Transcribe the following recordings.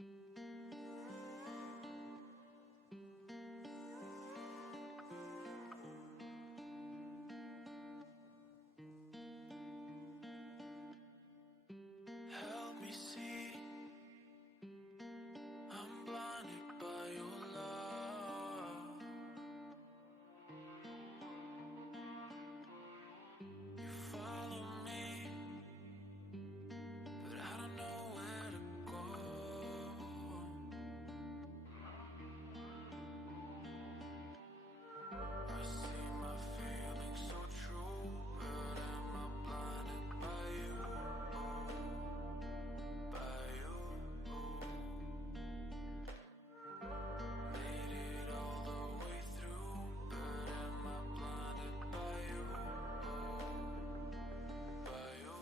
Help me see, I'm blinded by your love. You follow me, but I don't know where to go. I see my feelings so true, but am I blinded by you? By you. Made it all the way through, but am I blinded by you? By you.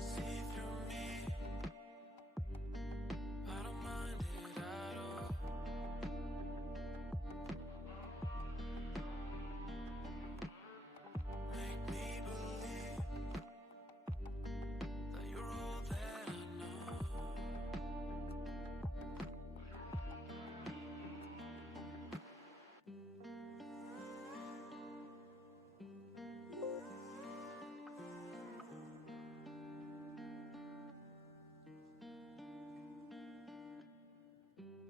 See through me, I don't mind it at all. Make me believe that you're all that I know.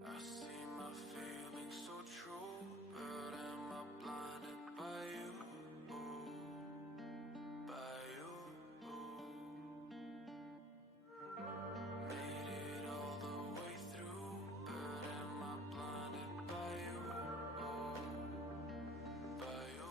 I see my feelings so true, but am I blinded by you? By you. Made it all the way through, but am I blinded by you? By you.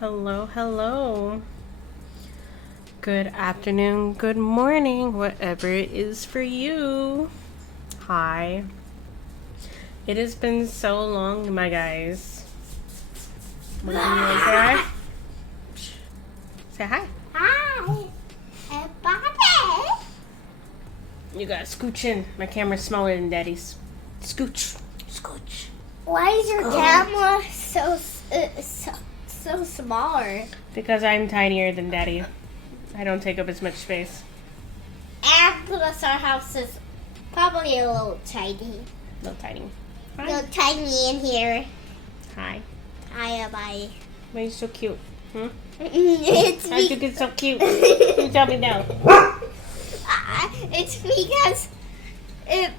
Hello, hello. Good afternoon, good morning, whatever it is for you. Hi. It has been so long, my guys. What do you want to say hi? Say hi. Hi, everybody. You gotta scooch in. My camera's smaller than Daddy's. Scooch. Scooch. Why is your camera so small? Because I'm tinier than Daddy. I don't take up as much space. And plus our house is probably a little tiny. Little tiny. A little tiny in here. Hi. Hi, everybody. Why are you so cute? It's I think it's so cute. You tell me now. it's because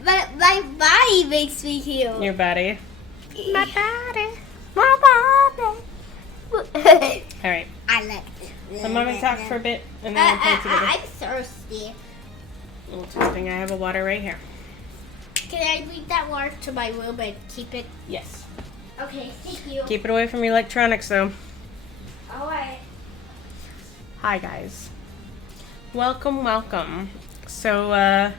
my body makes me cute. Your body. My body. My body. Alright. I like it. I'm gonna talk for a bit and then we'll play together. I'm thirsty. Little testing. I have a water right here. Can I leave that water to my room and keep it? Yes. Okay, thank you. Keep it away from your electronics though. Alright. Hi guys. Welcome, welcome. So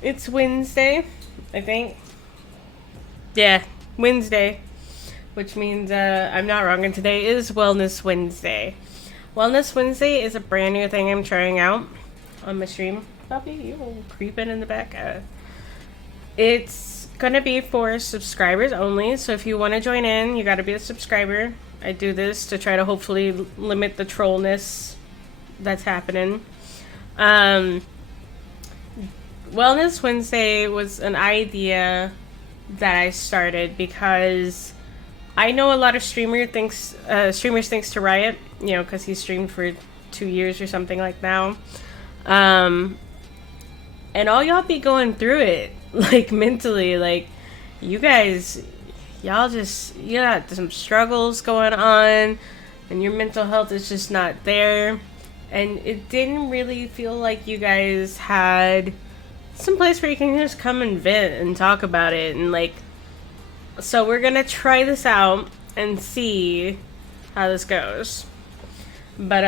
it's Wednesday, I think. Yeah, Wednesday. Which means I'm not wrong, and today is Wellness Wednesday. Wellness Wednesday is a brand new thing I'm trying out on my stream. Puppy, you creeping in the back. It's gonna be for subscribers only, so if you want to join in, you gotta be a subscriber. I do this to try to hopefully limit the trollness that's happening. Um, Wellness Wednesday was an idea that I started because I know a lot of streamers thanks to Riot, because he streamed for 2 years or something like now. And all y'all be going through it, like mentally, like you guys, you got some struggles going on, and your mental health is just not there. And it didn't really feel like you guys had some place where you can just come and vent and talk about it. And like, so we're gonna try this out and see how this goes. But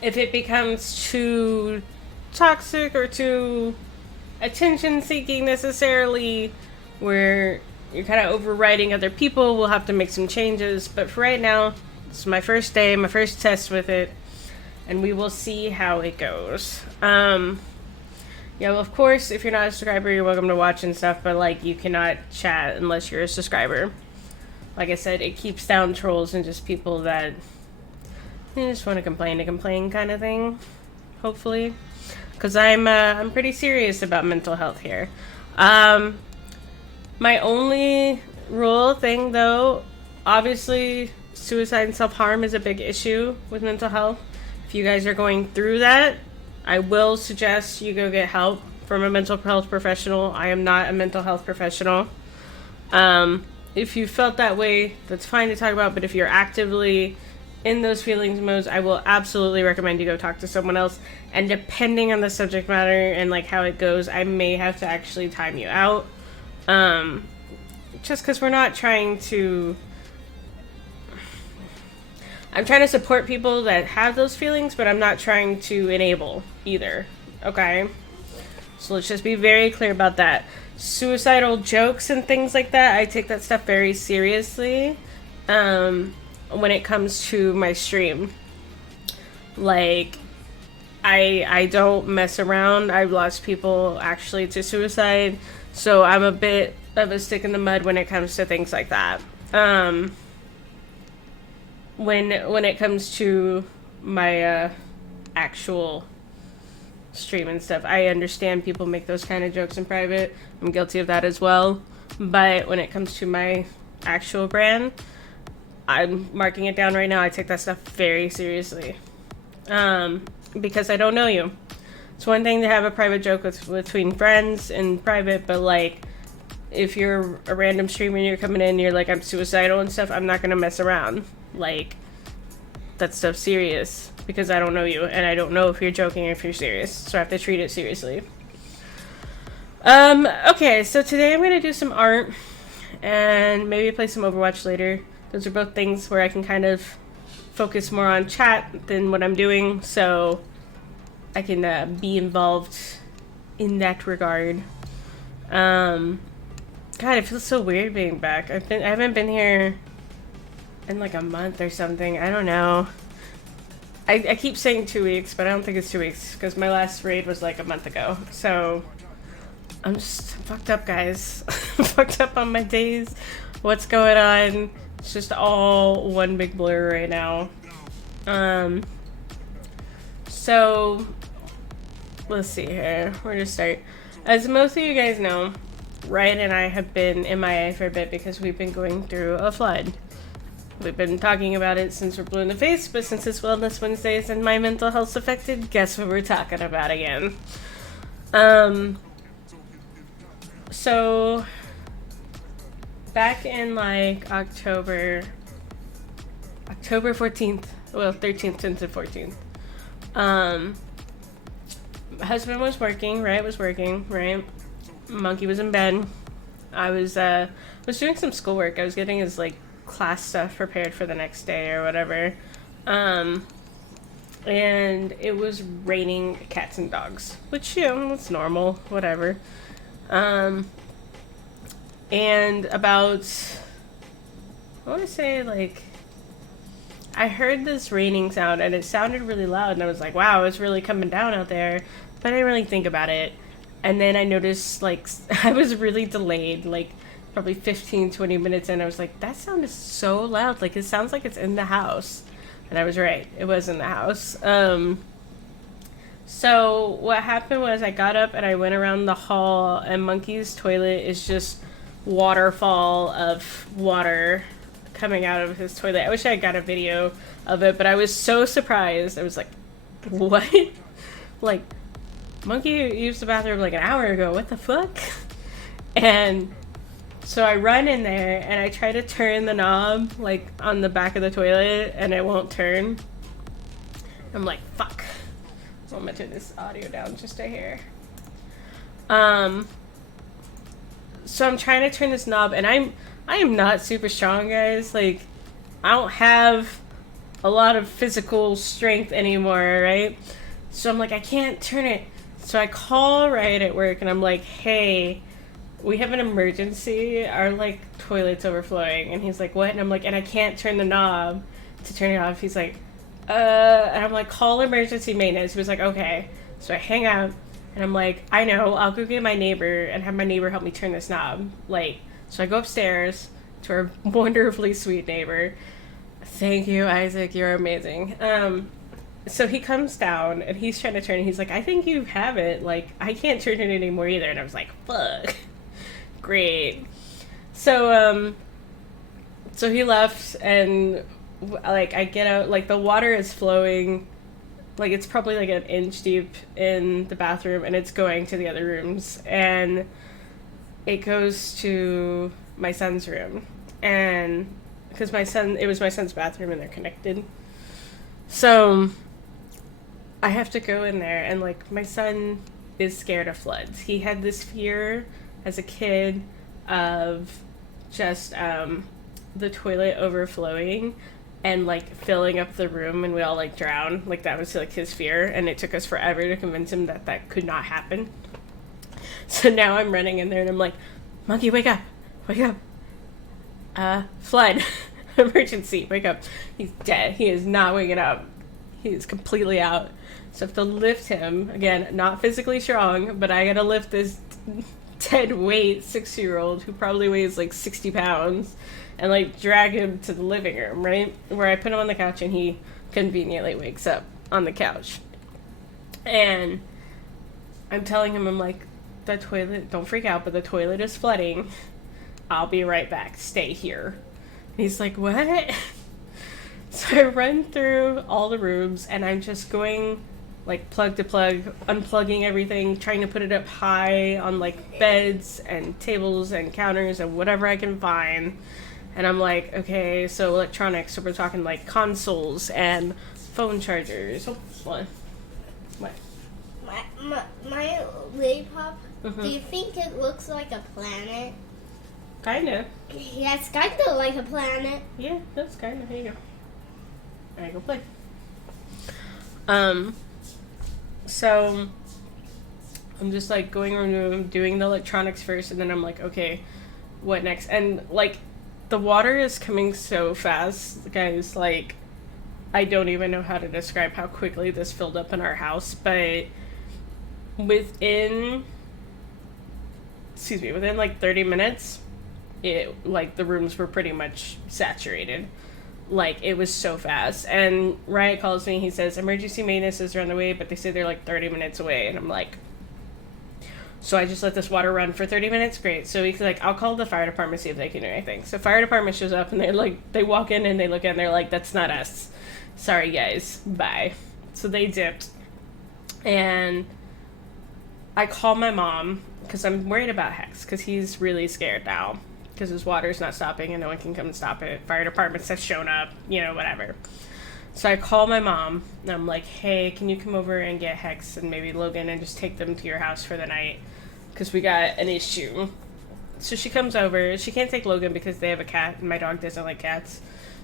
if it becomes too toxic or too attention seeking necessarily, where you're kind of overriding other people, we'll have to make some changes. But for right now, it's my first day, my first test with it, and we will see how it goes. Yeah, well, of course, if you're not a subscriber, you're welcome to watch and stuff, but, like, you cannot chat unless you're a subscriber. Like I said, it keeps down trolls and just people that just want to complain kind of thing, hopefully. Because I'm pretty serious about mental health here. My only rule thing, though, obviously, suicide and self-harm is a big issue with mental health. If you guys are going through that, I will suggest you go get help from a mental health professional. I am not a mental health professional. If you felt that way, that's fine to talk about, but if you're actively in those feelings modes, I will absolutely recommend you go talk to someone else. And depending on the subject matter and like how it goes, I may have to actually time you out. Just because we're not trying to... I'm trying to support people that have those feelings, but I'm not trying to enable either. Okay? So let's just be very clear about that. Suicidal jokes and things like that, I take that stuff very seriously when it comes to my stream. Like, I don't mess around. I've lost people actually to suicide, so I'm a bit of a stick in the mud when it comes to things like that. When it comes to my actual stream and stuff, I understand people make those kind of jokes in private. I'm guilty of that as well. But when it comes to my actual brand, I'm marking it down right now. I take that stuff very seriously. Because I don't know you. It's one thing to have a private joke between friends in private, but like, if you're a random streamer and you're coming in and you're like, I'm suicidal and stuff, I'm not gonna mess around. Like, that stuff's serious because I don't know you and I don't know if you're joking or if you're serious, so I have to treat it seriously. Okay, so today I'm gonna do some art and maybe play some Overwatch later. Those are both things where I can kind of focus more on chat than what I'm doing, so I can be involved in that regard. God, it feels so weird being back. I haven't been here in like a month or something. I don't know. I keep saying 2 weeks, but I don't think it's 2 weeks because my last raid was like a month ago. So I'm just fucked up, guys. Fucked up on my days. What's going on? It's just all one big blur right now. So let's see here. Where to start? As most of you guys know, Ryan and I have been MIA for a bit because we've been going through a flood. We've been talking about it since we're blue in the face, but since it's Wellness Wednesdays and my mental health's affected, guess what we're talking about again? So back in like October 14th, well, 13th into 14th, my husband was working, right? Monkey was in bed. I was doing some schoolwork. I was getting his like class stuff prepared for the next day or whatever. And it was raining cats and dogs, which, it's normal, whatever. And about, I want to say, like, I heard this raining sound, and it sounded really loud, and I was like, wow, it's really coming down out there, but I didn't really think about it. And then I noticed, like, I was really delayed, like, probably 15, 20 minutes in. I was like, that sound is so loud. Like, it sounds like it's in the house. And I was right. It was in the house. So what happened was I got up and I went around the hall, and Monkey's toilet is just waterfall of water coming out of his toilet. I wish I got a video of it, but I was so surprised. I was like, what? Like, Monkey used the bathroom like an hour ago. What the fuck? And so I run in there and I try to turn the knob like on the back of the toilet and it won't turn. I'm like, fuck. So I'm gonna turn this audio down just a hair. So I'm trying to turn this knob and I am not super strong, guys. Like, I don't have a lot of physical strength anymore, right? So I'm like, I can't turn it. So I call Riot at work and I'm like, hey, we have an emergency. Our like toilet's overflowing. And he's like, what? And I'm like, and I can't turn the knob to turn it off. He's like, and I'm like, call emergency maintenance. He was like, okay. So I hang out and I'm like, I know, I'll go get my neighbor and have my neighbor help me turn this knob. Like, so I go upstairs to our wonderfully sweet neighbor. Thank you, Isaac. You're amazing. So he comes down and he's trying to turn it. He's like, I think you have it. Like, I can't turn it anymore either. And I was like, fuck. Great. So, so he left and like I get out, like the water is flowing. Like it's probably like an inch deep in the bathroom and it's going to the other rooms. And it goes to my son's room. And because it was my son's bathroom and they're connected. So I have to go in there and like my son is scared of floods. He had this fear as a kid of just the toilet overflowing and like filling up the room and we all like drown. Like that was like his fear and it took us forever to convince him that that could not happen. So now I'm running in there and I'm like, Monkey, wake up, wake up. Flood. Emergency, wake up. He's dead. He is not waking up. He is completely out. So I have to lift him. Again, not physically strong, but I gotta lift this dead weight 6-year-old who probably weighs like 60 pounds and like drag him to the living room, right? Where I put him on the couch and he conveniently wakes up on the couch. And I'm telling him, I'm like, the toilet, don't freak out, but the toilet is flooding. I'll be right back. Stay here. And he's like, what? So I run through all the rooms and I'm just going like plug to plug, unplugging everything, trying to put it up high on like beds and tables and counters and whatever I can find. And I'm like, okay, so electronics, so we're talking like consoles and phone chargers. Oh, what? My lollipop, do you think it looks like a planet? Kinda. Yeah, it's kind of like a planet. Yeah, that's kinda. Here you go. Alright, go play. So I'm just like going around doing the electronics first, and then I'm like, okay, what next? And like the water is coming so fast, guys. Like I don't even know how to describe how quickly this filled up in our house, but within like 30 minutes, it like the rooms were pretty much saturated. Like it was so fast. And Riot calls me, he says emergency maintenance is on the way, but they say they're like 30 minutes away. And I'm like, so I just let this water run for 30 minutes? Great. So he's like, I'll call the fire department, see if they can do anything. So fire department shows up and they're like, they walk in and they look at it and they're like, that's not us. Sorry guys, bye. So they dipped. And I call my mom because I'm worried about Hex because he's really scared now because his water's not stopping and no one can come and stop it. Fire departments have shown up, you know, whatever. So I call my mom and I'm like, hey, can you come over and get Hex and maybe Logan and just take them to your house for the night because we got an issue. So she comes over. She can't take Logan because they have a cat and my dog doesn't like cats.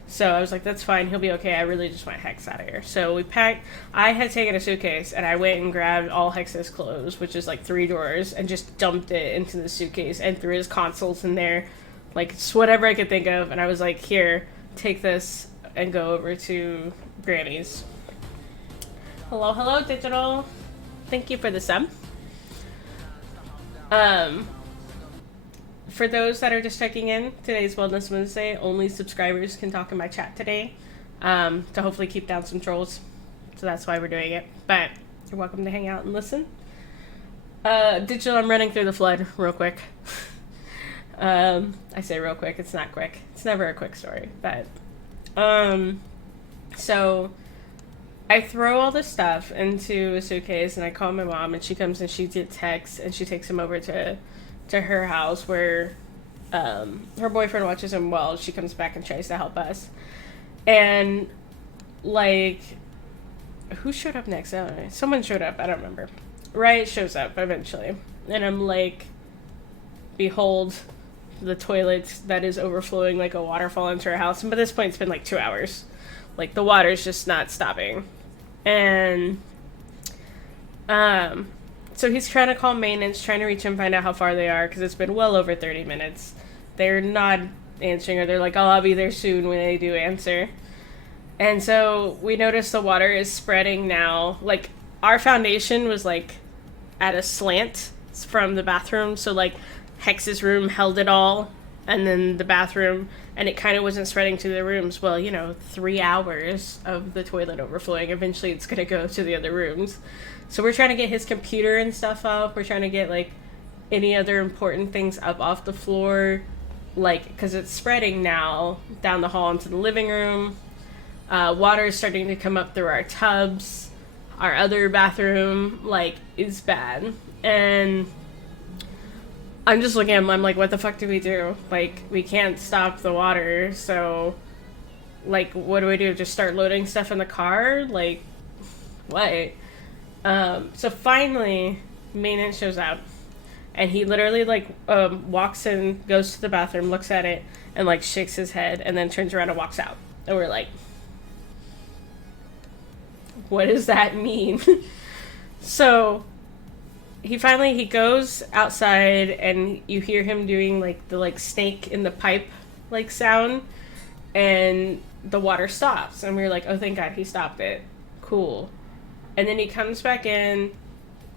So I was like, that's fine. He'll be okay. I really just want Hex out of here. So we packed. I had taken a suitcase and I went and grabbed all Hex's clothes, which is like 3 drawers, and just dumped it into the suitcase and threw his consoles in there. Like, it's whatever I could think of. And I was like, here, take this and go over to Granny's. Hello, hello, Digital. Thank you for the sub. For those that are just checking in, today's Wellness Wednesday. Only subscribers can talk in my chat today. to hopefully keep down some trolls. So that's why we're doing it. But you're welcome to hang out and listen. Digital, I'm running through the flood real quick. I say real quick, it's not quick. It's never a quick story. But, so I throw all this stuff into a suitcase and I call my mom and she comes and she gets texts and she takes him over to her house where, her boyfriend watches him while she comes back and tries to help us. And, like, who showed up next? I don't know. Someone showed up. I don't remember. Riot shows up eventually. And I'm like, behold the toilet that is overflowing like a waterfall into our house. And by this point, it's been like 2 hours. Like, the water's just not stopping. And, so he's trying to call maintenance, trying to reach him, find out how far they are, because it's been well over 30 minutes. They're not answering, or they're like, oh, I'll be there soon when they do answer. And so we notice the water is spreading now. Like, our foundation was, like, at a slant from the bathroom. So, like, Hex's room held it all. And then the bathroom. And it kind of wasn't spreading to the rooms. Well, 3 hours of the toilet overflowing. Eventually, it's going to go to the other rooms. So we're trying to get his computer and stuff up. We're trying to get, like, any other important things up off the floor. Like, because it's spreading now down the hall into the living room. Water is starting to come up through our tubs. Our other bathroom, like, is bad. And I'm just looking at him, I'm like, what the fuck do we do? Like, we can't stop the water, so, like, what do we do? Just start loading stuff in the car? Like, what? So finally, maintenance shows up. And he literally, like, walks in, goes to the bathroom, looks at it, and, like, shakes his head, and then turns around and walks out. And we're like, what does that mean? So he goes outside and you hear him doing like the like snake in the pipe like sound, and the water stops, and we're like, oh, thank God he stopped it. Cool. And then he comes back in,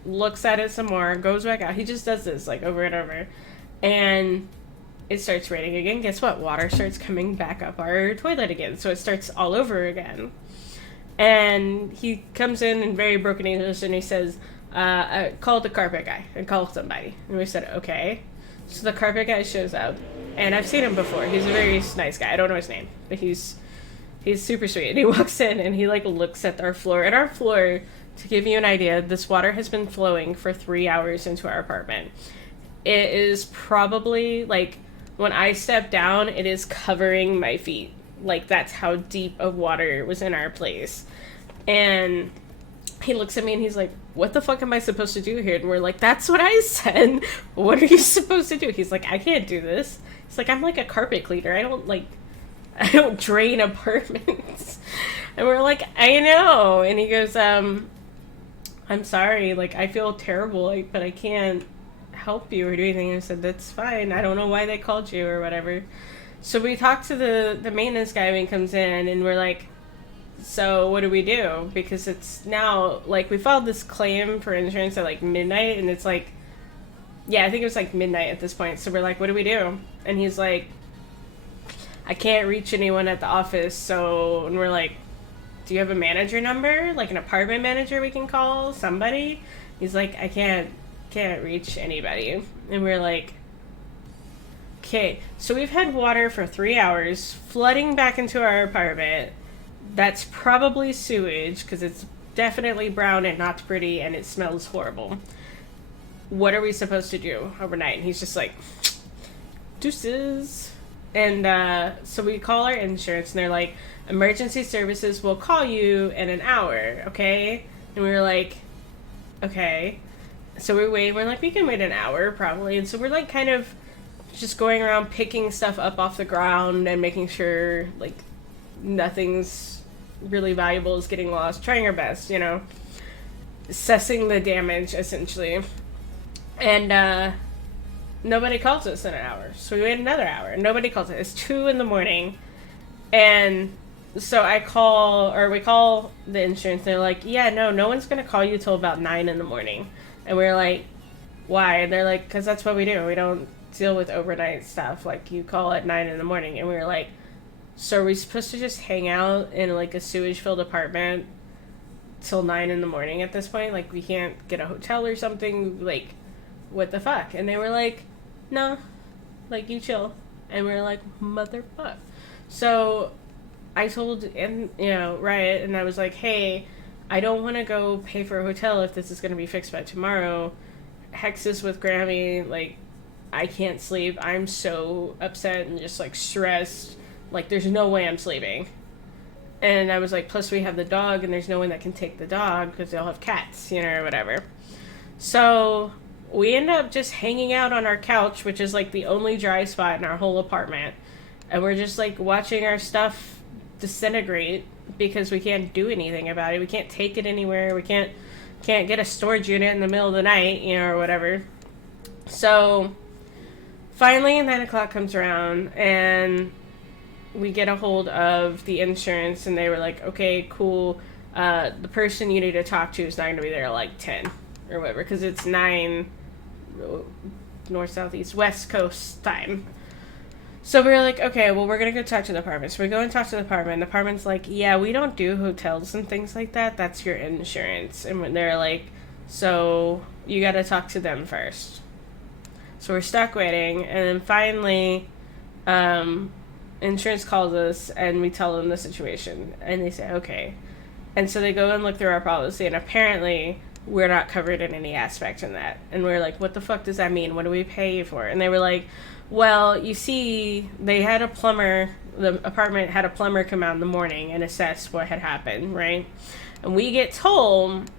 looks at it some more, goes back out. He just does this like over and over, and it starts raining again. Guess what? Water starts coming back up our toilet again, so it starts all over again. And he comes in very broken English and he says, call the carpet guy and call somebody. And we said, okay. So the carpet guy shows up, and I've seen him before. He's a very nice guy. I don't know his name, but he's super sweet. And he walks in and he like looks at our floor. And our floor, to give you an idea, this water has been flowing for 3 hours into our apartment. It is probably like, when I step down, it is covering my feet. Like, that's how deep of water was in our place. And he looks at me and he's like, what the fuck am I supposed to do here? And we're like, that's what I said. What are you supposed to do? He's like, I can't do this. He's like, I'm like a carpet cleaner. I don't drain apartments. And we're like, I know. And he goes, I'm sorry. Like, I feel terrible, but I can't help you or do anything. And I said, that's fine. I don't know why they called you or whatever. So we talked to the maintenance guy when he comes in, and we're like, so what do we do? Because it's now, like, we filed this claim for insurance at, like, midnight, and it's like, yeah, I think it was, like, midnight at this point. So we're like, what do we do? And he's like, I can't reach anyone at the office, so, and we're like, do you have a manager number? Like, an apartment manager we can call? Somebody? He's like, I can't reach anybody. And we're like, okay, so we've had water for 3 hours flooding back into our apartment. That's probably sewage, because it's definitely brown and not pretty, and it smells horrible. What are we supposed to do overnight? And he's just like, deuces. And so we call our insurance, and they're like, emergency services will call you in an hour, okay? And we were like, okay. So we wait, we're like, we can wait an hour, probably. And so we're like kind of just going around picking stuff up off the ground and making sure, like, nothing's really valuable is getting lost. Trying our best, assessing the damage, essentially. And nobody calls us in an hour. So we wait another hour. Nobody calls us. It's 2 a.m. And so we call the insurance. They're like, yeah, no one's going to call you till about 9 a.m. And we're like, why? And they're like, because that's what we do. We don't deal with overnight stuff. Like, you call at 9 a.m. And we were like, So are we supposed to just hang out in like a sewage filled apartment till 9 in the morning at this point? Like we can't get a hotel or something? Like, what the fuck? And they were like, no, like you chill. And we were like, motherfuck. So I told, and Riot, and I was like, hey, I don't want to go pay for a hotel if this is going to be fixed by tomorrow. Hex is with Grammy, like, I can't sleep. I'm so upset and just, like, stressed. Like, there's no way I'm sleeping. And I was like, plus we have the dog, and there's no one that can take the dog because they'll have cats, or whatever. So we end up just hanging out on our couch, which is, like, the only dry spot in our whole apartment. And we're just, like, watching our stuff disintegrate because we can't do anything about it. We can't take it anywhere. We can't get a storage unit in the middle of the night, or whatever. So finally 9 o'clock comes around and we get a hold of the insurance, and they were like, okay, cool. The person you need to talk to is not going to be there at like 10 or whatever, because it's 9 north, south, east, west coast time. So we were like, okay, well, we're going to go talk to the apartment. So we go and talk to the apartment. The apartment's like, yeah, we don't do hotels and things like that. That's your insurance. And when they're like, so you got to talk to them first. So we're stuck waiting. And then finally, insurance calls us and we tell them the situation. And they say, okay. And so they go and look through our policy. And apparently we're not covered in any aspect in that. And we're like, what the fuck does that mean? What do we pay you for? And they were like, well, you see, they had a plumber, the apartment had a plumber come out in the morning and assess what had happened, right? And we get told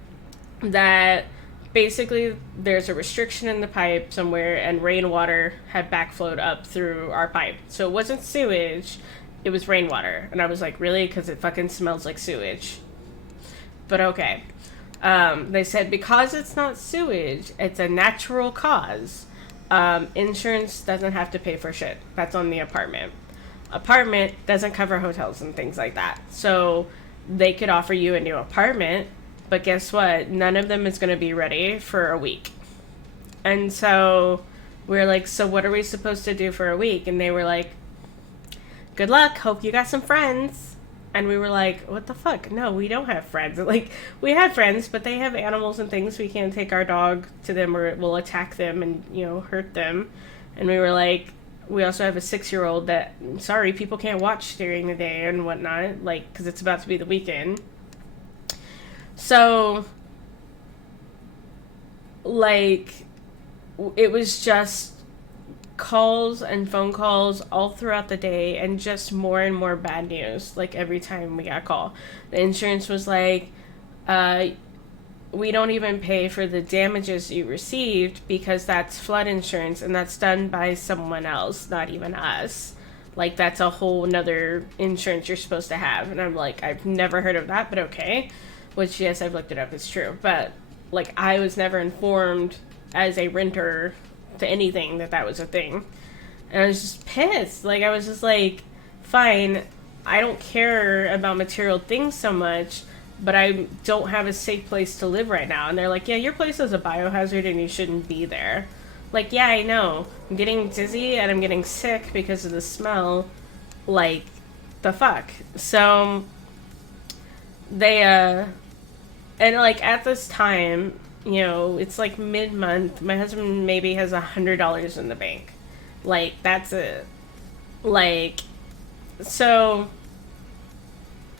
that basically there's a restriction in the pipe somewhere and rainwater had backflowed up through our pipe. So it wasn't sewage, it was rainwater. And I was like, really? Because it fucking smells like sewage. But okay. They said because it's not sewage, it's a natural cause. Insurance doesn't have to pay for shit. That's on the apartment. Apartment doesn't cover hotels and things like that. So they could offer you a new apartment, but guess what? None of them is going to be ready for a week. And so we're like, so what are we supposed to do for a week? And they were like, good luck. Hope you got some friends. And we were like, what the fuck? No, we don't have friends. Like, we have friends, but they have animals and things. We can't take our dog to them or it will attack them and, hurt them. And we were like, we also have a 6-year-old that, sorry, people can't watch during the day and whatnot, like, because it's about to be the weekend. So, like, it was just calls and phone calls all throughout the day and just more and more bad news, like, every time we got a call. The insurance was like, we don't even pay for the damages you received because that's flood insurance and that's done by someone else, not even us. Like, that's a whole nother insurance you're supposed to have. And I'm like, I've never heard of that, but okay. Which, yes, I've looked it up, it's true. But, like, I was never informed as a renter to anything that was a thing. And I was just pissed. Like, I was just like, fine, I don't care about material things so much, but I don't have a safe place to live right now. And they're like, yeah, your place is a biohazard and you shouldn't be there. Like, yeah, I know. I'm getting dizzy and I'm getting sick because of the smell. Like, the fuck. So, they, and, like, at this time, it's like mid-month. My husband maybe has $100 in the bank. Like, that's it. Like, so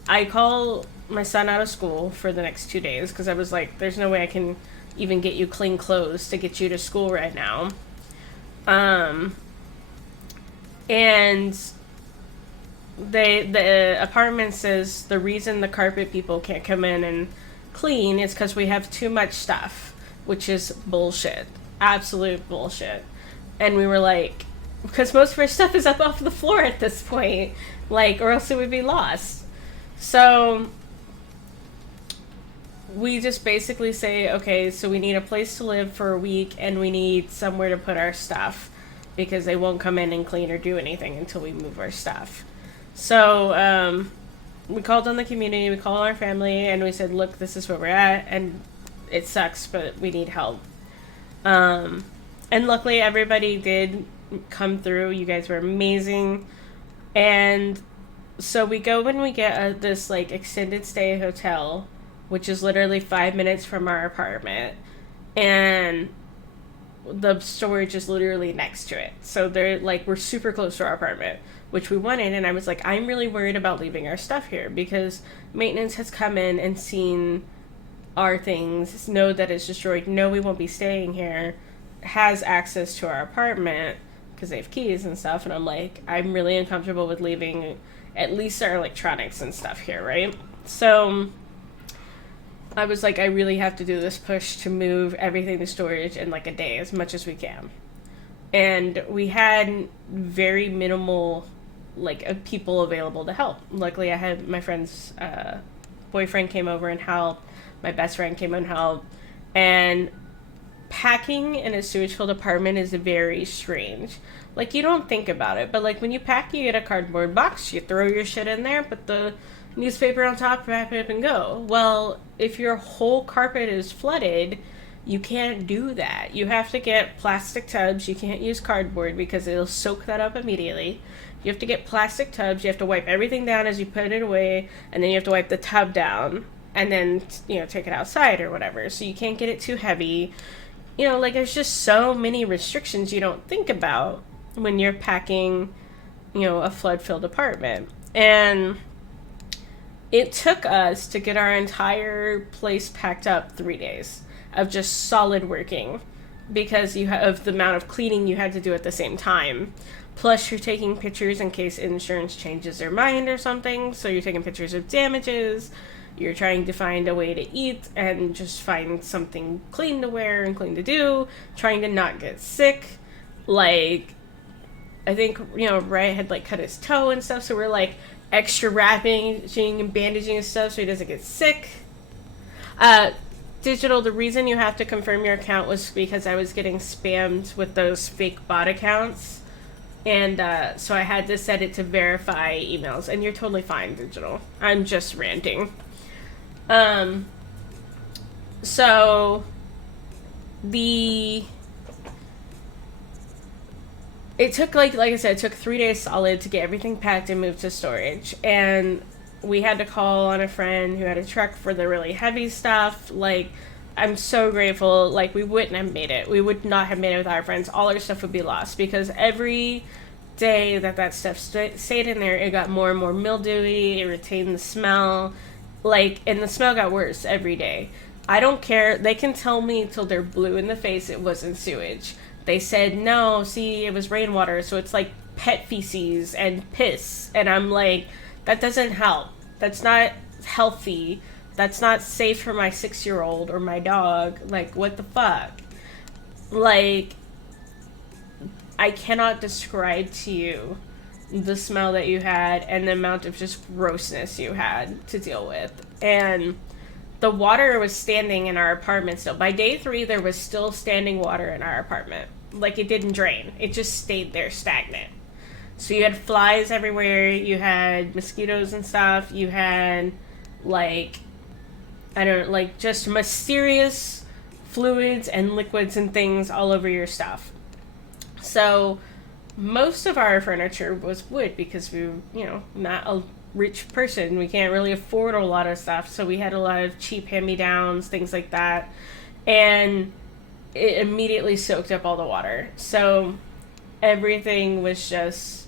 I call my son out of school for the next 2 days because I was like, there's no way I can even get you clean clothes to get you to school right now. And the apartment says the reason the carpet people can't come in and clean is because we have too much stuff, which is bullshit. Absolute bullshit. And we were like, because most of our stuff is up off the floor at this point, like, or else it would be lost. So we just basically say, okay, so we need a place to live for a week and we need somewhere to put our stuff because they won't come in and clean or do anything until we move our stuff. So we called on the community, we called our family, and we said, look, this is where we're at, and it sucks, but we need help. And luckily everybody did come through. You guys were amazing. And So we go when we get this like extended stay hotel, which is literally 5 minutes from our apartment, and the storage is literally next to it. So they're like, we're super close to our apartment, which we wanted. And I was like, I'm really worried about leaving our stuff here because maintenance has come in and seen our things, know that it's destroyed, know we won't be staying here, has access to our apartment because they have keys and stuff. And I'm like, I'm really uncomfortable with leaving at least our electronics and stuff here, right? So I was like, I really have to do this push to move everything to storage in like a day as much as we can. And we had very minimal people available to help. Luckily, I had my friend's boyfriend came over and helped. My best friend came and helped. And packing in a sewage-filled apartment is very strange. Like, you don't think about it, but like when you pack, you get a cardboard box, you throw your shit in there, put the newspaper on top, wrap it up, and go. Well, if your whole carpet is flooded, you can't do that. You have to get plastic tubs. You can't use cardboard because it'll soak that up immediately. You have to get plastic tubs. You have to wipe everything down as you put it away, and then you have to wipe the tub down, and then, take it outside or whatever. So you can't get it too heavy. There's just so many restrictions you don't think about when you're packing, a flood-filled apartment. And it took us to get our entire place packed up 3 days of just solid working because of the amount of cleaning you had to do at the same time. Plus, you're taking pictures in case insurance changes their mind or something. So you're taking pictures of damages. You're trying to find a way to eat and just find something clean to wear and clean to do. Trying to not get sick. I think, Ray had cut his toe and stuff. So we're extra wrapping and bandaging and stuff so he doesn't get sick. Digital, the reason you have to confirm your account was because I was getting spammed with those fake bot accounts. And so I had to set it to verify emails. And you're totally fine, Digital. I'm just ranting. So it took, like I said, it took 3 days solid to get everything packed and moved to storage. And we had to call on a friend who had a truck for the really heavy stuff. I'm so grateful. We wouldn't have made it. We would not have made it with our friends. All our stuff would be lost because every day that stuff stayed in there, it got more and more mildewy. It retained the smell. And the smell got worse every day. I don't care. They can tell me till they're blue in the face it wasn't sewage. They said, no, see, it was rainwater, so it's pet feces and piss. And I'm like, that doesn't help. That's not healthy. That's not safe for my 6-year-old or my dog. What the fuck? I cannot describe to you the smell that you had and the amount of just grossness you had to deal with. And the water was standing in our apartment still. By day 3, there was still standing water in our apartment. It didn't drain. It just stayed there stagnant. So you had flies everywhere. You had mosquitoes and stuff. You had, just mysterious fluids and liquids and things all over your stuff. So most of our furniture was wood because we were, not a rich person. We can't really afford a lot of stuff. So we had a lot of cheap hand-me-downs, things like that. And it immediately soaked up all the water. So everything was just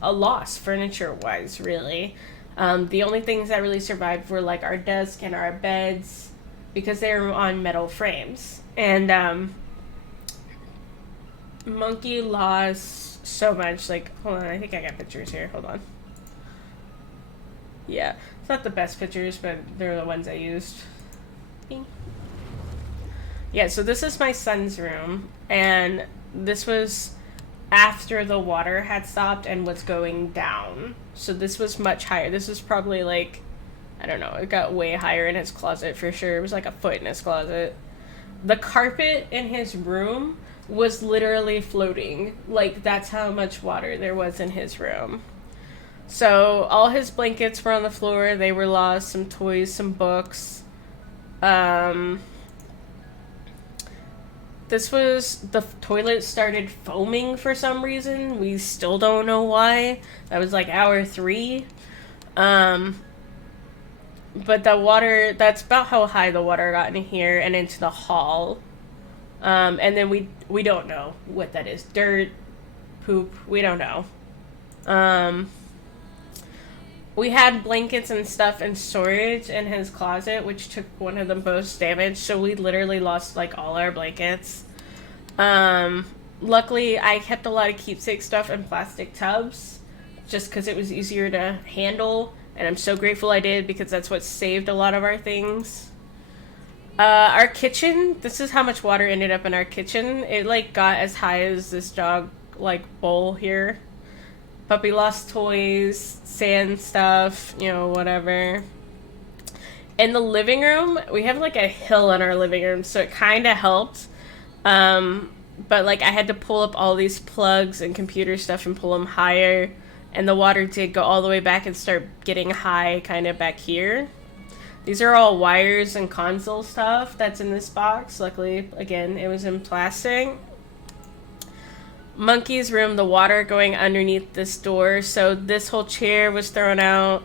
a loss, furniture-wise, really. The only things that really survived were, our desk and our beds because they were on metal frames. And, Monkey lost so much. Hold on, I think I got pictures here. Hold on. Yeah, it's not the best pictures, but they're the ones I used. Bing. Yeah, so this is my son's room, and this was after the water had stopped and was going down. So this was much higher. This was probably I don't know, it got way higher in his closet for sure. It was a foot in his closet. The carpet in his room was literally floating. That's how much water there was in his room. So all his blankets were on the floor. They were lost. Some toys, some books. the toilet started foaming for some reason. We still don't know why. That was like hour 3. But the water, that's about how high the water got in here and into the hall. And then we don't know what that is. Dirt, poop, we don't know. We had blankets and stuff in storage in his closet, which took one of the most damage, so we literally lost, like, all our blankets. Luckily, I kept a lot of keepsake stuff in plastic tubs, just because it was easier to handle. And I'm so grateful I did, because that's what saved a lot of our things. Our kitchen, this is how much water ended up in our kitchen. It, like, got as high as this dog, like, bowl here. But we lost toys, sand stuff, you know, whatever. In the living room, we have, like, a hill in our living room, so it kind of helped. But, like, I had to pull up all these plugs and computer stuff and pull them higher. And the water did go all the way back and start getting high kind of back here. These are all wires and console stuff that's in this box. Luckily, again, it was in plastic. Monkey's room, the water going underneath this door. So this whole chair was thrown out.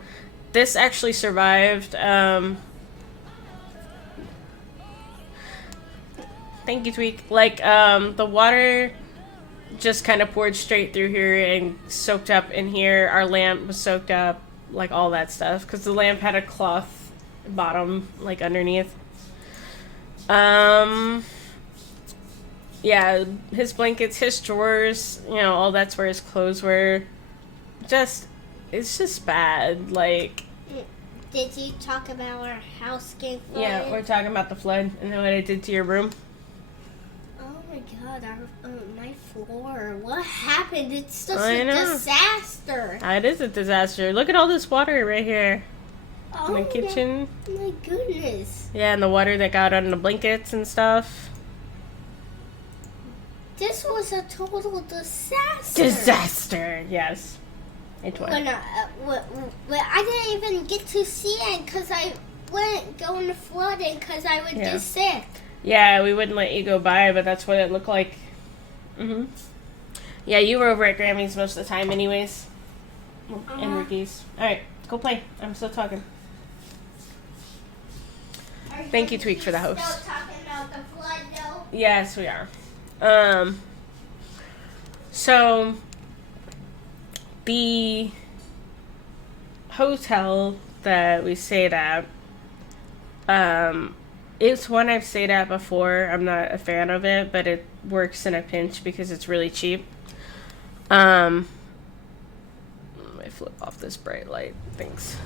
This actually survived. Thank you, Tweak. Like, the water just kind of poured straight through here and soaked up in here. Our lamp was soaked up, like all that stuff, because the lamp had a cloth bottom, like underneath. Yeah, his blankets, his drawers, you know, all that's where his clothes were. It's just bad, like... Did you talk about our house getting flooded? Yeah, we're talking about the flood and then what it did to your room. Oh my god, my floor. What happened? It's such I a know. disaster. It is a disaster. Look at all this water right here. Oh In the kitchen. My goodness. Yeah, and the water that got on the blankets and stuff. This was a total disaster. Disaster, yes. It was. Well, I didn't even get to see it because I wouldn't go in the flooding because I would get sick. Yeah, we wouldn't let you go by, but that's what it looked like. Yeah, you were over at Grammy's most of the time anyways. And Ricky's. Alright, go play. I'm still talking. Thank you, Tweak, for the host. Still talking about the flood, though? Yes, we are. So the hotel that we stayed at, it's one I've stayed at before. I'm not a fan of it, but it works in a pinch because it's really cheap. Let me flip off this bright light. Thanks.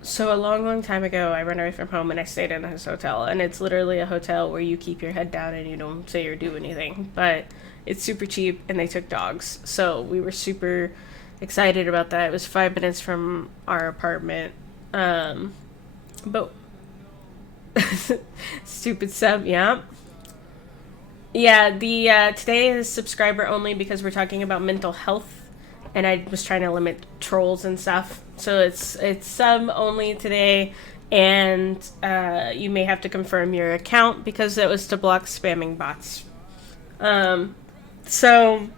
So a long time ago, I ran away from home and I stayed in this hotel. And it's literally a hotel where you keep your head down and you don't say or do anything. But it's super cheap and they took dogs. So we were super excited about that. It was 5 minutes from our apartment. But stupid sub, yeah. Yeah, the today is subscriber only because we're talking about mental health. And I was trying to limit trolls and stuff. So it's sub only today. And you may have to confirm your account because it was to block spamming bots. So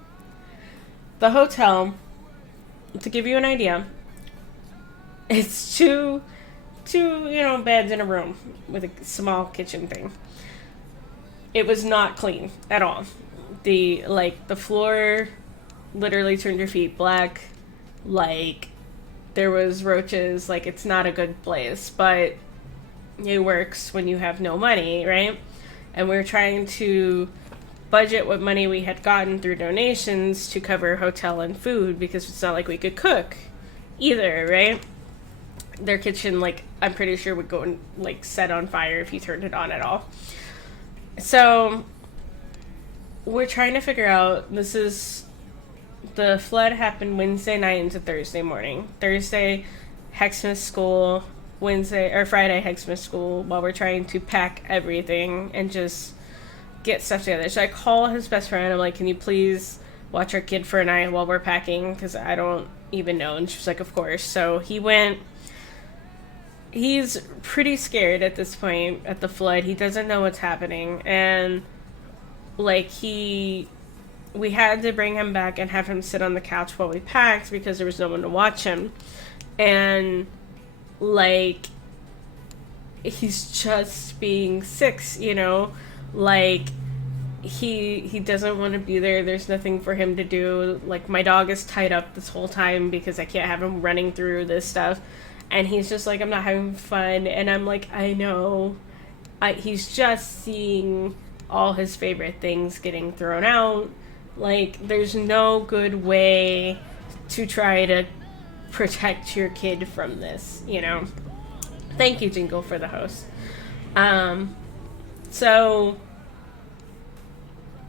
the hotel, to give you an idea, it's two beds in a room with a small kitchen thing. It was not clean at all. The floor literally turned your feet black. Like, there was roaches. Like, it's not a good place, but it works when you have no money, right? And we were trying to budget what money we had gotten through donations to cover hotel and food because it's not like we could cook either, right? Their kitchen, like, I'm pretty sure would go and, like, set on fire if you turned it on at all. So we're trying to figure out, the flood happened Wednesday night into Thursday morning. Thursday, Hexmas school. Friday, Hexmas school, while we're trying to pack everything and just get stuff together. So I call his best friend. I'm like, can you please watch our kid for a night while we're packing? Because I don't even know. And she was like, of course. So he went. he's pretty scared at this point at the flood. He doesn't know what's happening, and like we had to bring him back and have him sit on the couch while we packed because there was no one to watch him. And like he's just being 6, you know, like he doesn't want to be there. There's nothing for him to do. Like my dog is tied up this whole time because I can't have him running through this stuff, and he's just like, I'm not having fun. And I'm like, I know. He's just seeing all his favorite things getting thrown out. Like there's no good way to try to protect your kid from this, you know. Thank you, Jingle, for the host. So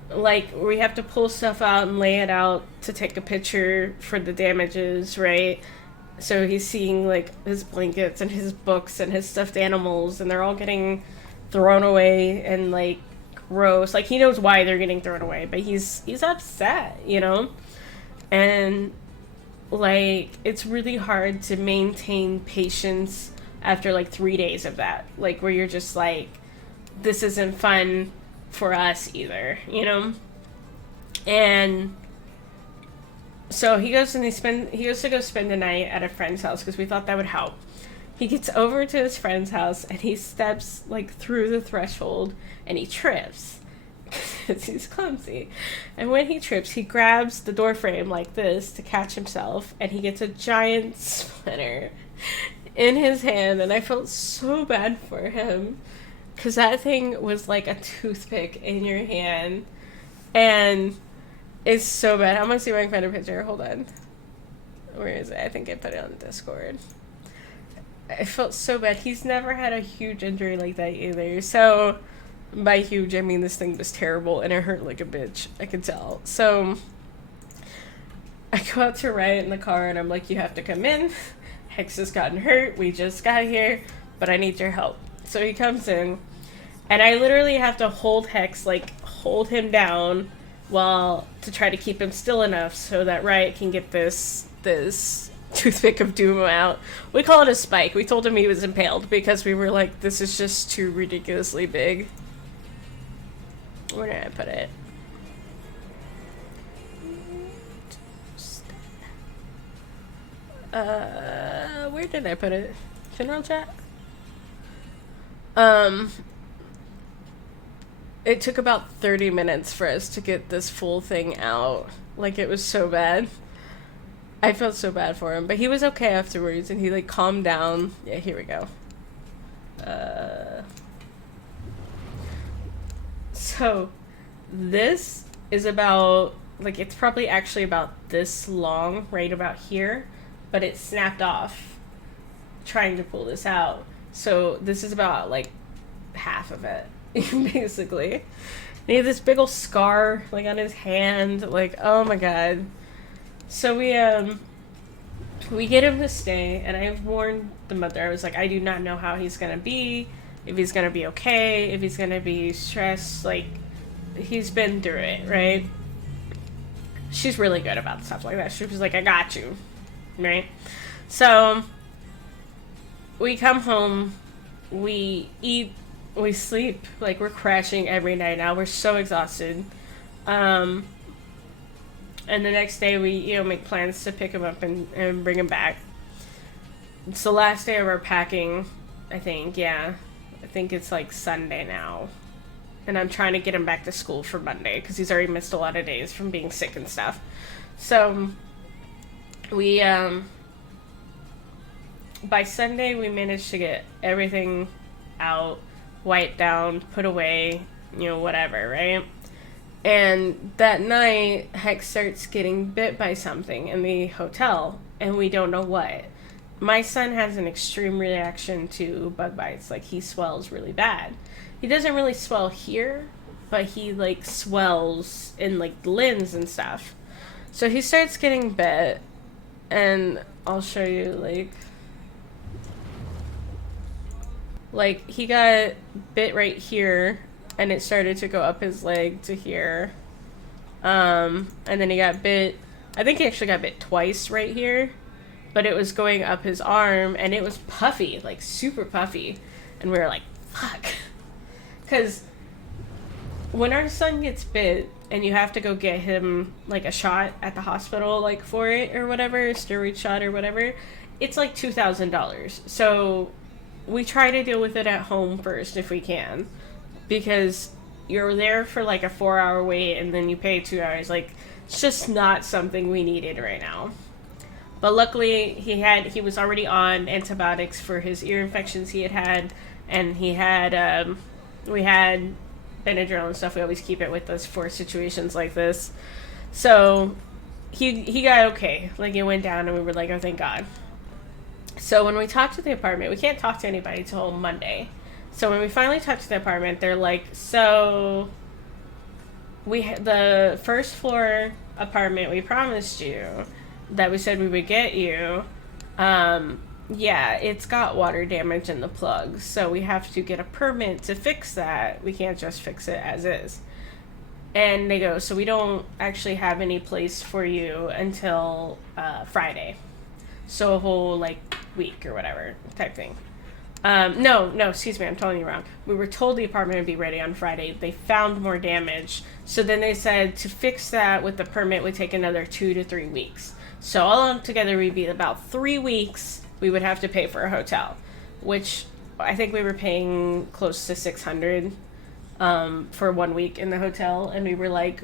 like we have to pull stuff out and lay it out to take a picture for the damages, right? So he's seeing like his blankets and his books and his stuffed animals, and they're all getting thrown away and like gross. Like he knows why they're getting thrown away, but he's upset, you know? And like it's really hard to maintain patience after like 3 days of that. Like where you're just like, this isn't fun for us either, you know? And so he goes to go spend the night at a friend's house because we thought that would help. He gets over to his friend's house and he steps like through the threshold and he trips because he's clumsy. And when he trips, he grabs the door frame like this to catch himself, and he gets a giant splinter in his hand. And I felt so bad for him because that thing was like a toothpick in your hand, and it's so bad. I'm gonna see if I can find a picture. Hold on. Where is it? I think I put it on Discord. I felt so bad. He's never had a huge injury like that either. So, by huge, I mean this thing was terrible and it hurt like a bitch. I could tell. So, I go out to Riot in the car and I'm like, you have to come in. Hex has gotten hurt. We just got here, but I need your help. So he comes in, and I literally have to hold Hex, like, hold him down to try to keep him still enough so that Riot can get this toothpick of doom out. We call it a spike. We told him he was impaled because we were like, this is just too ridiculously big. Where did I put it? Where did I put it? General chat? It took about 30 minutes for us to get this full thing out. Like, it was so bad. I felt so bad for him, but he was okay afterwards, and he, like, calmed down. Yeah, here we go. So, this is about, like, it's probably actually about this long, right about here, but it snapped off trying to pull this out. So, this is about, like, half of it, basically. And he had this big old scar, like, on his hand, like, oh my god. So we get him to stay, and I warned the mother. I was like, I do not know how he's gonna be, if he's gonna be okay, if he's gonna be stressed. Like, he's been through it, right? She's really good about stuff like that. She was like, I got you, right? So we come home, we eat, we sleep, like, we're crashing every night now. We're so exhausted. And the next day we, make plans to pick him up and bring him back. It's the last day of our packing, I think, yeah. I think it's like Sunday now. And I'm trying to get him back to school for Monday because he's already missed a lot of days from being sick and stuff. So we, by Sunday we managed to get everything out, wiped down, put away, whatever, right? And that night, Hex starts getting bit by something in the hotel, and we don't know what. My son has an extreme reaction to bug bites. Like, he swells really bad. He doesn't really swell here, but he, like, swells in, like, the limbs and stuff. So he starts getting bit, and I'll show you, like, he got bit right here, and it started to go up his leg to here. And then he got bit, I think he actually got bit twice right here. but it was going up his arm, and it was puffy, like super puffy. And we were like, fuck. Because when our son gets bit and you have to go get him like a shot at the hospital, like for it or whatever, a steroid shot or whatever, it's like $2,000. So we try to deal with it at home first if we can, because you're there for like a 4-hour wait and then you pay 2 hours. Like, it's just not something we needed right now. But luckily he was already on antibiotics for his ear infections he had, and he had we had Benadryl and stuff. We always keep it with us for situations like this. So he got okay. Like, it went down and we were like, oh, thank God. So when we talked to the apartment, we can't talk to anybody till Monday. So when we finally talked to the apartment, they're like, so the first floor apartment we promised you that we said we would get you, yeah, it's got water damage in the plugs, so we have to get a permit to fix that. We can't just fix it as is. And they go, so we don't actually have any place for you until Friday. So a whole, like, week or whatever type thing. No, excuse me, I'm telling you wrong. We were told the apartment would be ready on Friday. They found more damage. So then they said to fix that with the permit would take another 2 to 3 weeks. So all together we'd be about 3 weeks we would have to pay for a hotel, which I think we were paying close to $600 for 1 week in the hotel. And we were like,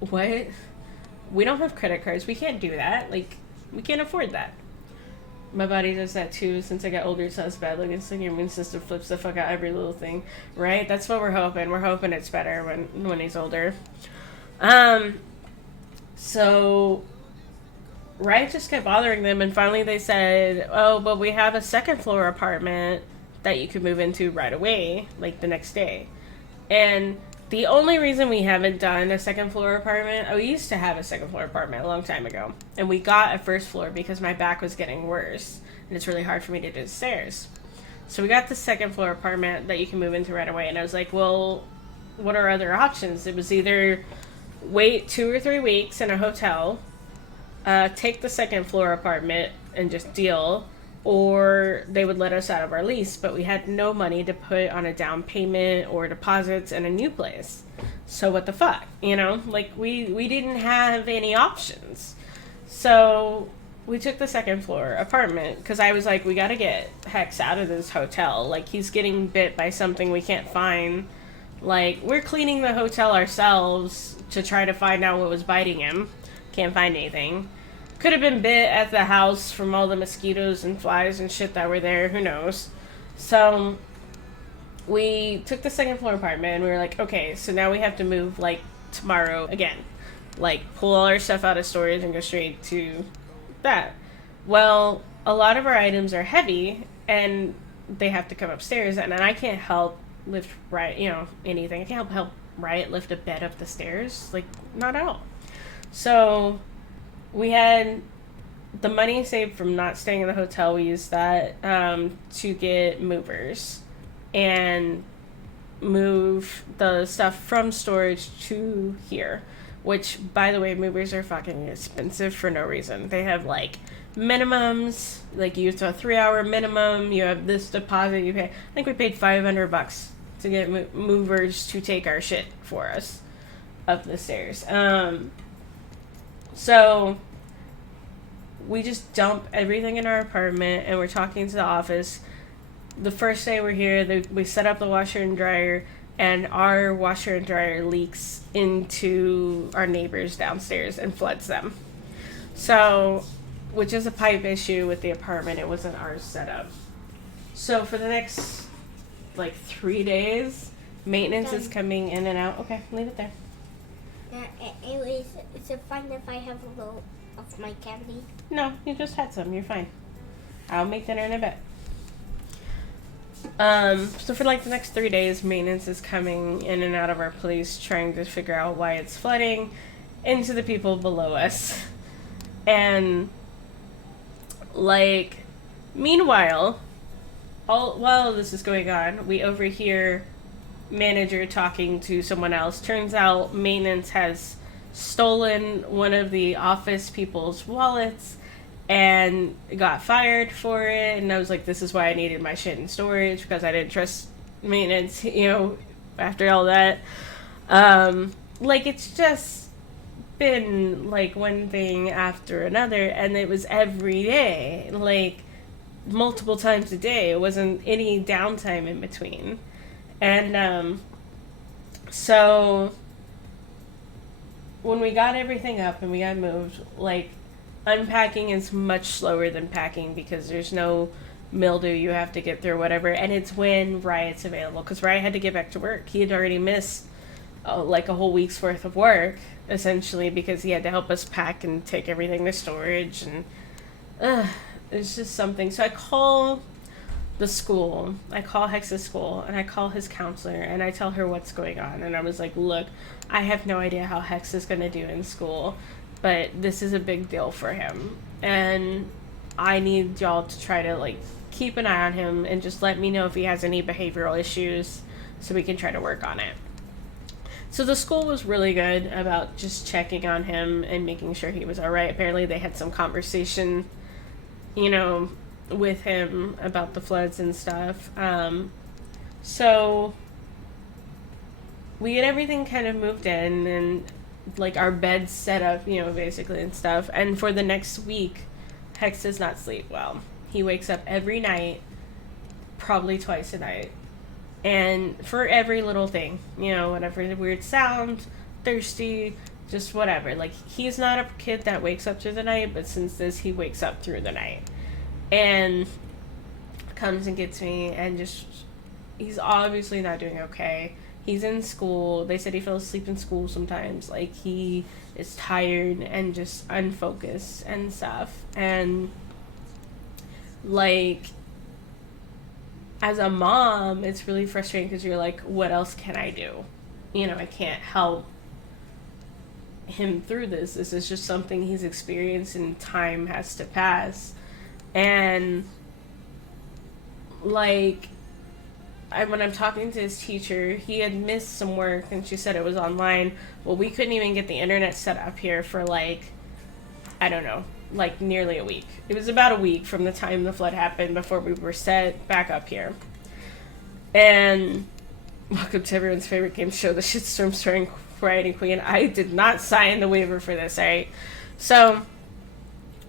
what? We don't have credit cards. We can't do that. Like, we can't afford that. My body does that too. Since I got older, it sounds bad. Like, it's like your immune system flips the fuck out every little thing, right? That's what we're hoping. We're hoping it's better when he's older. So Riot just kept bothering them, and finally they said, oh, but we have a second floor apartment that you could move into right away, like the next day. And the only reason we haven't done a second floor apartment, we used to have a second floor apartment a long time ago, and we got a first floor because my back was getting worse, and it's really hard for me to do the stairs. So we got the second floor apartment that you can move into right away, and I was like, well, what are other options? It was either wait 2 or 3 weeks in a hotel, take the second floor apartment and just deal, or they would let us out of our lease, but we had no money to put on a down payment or deposits in a new place. So what the fuck, you know? Like, we didn't have any options. So we took the second floor apartment, because I was like, we gotta get Hex out of this hotel. Like, he's getting bit by something we can't find. Like, we're cleaning the hotel ourselves to try to find out what was biting him. Can't find anything. Could have been bit at the house from all the mosquitoes and flies and shit that were there. Who knows? So we took the second floor apartment and we were like, okay, so now we have to move, like, tomorrow again. Like, pull all our stuff out of storage and go straight to that. Well, a lot of our items are heavy and they have to come upstairs, and I can't help lift anything. I can't help Riot lift a bed up the stairs. Like, not at all. So we had the money saved from not staying in the hotel. We used that to get movers and move the stuff from storage to here. Which, by the way, movers are fucking expensive for no reason. They have, like, minimums. Like, you have a 3-hour minimum. You have this deposit you pay. I think we paid $500 to get movers to take our shit for us up the stairs. So we just dump everything in our apartment, and we're talking to the office. The first day we're here, we set up the washer and dryer, and our washer and dryer leaks into our neighbors downstairs and floods them. So, which is a pipe issue with the apartment. It wasn't ours set up. So for the next, 3 days, maintenance is coming in and out. Okay, leave it there. Anyways, is it fine if I have a little of my candy? No, you just had some. You're fine. I'll make dinner in a bit. So for the next 3 days, maintenance is coming in and out of our place, trying to figure out why it's flooding into the people below us. And, meanwhile, while this is going on, we overhear manager talking to someone else. Turns out maintenance has stolen one of the office people's wallets and got fired for it. And I was like, this is why I needed my shit in storage, because I didn't trust maintenance, after all that. Like, it's just been like one thing after another, and it was every day, like multiple times a day. It wasn't any downtime in between. And so when we got everything up and we got moved, like, unpacking is much slower than packing because there's no mildew you have to get through, whatever. And it's when Riot's available, because Riot had to get back to work. He had already missed like a whole week's worth of work, essentially, because he had to help us pack and take everything to storage. And it's just something. So I call the school, I call Hex's school, and I call his counselor, and I tell her what's going on. And I was like, look, I have no idea how Hex is going to do in school, but this is a big deal for him, and I need y'all to try to, like, keep an eye on him and just let me know if he has any behavioral issues so we can try to work on it. So the school was really good about just checking on him and making sure he was all right. Apparently they had some conversation, with him about the floods and stuff. So we get everything kind of moved in and, like, our beds set up, basically, and stuff. And for the next week, Hex does not sleep well. He wakes up every night, probably twice a night. And for every little thing, whatever, weird sound, thirsty, just whatever. Like, he's not a kid that wakes up through the night, but since this, he wakes up through the night. And comes and gets me, and just, he's obviously not doing okay. He's in school. They said he fell asleep in school sometimes. Like, he is tired and just unfocused and stuff. And, like, as a mom, it's really frustrating because you're like, what else can I do? I can't help him through this. This is just something he's experienced, and time has to pass. And, like, when I'm talking to his teacher, he had missed some work, and she said it was online. Well, we couldn't even get the internet set up here for, like, I don't know, like, nearly a week. It was about a week from the time the flood happened before we were set back up here. And welcome to everyone's favorite game show, The Shitstorm, starring Riot and Queen. I did not sign the waiver for this, alright? So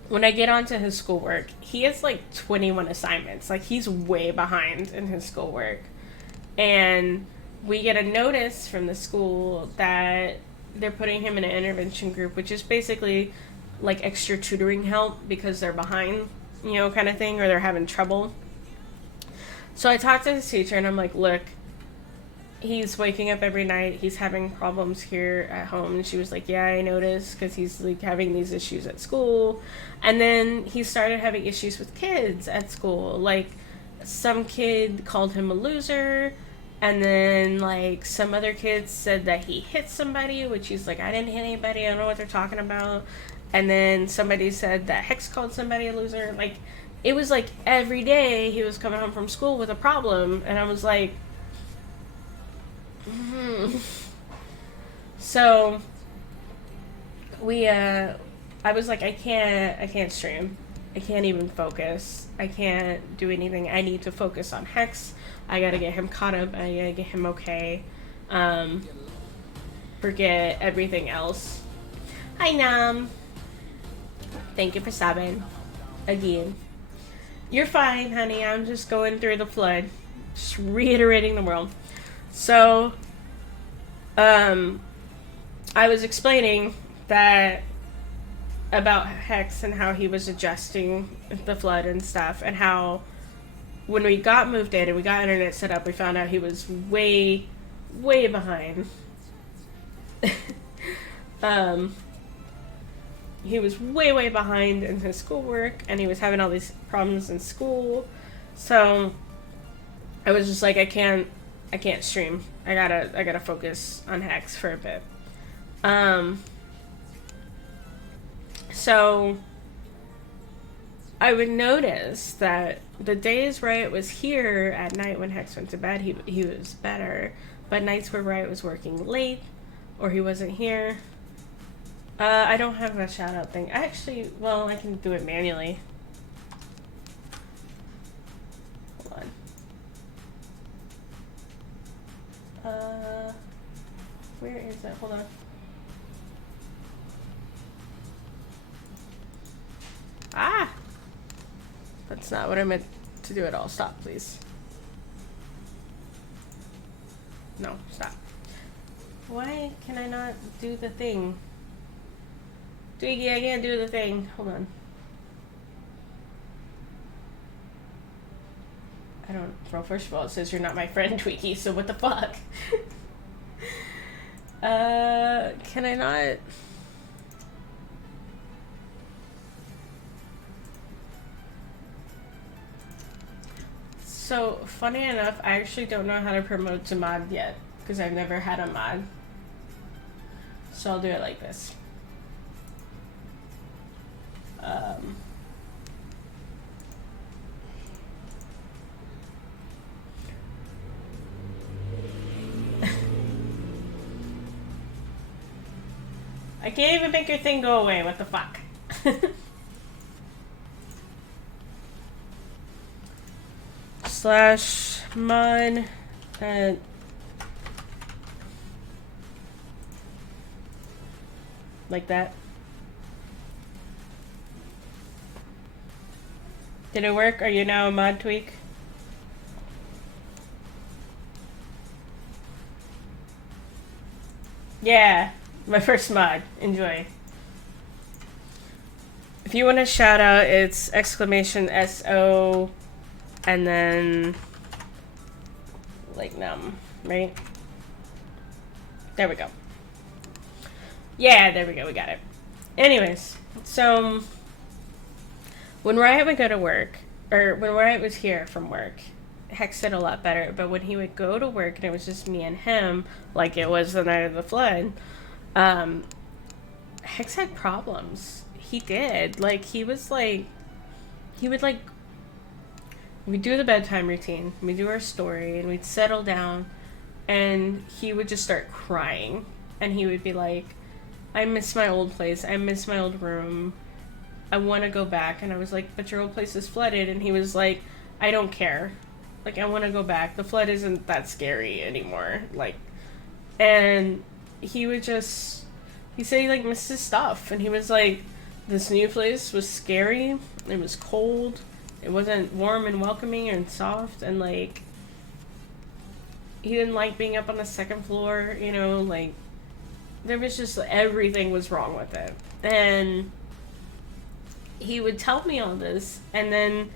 when I get onto his schoolwork, he has like 21 assignments. Like, he's way behind in his schoolwork. And we get a notice from the school that they're putting him in an intervention group, which is basically like extra tutoring help because they're behind, kind of thing, or they're having trouble. So I talked to his teacher, and I'm like, look, he's waking up every night. He's having problems here at home. And she was like, yeah, I noticed, because he's, like, having these issues at school. And then he started having issues with kids at school. Like, some kid called him a loser. And then, like, some other kids said that he hit somebody, which he's like, I didn't hit anybody. I don't know what they're talking about. And then somebody said that Hex called somebody a loser. Like, it was like every day he was coming home from school with a problem. And I was like, So I was like, I can't stream. I can't even focus. I can't do anything. I need to focus on Hex. I gotta get him caught up. I gotta get him okay. Forget everything else. Hi, Nam. Thank you for subbing. Again. You're fine, honey. I'm just going through the flood. Just reiterating the world. So, I was explaining that about Hex and how he was adjusting the flood and stuff, and how when we got moved in and we got internet set up, we found out he was way, way behind. He was way, way behind in his schoolwork, and he was having all these problems in school. So I was just like, I can't stream. I gotta focus on Hex for a bit. So I would notice that the days Riot was here at night when Hex went to bed, he was better. But nights where Riot was working late or he wasn't here, I don't have a shout out thing. Actually, well, I can do it manually. Hold on. Where is it? Hold on. Ah! That's not what I meant to do at all. Stop, please. No, stop. Why can I not do the thing? Twiggy, I can't do the thing. Hold on. I don't... Well, first of all, it says you're not my friend, Twiggy, so what the fuck? Can I not... So, funny enough, I actually don't know how to promote to mod yet, because I've never had a mod. So I'll do it like this. I can't even make your thing go away, what the fuck? Slash mod like that. Did it work? Are you now a mod, Tweak? Yeah, my first mod. Enjoy. If you want to shout out, it's exclamation SO and then like num, right? There we go. Yeah, there we go, we got it. Anyways, so when Riot would go to work, or when Riot was here from work, Hex did a lot better, but when he would go to work and it was just me and him, like it was the night of the flood, Hex had problems. He did. Like, he was like, he would like, we'd do the bedtime routine, we'd do our story, and we'd settle down, and he would just start crying. And he would be like, I miss my old place, I miss my old room, I want to go back. And I was like, but your old place is flooded. And he was like, I don't care. Like, I want to go back. The flood isn't that scary anymore. Like, and he would just, he said he like missed his stuff. And he was like, this new place was scary. It was cold. It wasn't warm and welcoming and soft. And like, he didn't like being up on the second floor, you know, like, there was just, everything was wrong with it. And he would tell me all this, and then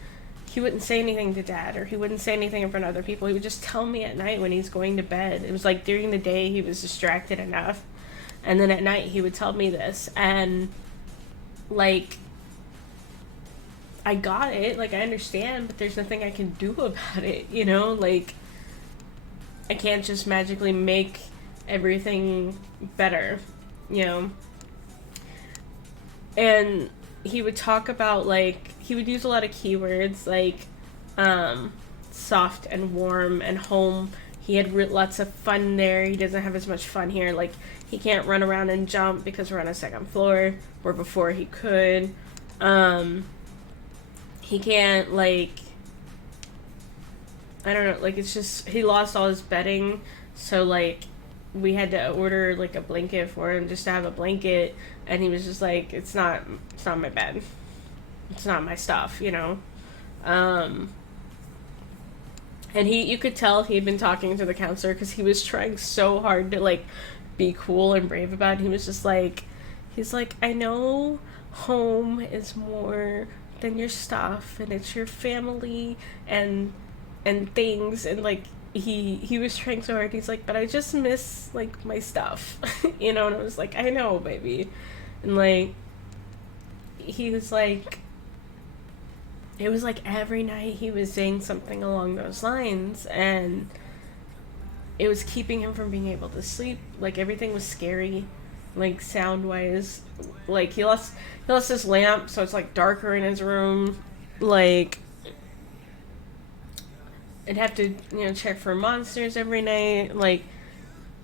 he wouldn't say anything to Dad, or he wouldn't say anything in front of other people. He would just tell me at night when he's going to bed. It was like during the day he was distracted enough, and then at night he would tell me this. And like, I got it, like, I understand, but there's nothing I can do about it, you know? Like, I can't just magically make everything better, you know? And he would talk about, like, he would use a lot of keywords, like, soft and warm and home. He had lots of fun there. He doesn't have as much fun here. Like, he can't run around and jump because we're on a second floor, where before he could. He can't, like, I don't know, like, it's just, he lost all his bedding, so, like, we had to order, like, a blanket for him just to have a blanket, and he was just like, it's not my bed. It's not my stuff, you know? And you could tell he had been talking to the counselor, because he was trying so hard to, like, be cool and brave about it. He was just like, he's like, I know home is more than your stuff, and it's your family, and things, and, like, he was trying so hard. He's like, but I just miss, like, my stuff, you know? And I was like, I know, baby. And, like, he was like, it was like every night he was saying something along those lines, and it was keeping him from being able to sleep. Like, everything was scary, like, sound wise. Like, he lost his lamp, so it's, like, darker in his room. Like, I'd have to, you know, check for monsters every night. Like,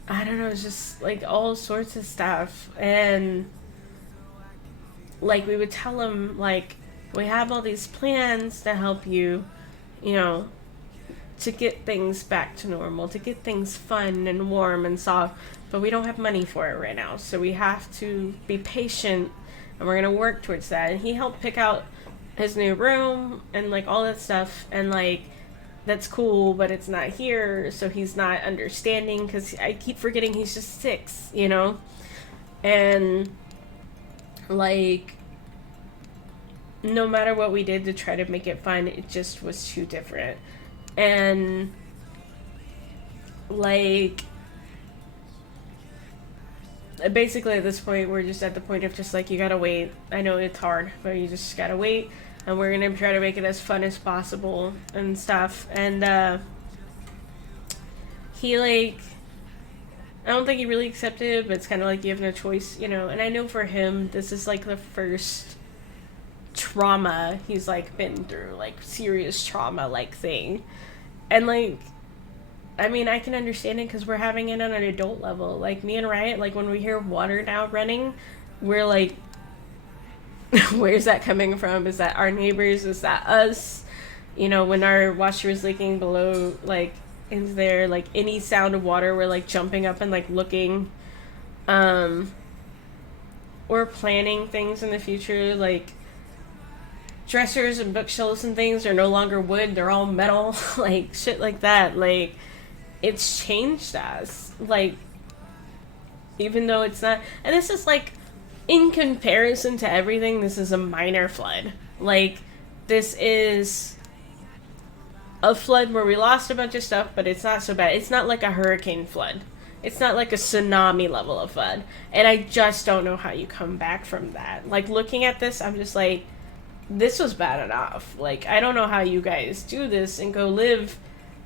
I don't know, it's just, like, all sorts of stuff. And like, we would tell him, like, we have all these plans to help you, you know, to get things back to normal, to get things fun and warm and soft, but we don't have money for it right now, so we have to be patient, and we're gonna work towards that. And he helped pick out his new room and, like, all that stuff, and, like, that's cool, but it's not here, so he's not understanding, because I keep forgetting he's just 6, you know? And, like, no matter what we did to try to make it fun, it just was too different. And, like, basically at this point, we're just at the point of just, like, you gotta wait. I know it's hard, but you just gotta wait, and we're gonna try to make it as fun as possible and stuff. And, he, like, I don't think he really accepted it, but it's kind of like you have no choice, you know? And I know for him, this is, like, the first trauma he's, like, been through, like, serious trauma, like, thing. And, like, I mean, I can understand it because we're having it on an adult level. Like, me and Riot, like, when we hear water now running, we're like, where's that coming from? Is that our neighbors? Is that us? You know, when our washer is leaking below, like, is there, like, any sound of water, we're, like, jumping up and, like, looking. We're planning things in the future, like, dressers and bookshelves and things are no longer wood, they're all metal, like, shit like that. Like, it's changed us, like, even though it's not, and this is, like, in comparison to everything, this is a minor flood. Like, this is a flood where we lost a bunch of stuff, but it's not so bad. It's not like a hurricane flood. It's not like a tsunami level of flood. And I just don't know how you come back from that. Like, looking at this, I'm just like, this was bad enough. Like, I don't know how you guys do this and go live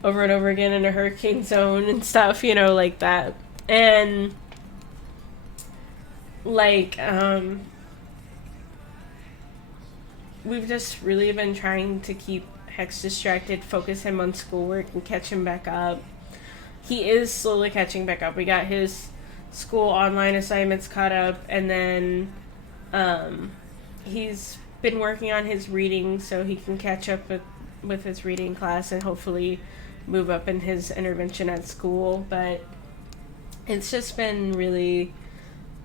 over and over again in a hurricane zone and stuff, you know, like that. And, like, we've just really been trying to keep Hex distracted, focus him on schoolwork, and catch him back up. He is slowly catching back up. We got his school online assignments caught up, and then he's been working on his reading so he can catch up with his reading class and hopefully move up in his intervention at school. But it's just been really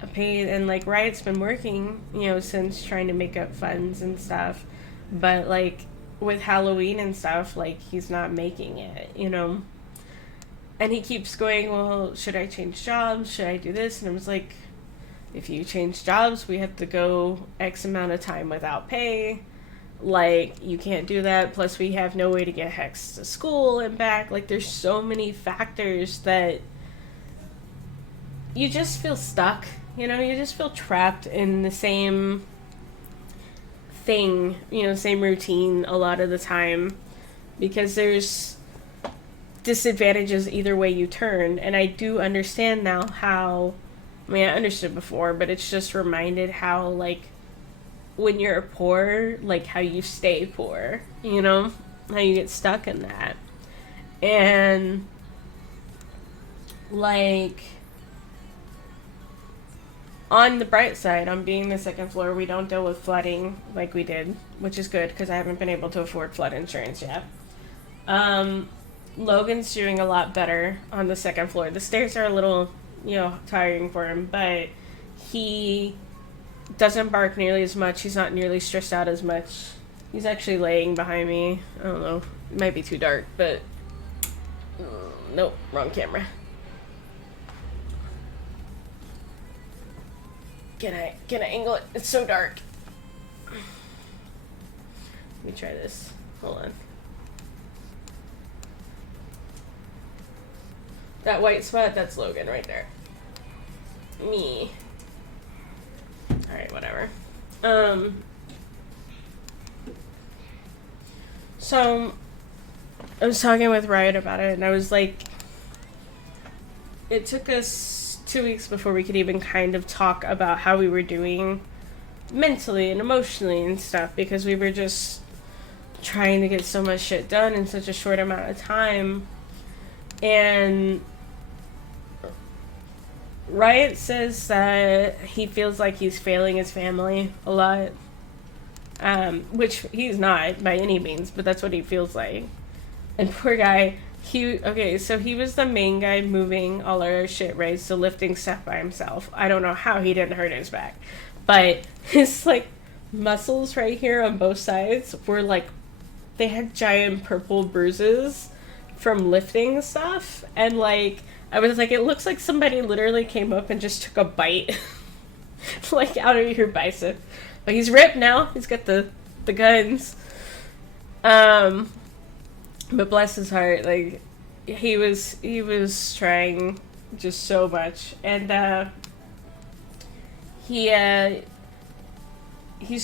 a pain, and, like, Riot's been working, you know, since trying to make up funds and stuff, but, like, with Halloween and stuff, like, he's not making it, you know? And he keeps going, well, should I change jobs? Should I do this? And I was like, if you change jobs, we have to go X amount of time without pay. Like, you can't do that. Plus, we have no way to get Hex to school and back. Like, there's so many factors that you just feel stuck. You know, you just feel trapped in the same thing, you know, same routine a lot of the time, because there's disadvantages either way you turn. And I do understand now how, I mean, I understood before, but it's just reminded how, like, when you're poor, like, how you stay poor, you know, how you get stuck in that. And, like, on the bright side, on being the second floor, we don't deal with flooding like we did, which is good because I haven't been able to afford flood insurance yet. Logan's doing a lot better on the second floor. The stairs are a little, you know, tiring for him, but he doesn't bark nearly as much. He's not nearly stressed out as much. He's actually laying behind me. I don't know. It might be too dark, but nope, wrong camera. Can I angle it? It's so dark. Let me try this. Hold on. That white spot, that's Logan right there. Me. Alright, whatever. So, I was talking with Riot about it, and I was like, it took us 2 weeks before we could even kind of talk about how we were doing mentally and emotionally and stuff, because we were just trying to get so much shit done in such a short amount of time. And Riot says that he feels like he's failing his family a lot. Which he's not by any means, but that's what he feels like. And poor guy, so he was the main guy moving all our shit, right? So lifting stuff by himself. I don't know how he didn't hurt his back. But his, like, muscles right here on both sides were, like, they had giant purple bruises from lifting stuff. And, like, I was like, it looks like somebody literally came up and just took a bite, like, out of your bicep. But he's ripped now. He's got the guns. But bless his heart, like, he was trying just so much, and he's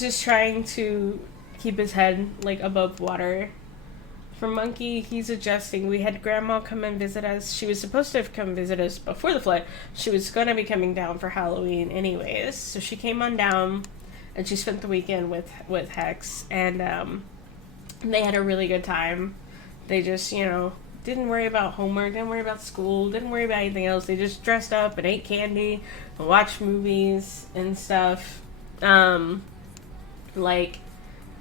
just trying to keep his head, like, above water. For Monkey, he's adjusting. We had Grandma come and visit us. She was supposed to have come visit us before the flood. She was going to be coming down for Halloween anyways, so she came on down, and she spent the weekend with Hex, and they had a really good time. They just, didn't worry about homework, didn't worry about school, didn't worry about anything else. They just dressed up and ate candy and watched movies and stuff. Like,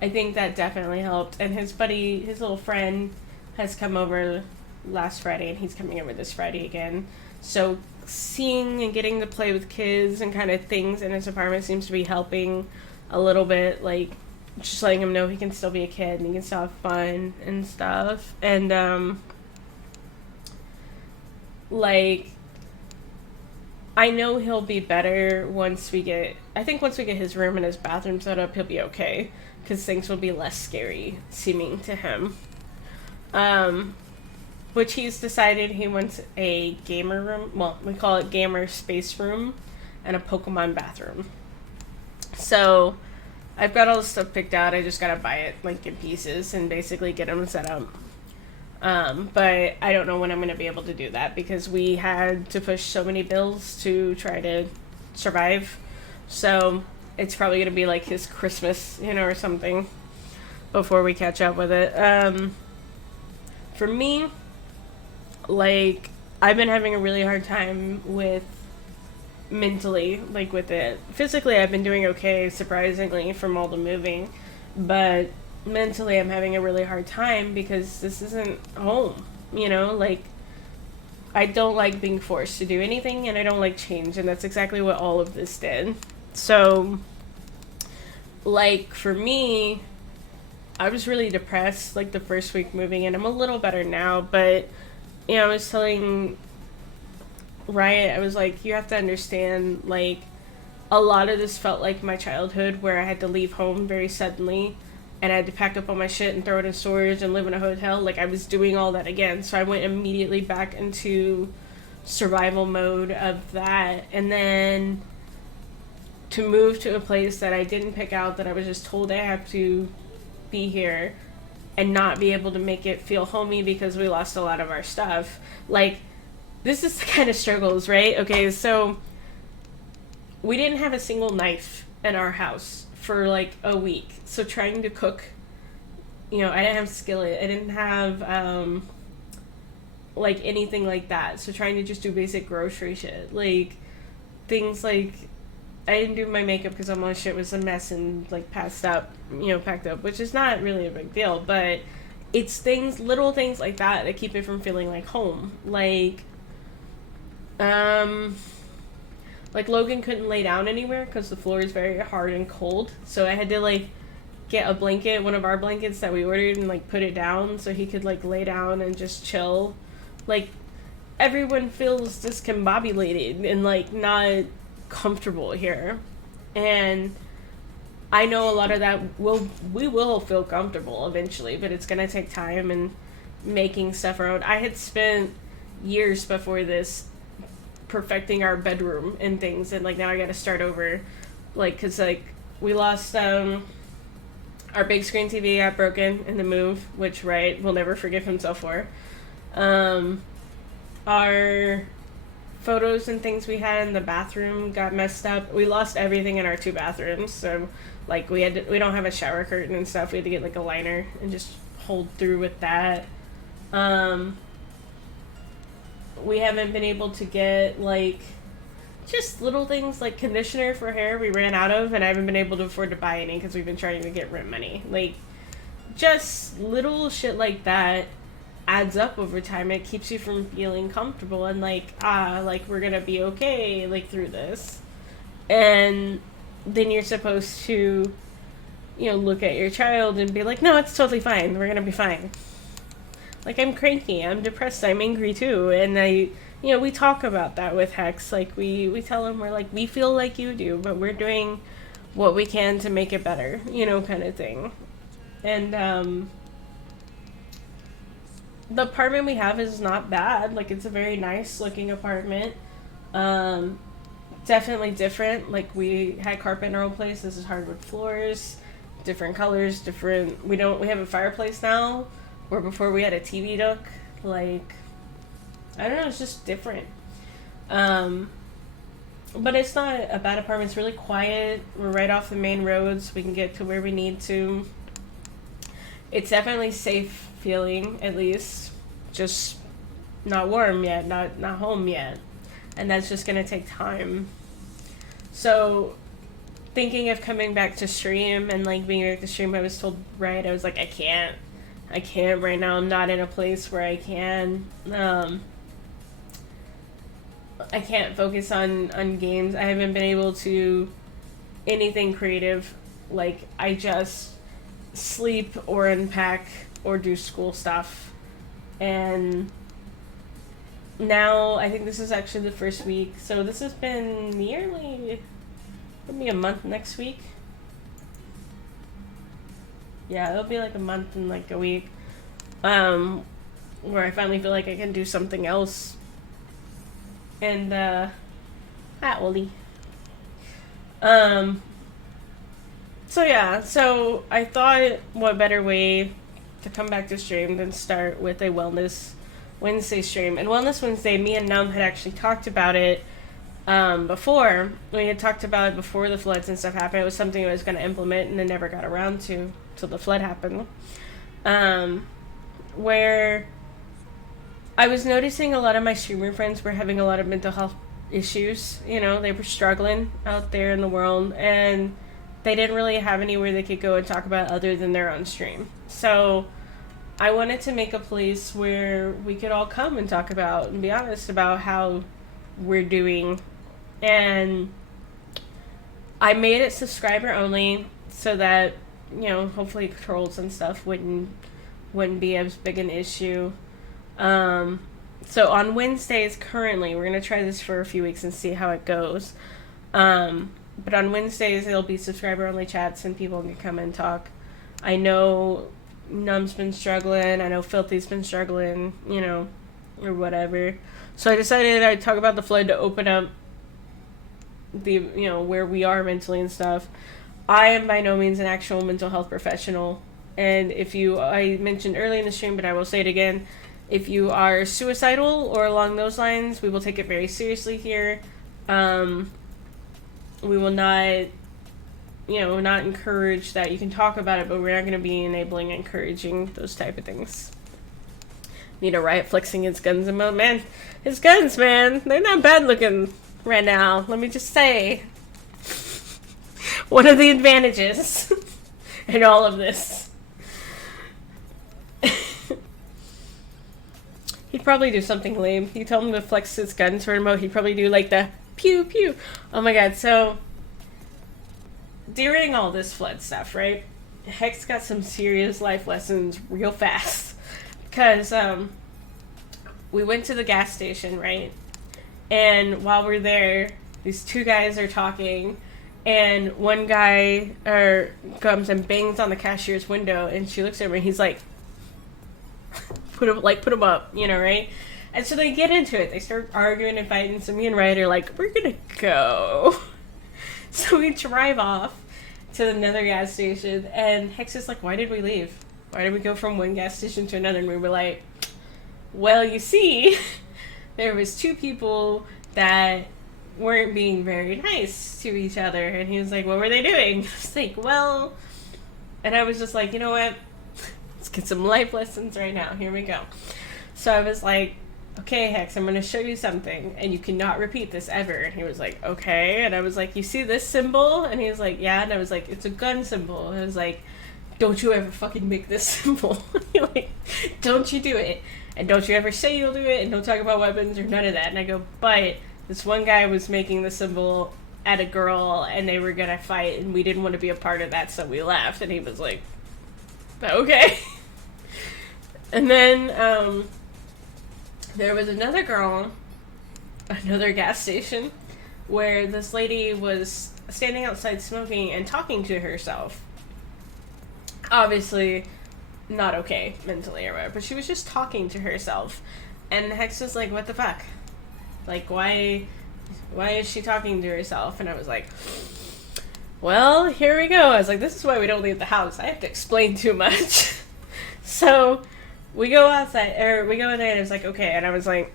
I think that definitely helped. And his little friend, has come over last Friday, and he's coming over this Friday again. So seeing and getting to play with kids and kind of things in his apartment seems to be helping a little bit, like, just letting him know he can still be a kid and he can still have fun and stuff. And, like, I know he'll be better once we get his room and his bathroom set up, he'll be okay. Because things will be less scary seeming to him. Which he's decided he wants a gamer room. Well, we call it gamer space room and a Pokemon bathroom. So I've got all the stuff picked out. I just gotta buy it, like, in pieces and basically get them set up. But I don't know when I'm gonna be able to do that because we had to push so many bills to try to survive. So it's probably gonna be like his Christmas, or something before we catch up with it. For me, like, I've been having a really hard time with mentally, like, with it. Physically, I've been doing okay, surprisingly, from all the moving, but mentally, I'm having a really hard time because this isn't home, like, I don't like being forced to do anything, and I don't like change, and that's exactly what all of this did. So, like, for me, I was really depressed, like, the first week moving in. I'm a little better now, but, I was telling Riot, I was like, you have to understand, like, a lot of this felt like my childhood where I had to leave home very suddenly, and I had to pack up all my shit and throw it in storage and live in a hotel. Like, I was doing all that again, so I went immediately back into survival mode of that, and then to move to a place that I didn't pick out, that I was just told I have to be here, and not be able to make it feel homey because we lost a lot of our stuff. Like, this is the kind of struggles, right? Okay, so we didn't have a single knife in our house for, like, a week. So trying to cook, I didn't have skillet. I didn't have, like, anything like that. So trying to just do basic grocery shit. Like, things like, I didn't do my makeup because all my shit was a mess and, like, packed up, which is not really a big deal, but it's little things like that keep it from feeling like home. Like Logan couldn't lay down anywhere because the floor is very hard and cold, so I had to, like, get a blanket, one of our blankets that we ordered, and, like, put it down so he could, like, lay down and just chill. Like, everyone feels discombobulated and, like, not comfortable here, and I know a lot of that we will feel comfortable eventually, but it's gonna take time and making stuff around. I had spent years before this perfecting our bedroom and things, and, like, now I gotta start over, like, because, like, we lost our big screen TV got broken in the move, which Riot will never forgive himself for. Our photos and things we had in the bathroom got messed up. We lost everything in our 2 bathrooms, so, like, we don't have a shower curtain and stuff. We had to get, like, a liner and just hold through with that. We haven't been able to get, like, just little things like conditioner for hair we ran out of, and I haven't been able to afford to buy any because we've been trying to get rent money. Like, just little shit like that adds up over time. It keeps you from feeling comfortable and like we're gonna be okay like through this. And then you're supposed to, you know, look at your child and be like, no, it's totally fine, we're gonna be fine. Like, I'm cranky, I'm depressed, I'm angry too. And you know, we talk about that with Hex. Like, we tell him, we're like, we feel like you do, but we're doing what we can to make it better, you know, kind of thing. And the apartment we have is not bad. Like, it's a very nice looking apartment. Definitely different. Like, we had carpet in our old place. This is hardwood floors, different colors, different. We have a fireplace now, where before we had a TV nook. Like, I don't know, it's just different. But it's not a bad apartment. It's really quiet. We're right off the main roads. We can get to where we need to. It's definitely safe feeling, at least. Just not warm yet, not home yet. And that's just going to take time. So, thinking of coming back to stream and, like, being back to stream, I was told, right, I was like, I can't right now. I'm not in a place where I can. I can't focus on games. I haven't been able to anything creative. Like, I just sleep or unpack or do school stuff. And now I think this is actually the first week. So this has been nearly, it'll be a month next week. Yeah, it'll be like a month and like a week. Where I finally feel like I can do something else. And hi Oli. So yeah, so I thought what better way to come back to stream than start with a Wellness Wednesday stream. And Wellness Wednesday, me and Num had actually talked about it before. We had talked about it before the floods and stuff happened. It was something I was going to implement and then never got around to till the flood happened. Where I was noticing a lot of my streamer friends were having a lot of mental health issues. You know, they were struggling out there in the world, and they didn't really have anywhere they could go and talk about other than their own stream. So I wanted to make a place where we could all come and talk about and be honest about how we're doing. And I made it subscriber only so that, you know, hopefully trolls and stuff wouldn't be as big an issue. So on Wednesdays currently, we're going to try this for a few weeks and see how it goes. But on Wednesdays, it'll be subscriber-only chats and people can come and talk. I know Num's been struggling. I know Filthy's been struggling, you know, or whatever. So I decided I'd talk about the flood to open up the, you know, where we are mentally and stuff. I am by no means an actual mental health professional. And I mentioned early in the stream, but I will say it again, if you are suicidal or along those lines, we will take it very seriously here. We will not, you know, not encourage that. You can talk about it, but we're not going to be enabling and encouraging those type of things. Need a Riot flexing his guns and man, his guns, man, they're not bad looking right now. Let me just say, one of the advantages in all of this. He'd probably do something lame. You told him to flex his guns for remote, he'd probably do like the pew pew. Oh my god, so during all this flood stuff, right? Hex got some serious life lessons real fast. Because we went to the gas station, right? And while we're there, these two guys are talking, and one guy comes and bangs on the cashier's window, and she looks at him and he's like, put him up, you know, right? And so they get into it. They start arguing and fighting. So me and Riot are like, we're gonna go. So we drive off to another gas station, and Hex is like, why did we leave? Why did we go from one gas station to another? And we were like, well, you see, there was two people that weren't being very nice to each other. And he was like, what were they doing? I was like, well, and I was just like, you know what? Let's get some life lessons right now. Here we go. So I was like, okay, Hex, I'm going to show you something, and you cannot repeat this ever. And he was like, okay. And I was like, you see this symbol? And he was like, yeah. And I was like, it's a gun symbol. And I was like, don't you ever fucking make this symbol. Like, don't you do it. And don't you ever say you'll do it, and don't talk about weapons or none of that. And I go, but this one guy was making the symbol at a girl, and they were going to fight, and we didn't want to be a part of that, so we left. And he was like, okay. And then, there was another girl, another gas station, where this lady was standing outside smoking and talking to herself. Obviously, not okay mentally or whatever, but she was just talking to herself. And Hex was like, what the fuck? Like, why is she talking to herself? And I was like, well, here we go. I was like, this is why we don't leave the house. I have to explain too much. So we go outside, or we go in there, and it's like, okay. And I was like,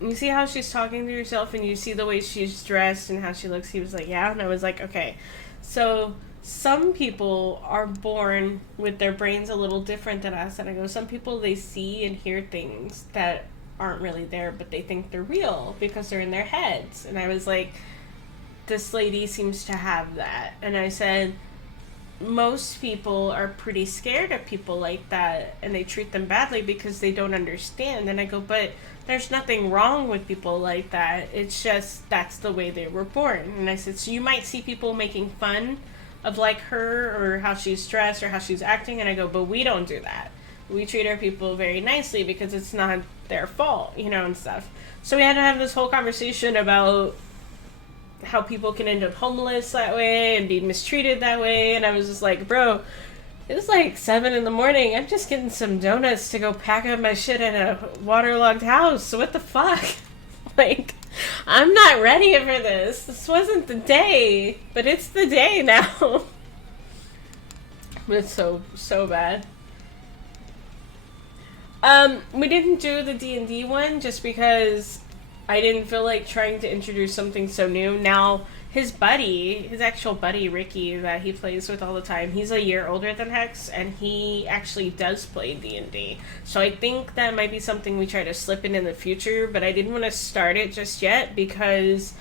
you see how she's talking to herself, and you see the way she's dressed and how she looks? He was like, yeah. And I was like, okay. So some people are born with their brains a little different than us. And I go, some people, they see and hear things that aren't really there, but they think they're real because they're in their heads. And I was like, this lady seems to have that. And I said, most people are pretty scared of people like that, and they treat them badly because they don't understand. And I go, but there's nothing wrong with people like that. It's just that's the way they were born. And I said, so you might see people making fun of like her or how she's dressed or how she's acting. And I go, but we don't do that. We treat our people very nicely because it's not their fault, you know, and stuff. So we had to have this whole conversation about how people can end up homeless that way and be mistreated that way. And I was just like, bro, it was like 7 a.m. I'm just getting some donuts to go pack up my shit in a waterlogged house. So what the fuck? Like, I'm not ready for this. This wasn't the day, but it's the day now. It's so bad. We didn't do the D&D one just because I didn't feel like trying to introduce something so new. Now, his actual buddy, Ricky, that he plays with all the time, he's a year older than Hex, and he actually does play D&D. So I think that might be something we try to slip in the future, but I didn't want to start it just yet because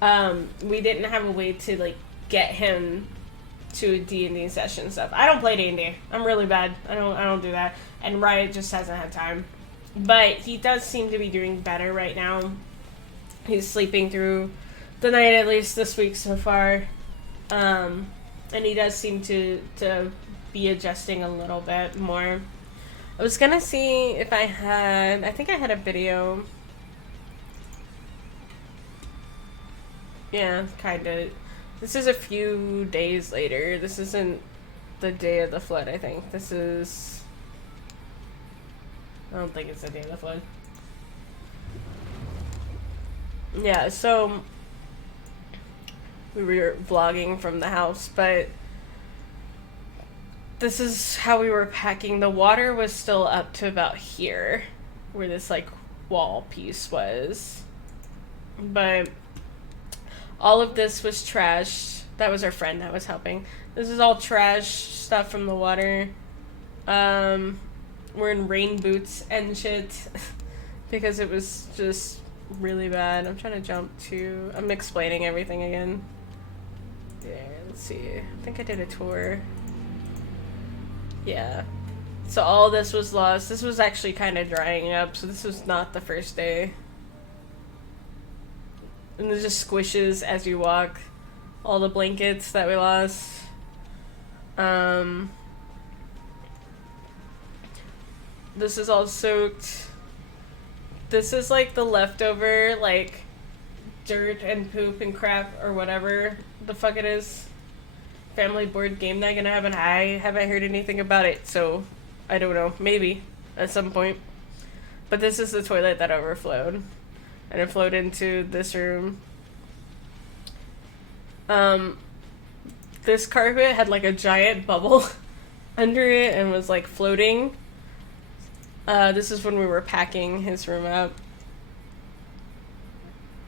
we didn't have a way to, like, get him to a D&D session and stuff. I don't play D&D. I'm really bad. I don't do that. And Riot just hasn't had time. But he does seem to be doing better right now. He's sleeping through the night, at least this week so far. And he does seem to be adjusting a little bit more. I was gonna see if I think I had a video. Yeah, kinda. This is a few days later. This isn't the day of the flood, I think. I don't think it's the day of the flood. Yeah, so we were vlogging from the house, but this is how we were packing. The water was still up to about here, where this, like, wall piece was. But all of this was trash. That was our friend that was helping. This is all trash stuff from the water. We're in rain boots and shit because it was just really bad. I'm trying to jump to... I'm explaining everything again. Yeah, let's see. I think I did a tour. Yeah. So all this was lost. This was actually kind of drying up, so this was not the first day. And it just squishes as you walk. All the blankets that we lost. This is all soaked. This is like the leftover, like, dirt and poop and crap or whatever the fuck it is. Family board game night gonna happen. I haven't heard anything about it, so I don't know. Maybe at some point. But this is the toilet that overflowed. And it flowed into this room. This carpet had like a giant bubble under it and was like floating. This is when we were packing his room up.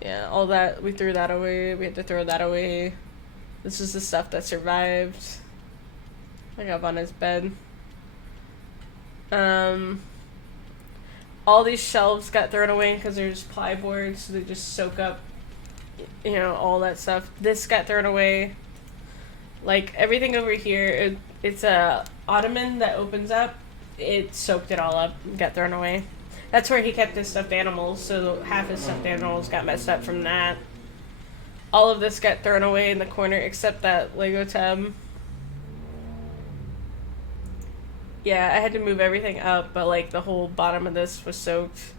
Yeah, all that, we threw that away. We had to throw that away. This is the stuff that survived. Like up on his bed. all these shelves got thrown away because there's plyboard, so they just soak up, you know, all that stuff. This got thrown away. Like, everything over here, it's a ottoman that opens up. It soaked it all up and got thrown away. That's where he kept his stuffed animals, so half his stuffed animals got messed up from that. All of this got thrown away in the corner except that Lego tub. Yeah, I had to move everything up, but like the whole bottom of this was soaked.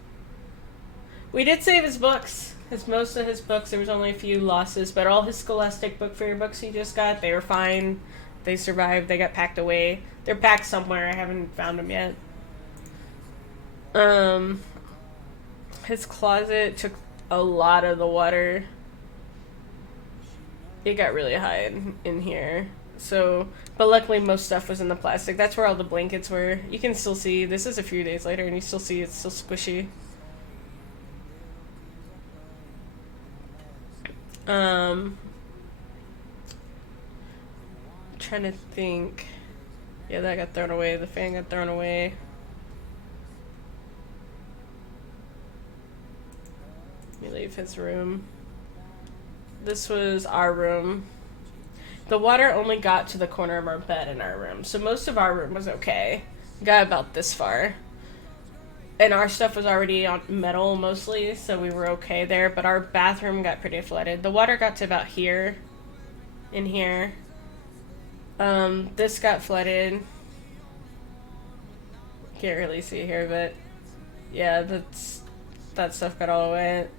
We did save his books. Most of his books, there was only a few losses, but all his Scholastic Book Fair books he just got, they were fine. They survived. They got packed away. They're packed somewhere. I haven't found them yet. His closet took a lot of the water. It got really high in here. So, but luckily most stuff was in the plastic. That's where all the blankets were. You can still see, this is a few days later, and you still see it's still squishy. Trying to think. Yeah, that got thrown away. The fan got thrown away. Let me leave his room. This was our room. The water only got to the corner of our bed in our room, so most of our room was okay. Got about this far. And our stuff was already on metal mostly, so we were okay there, but our bathroom got pretty flooded. The water got to about here. In here. This got flooded. Can't really see here, but yeah, that stuff got all wet.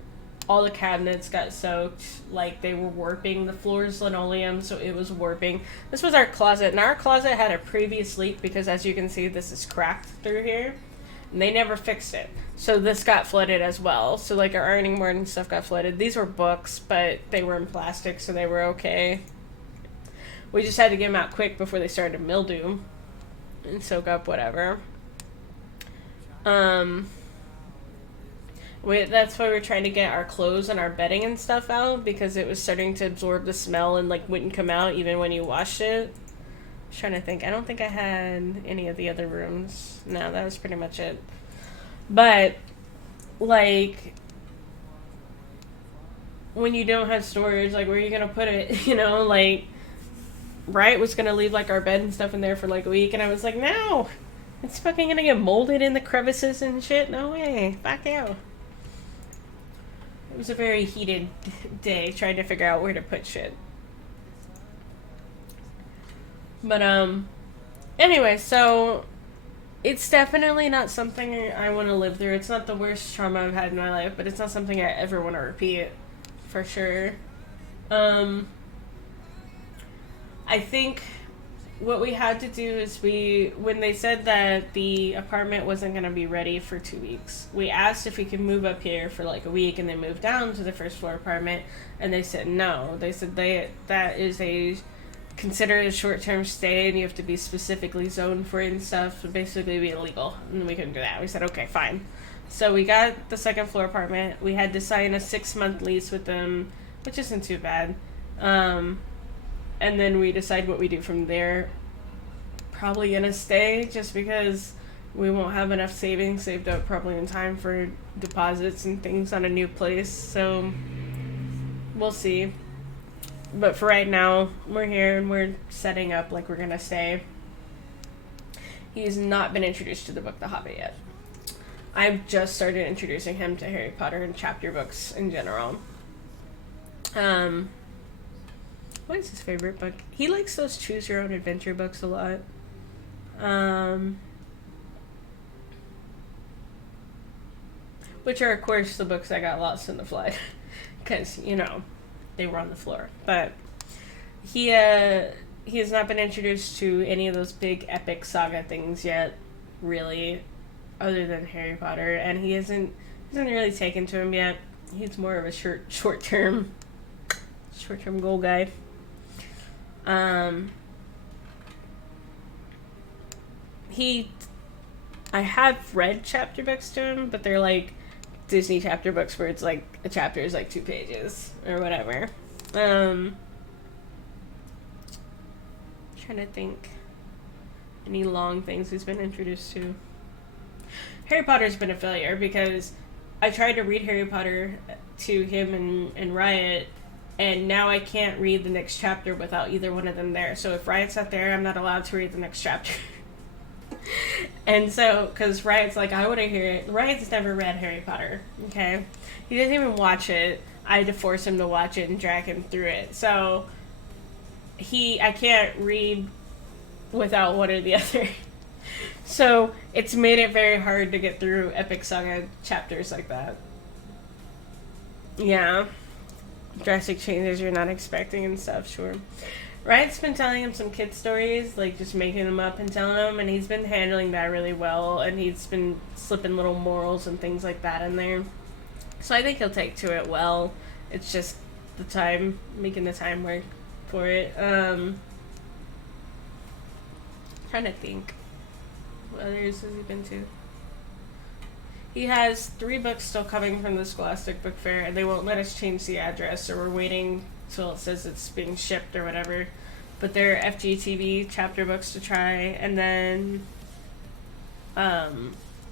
All the cabinets got soaked, like they were warping. The floor's linoleum, so it was warping. This was our closet, and our closet had a previous leak because, as you can see, this is cracked through here, and they never fixed it. So this got flooded as well. So like our ironing board and stuff got flooded. These were books, but they were in plastic, so they were okay. We just had to get them out quick before they started to mildew and soak up whatever. That's why we're trying to get our clothes and our bedding and stuff out, because it was starting to absorb the smell and like wouldn't come out even when you washed it. I was trying to think. I don't think I had any of the other rooms. No, that was pretty much it. But like, when you don't have storage, like where are you gonna put it? You know, like Wright was gonna leave like our bed and stuff in there for like a week, and I was like, no, it's fucking gonna get molded in the crevices and shit. No way. Fuck you. It was a very heated day trying to figure out where to put shit. But, anyway, so it's definitely not something I want to live through. It's not the worst trauma I've had in my life, but it's not something I ever want to repeat, for sure. I think what we had to do is when they said that the apartment wasn't going to be ready for 2 weeks, we asked if we could move up here for like a week and then move down to the first floor apartment, and they said no. They said that is considered a short-term stay, and you have to be specifically zoned for it and stuff, so basically be illegal, and we couldn't do that. We said okay, fine. So we got the second floor apartment. We had to sign a 6-month lease with them, which isn't too bad. And then we decide what we do from there. Probably gonna stay, just because we won't have enough savings saved up probably in time for deposits and things on a new place. So we'll see. But for right now, we're here and we're setting up like we're gonna stay. He's not been introduced to the book The Hobbit yet. I've just started introducing him to Harry Potter and chapter books in general. What is his favorite book? He likes those choose your own adventure books a lot. Which are, of course, the books that got lost in the flood. Because, you know, they were on the floor. But he has not been introduced to any of those big epic saga things yet, really, other than Harry Potter. And he hasn't really taken to him yet. He's more of a short-term goal guy. I have read chapter books to him, but they're like Disney chapter books where it's like a chapter is like 2 pages or whatever. Trying to think any long things he's been introduced to. Harry Potter's been a failure because I tried to read Harry Potter to him and Riot, and now I can't read the next chapter without either one of them there. So if Riot's not there, I'm not allowed to read the next chapter. And so, because Riot's like, I want to hear it. Riot's never read Harry Potter, okay? He doesn't even watch it. I had to force him to watch it and drag him through it. So, I can't read without one or the other. So, it's made it very hard to get through Epic Saga chapters like that. Yeah. Drastic changes you're not expecting and stuff, sure. Riot's been telling him some kid stories, like just making them up and telling them, and he's been handling that really well, and he's been slipping little morals and things like that in there. So I think he'll take to it well. It's just the time, making the time work for it. Trying to think. What others has he been to? He has 3 books still coming from the Scholastic Book Fair, and they won't let us change the address, so we're waiting till it says it's being shipped or whatever. But they're FGTV chapter books to try, and then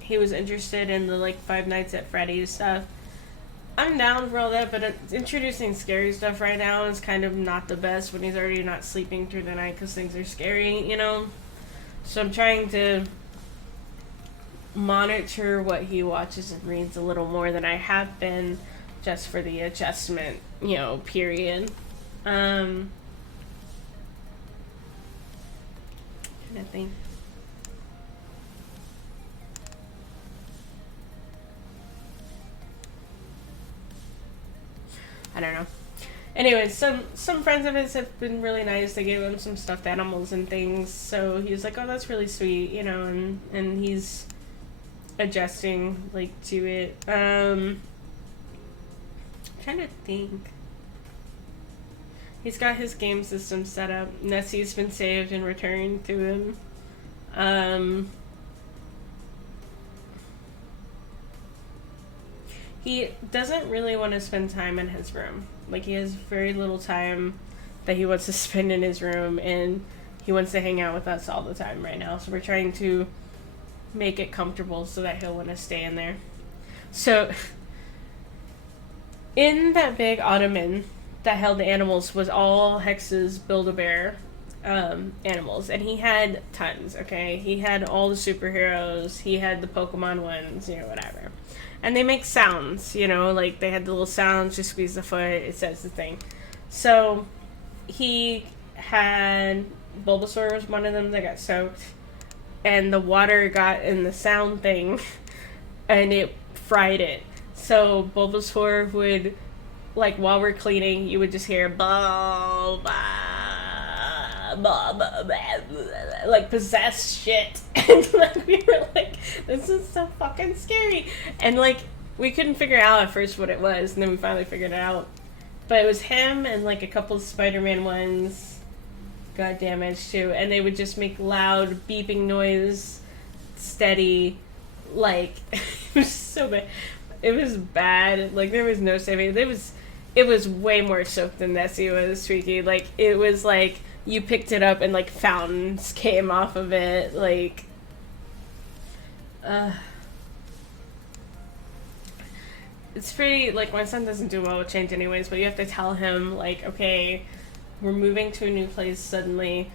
he was interested in the like Five Nights at Freddy's stuff. I'm down for all that, but introducing scary stuff right now is kind of not the best when he's already not sleeping through the night because things are scary, you know? So I'm trying to monitor what he watches and reads a little more than I have been, just for the adjustment, you know, period. I think. I don't know. Anyways, some friends of his have been really nice. They gave him some stuffed animals and things, so he was like, "Oh, that's really sweet," you know, and he's adjusting like to it. Trying to think. He's got his game system set up. Nessie's been saved and returned to him. He doesn't really want to spend time in his room. Like, he has very little time that he wants to spend in his room, and he wants to hang out with us all the time right now. So we're trying to make it comfortable so that he'll want to stay in there. So in that big ottoman that held the animals was all Hex's Build-A-Bear animals, and he had tons, okay? He had all the superheroes, he had the Pokemon ones, you know, whatever. And they make sounds, you know, like they had the little sounds, just squeeze the foot, it says the thing. So he had Bulbasaur was one of them that got soaked, and the water got in the sound thing, and it fried it. So Bulbasaur would, like, while we're cleaning, you would just hear bah, bah, bah, bah, bah, like possessed shit. And like we were like, this is so fucking scary. And like we couldn't figure out at first what it was, and then we finally figured it out. But it was him and like a couple of Spider-Man ones got damaged too, and they would just make loud beeping noise, steady, like it was so bad. It was bad. Like, there was no saving. It was way more soaked than Nessie was, Tweaky. Like, it was like you picked it up and, like, fountains came off of it. Like, it's pretty, like, my son doesn't do well with change anyways, but you have to tell him, like, okay, we're moving to a new place suddenly.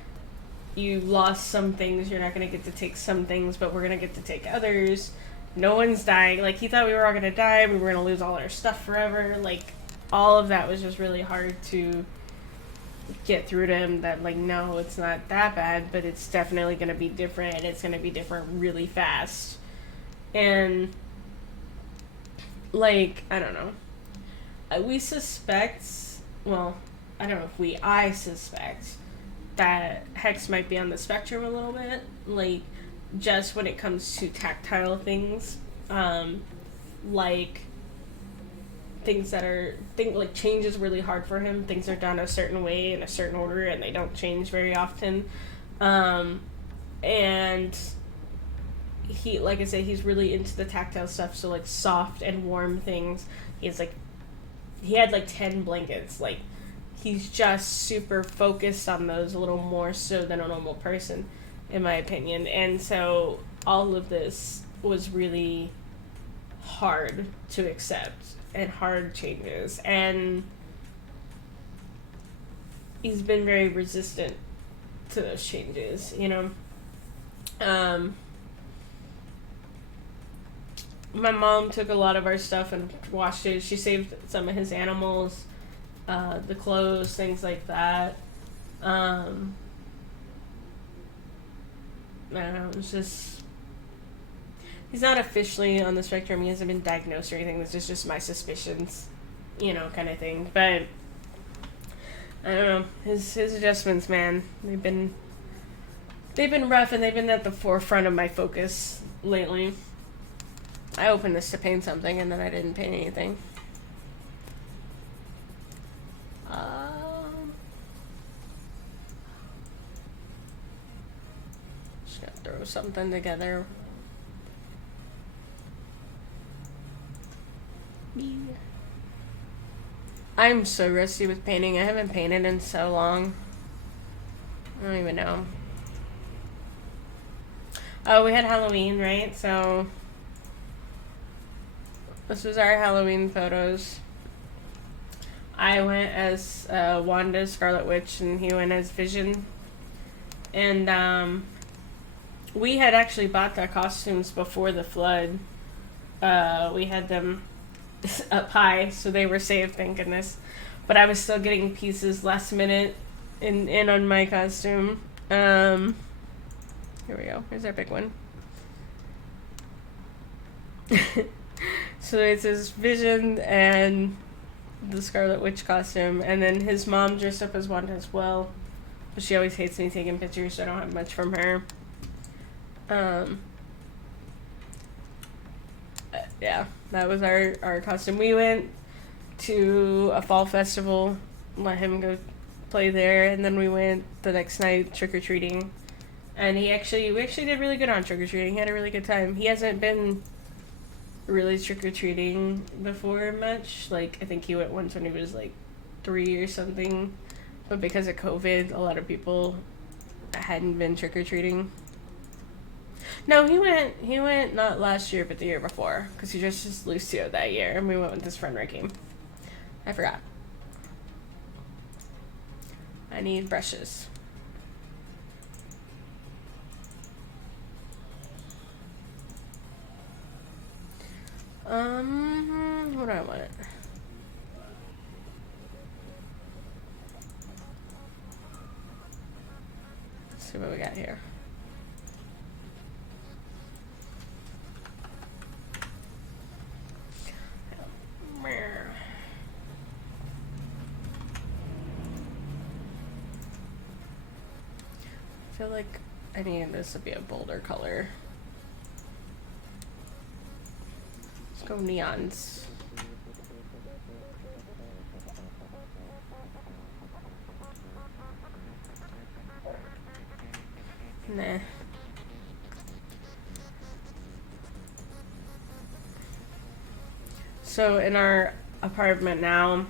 You lost some things. You're not going to get to take some things, but we're going to get to take others. No one's dying. Like, he thought we were all gonna die. We were gonna lose all our stuff forever. Like, all of that was just really hard to get through to him. That, like, no, it's not that bad, but it's definitely gonna be different, and it's gonna be different really fast. And, like, I don't know. We suspect, well, I don't know if I suspect that Hex might be on the spectrum a little bit. Like, just when it comes to tactile things, like things that are like change is really hard for him. Things are done a certain way in a certain order, and they don't change very often. And he, like I said, he's really into the tactile stuff. So like soft and warm things. He had like 10 blankets. Like, he's just super focused on those a little more so than a normal person, in my opinion. And so all of this was really hard to accept and hard changes, and he's been very resistant to those changes, you know. My mom took a lot of our stuff and washed it. She saved some of his animals, the clothes, things like that. I don't know, it's just, he's not officially on the spectrum. He hasn't been diagnosed or anything. This is just my suspicions, you know, kind of thing. But I don't know. His adjustments, man, they've been rough, and they've been at the forefront of my focus lately. I opened this to paint something, and then I didn't paint anything. Just gotta throw something together. I'm so rusty with painting. I haven't painted in so long. I don't even know. Oh, we had Halloween, right? So this was our Halloween photos. I went as Wanda, Scarlet Witch, and he went as Vision. And we had actually bought the costumes before the flood. We had them up high, so they were safe, thank goodness. But I was still getting pieces last minute in on my costume. Here we go. Here's our big one. So it's his Vision and the Scarlet Witch costume, and then his mom dressed up as Wanda as well. But she always hates me taking pictures, so I don't have much from her. Yeah, that was our costume. We went to a fall festival, let him go play there, and then we went the next night trick-or-treating. And we actually did really good on trick-or-treating. He had a really good time. He hasn't been really trick-or-treating before much. Like, I think he went once when he was like 3 or something. But because of COVID, a lot of people hadn't been trick-or-treating. No, he went not last year, but the year before. Because he dressed as Lucio that year. And we went with his friend Ricky. I forgot. I need brushes. What do I want? Let's see what we got here. I feel like I need this to be a bolder color. Let's go neons. Nah. So in our apartment now,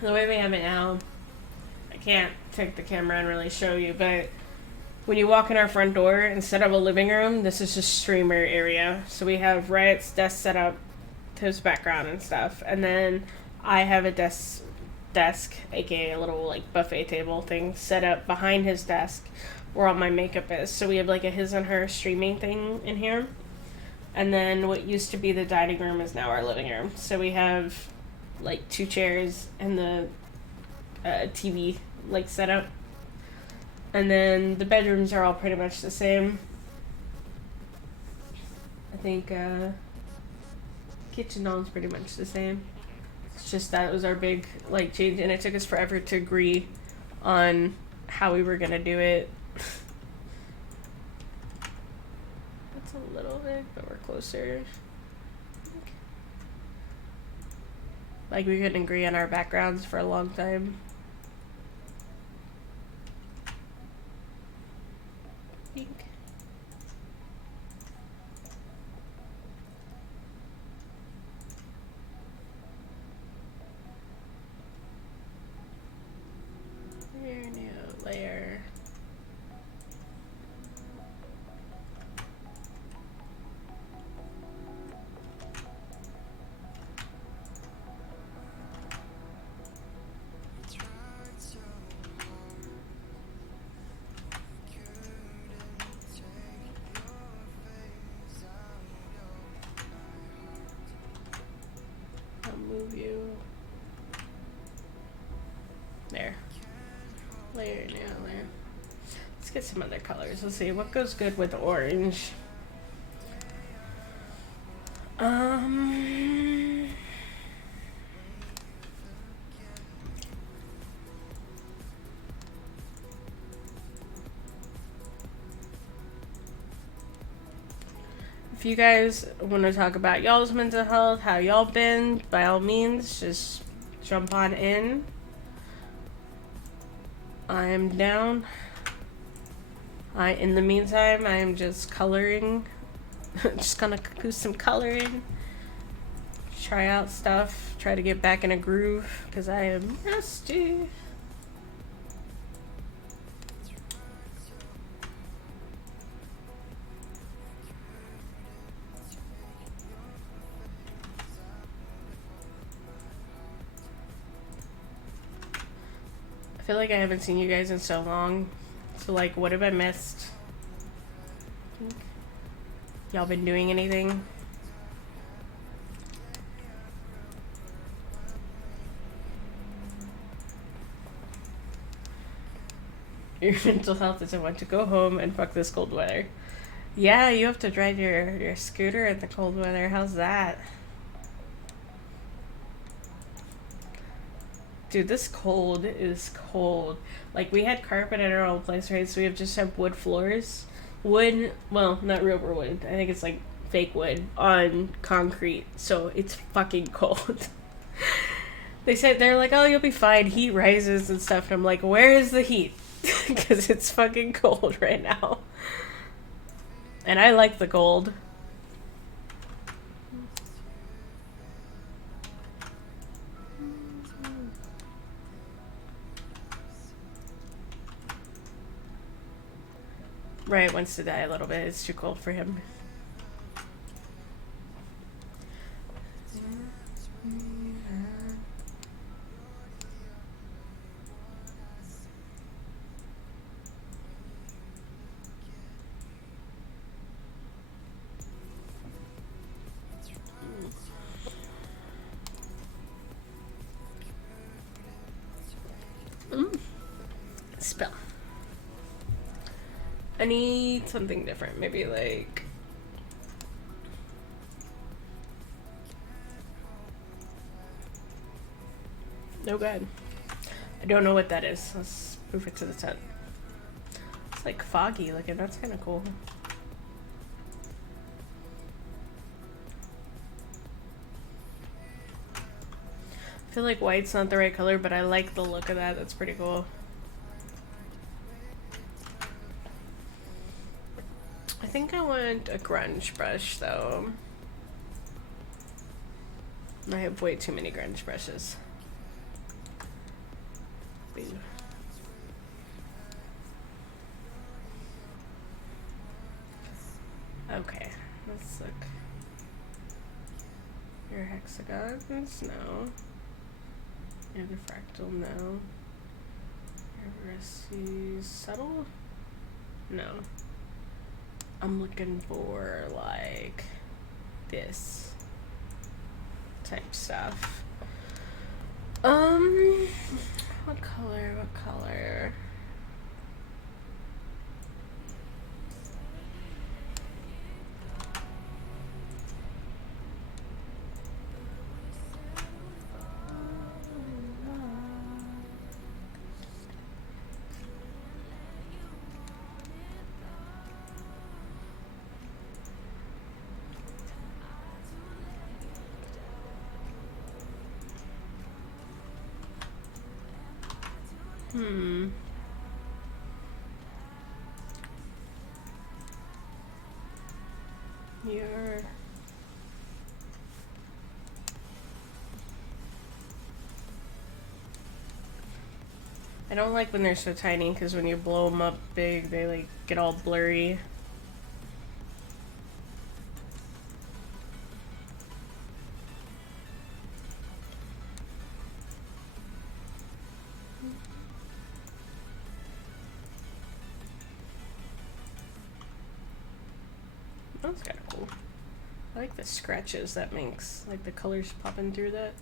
the way we have it now, I can't take the camera and really show you, but when you walk in our front door, instead of a living room, this is just streamer area. So we have Riot's desk set up to his background and stuff, and then I have a desk, aka a little like buffet table thing, set up behind his desk where all my makeup is. So we have like a his and her streaming thing in here, and then what used to be the dining room is now our living room. So we have like 2 chairs and the TV like set up. And then the bedrooms are all pretty much the same. I think kitchen all's pretty much the same. It's just that was our big like change, and it took us forever to agree on how we were gonna do it. That's a little big, but we're closer. Like we couldn't agree on our backgrounds for a long time. Layer. Let's get some other colors. Let's see what goes good with orange. If you guys want to talk about y'all's mental health, how y'all been, by all means, just jump on in. I'm down. In the meantime, I'm just coloring. Just gonna do some coloring. Try out stuff. Try to get back in a groove, because I am rusty. I feel like I haven't seen you guys in so long. So, like, what have I missed? Y'all been doing anything? Your mental health doesn't want to go home and fuck this cold weather. Yeah, you have to drive your scooter in the cold weather. How's that? Dude, this cold is cold. Like, we had carpet at our old place, right? So we just have wood floors. Wood, well, not real wood. I think it's like fake wood on concrete. So it's fucking cold. They're like, oh, you'll be fine. Heat rises and stuff. And I'm like, where is the heat? Because it's fucking cold right now. And I like the cold. Right, wants to die a little bit. It's too cold for him. Spill. I need something different. Maybe like... No good. I don't know what that is. Let's move it to the tent. It's like foggy looking. That's kind of cool. I feel like white's not the right color, but I like the look of that. That's pretty cool. I think I want a grunge brush, though. I have way too many grunge brushes. Boo. Okay, let's look. Your hexagons? No. Your diffractal? No. Your Verisi subtle? No. I'm looking for, like, this type stuff. What color? What color? You're... I don't like when they're so tiny, because when you blow them up big, they like get all blurry. That's kind of cool. I like the scratches that makes, like the colors popping through that.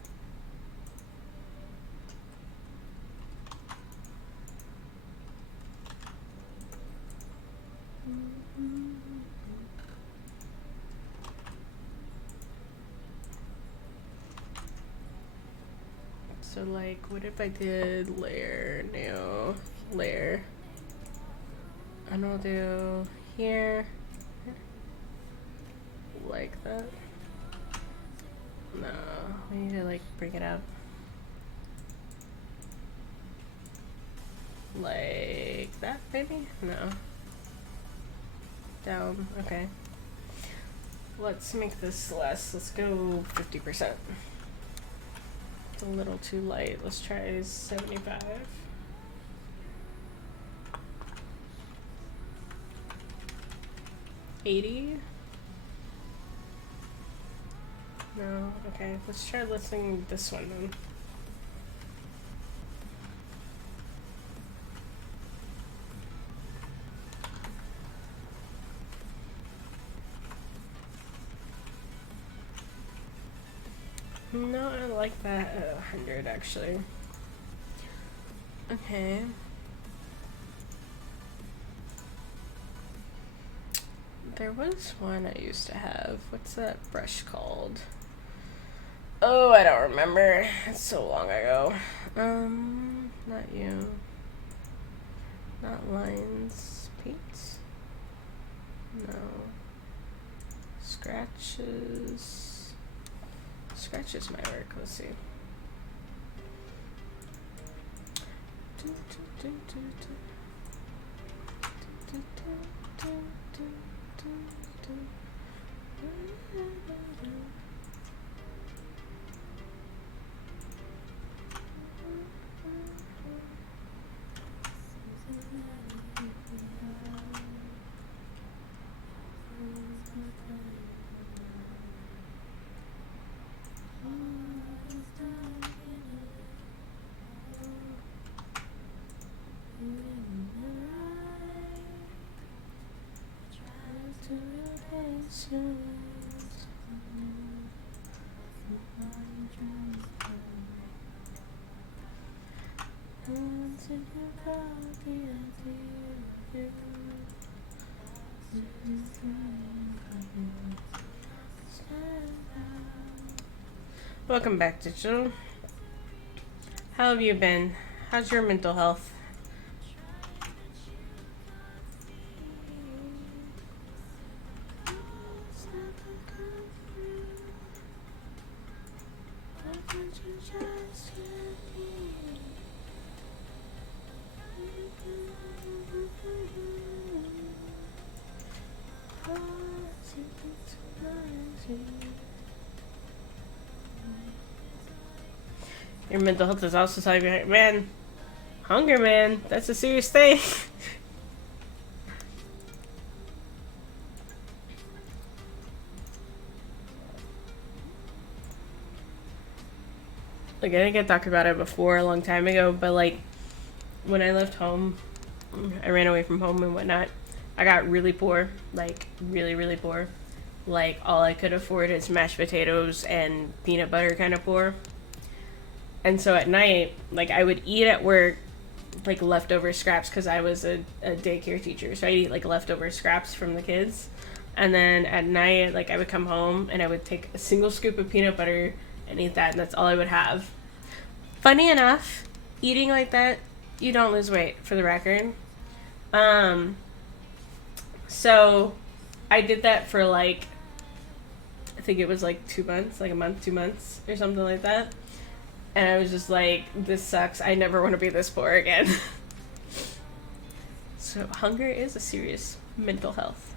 So like, what if I did layer, new, layer? And I'll do here, like that. No, we need to like bring it up. Like that, maybe? No. Down, okay. Let's make this less. Let's go 50%. It's a little too light. Let's try 75. $80? No, okay. Let's try listening this one then. No, I like that at 100 actually. Okay. There was one I used to have. What's that brush called? Oh, I don't remember. It's so long ago. Not you. Not lines. Paints? No. Scratches. Scratches might work. Let's see. Welcome back, Digital. How have you been? How's your mental health? Your mental health is also something, man. Hunger, man. That's a serious thing. Like, I think I talked about it before a long time ago, but like, when I left home, I ran away from home and whatnot. I got really poor, like really, really poor. Like, all I could afford is mashed potatoes and peanut butter kind of poor. And so at night, like, I would eat at work, like, leftover scraps, because I was a daycare teacher. So I'd eat, like, leftover scraps from the kids. And then at night, like, I would come home and I would take a single scoop of peanut butter and eat that, and that's all I would have. Funny enough, eating like that, you don't lose weight, for the record. So I did that for, like, I think it was, like, 2 months, like a month, 2 months, or something like that. And I was just like, this sucks. I never want to be this poor again. So hunger is a serious mental health.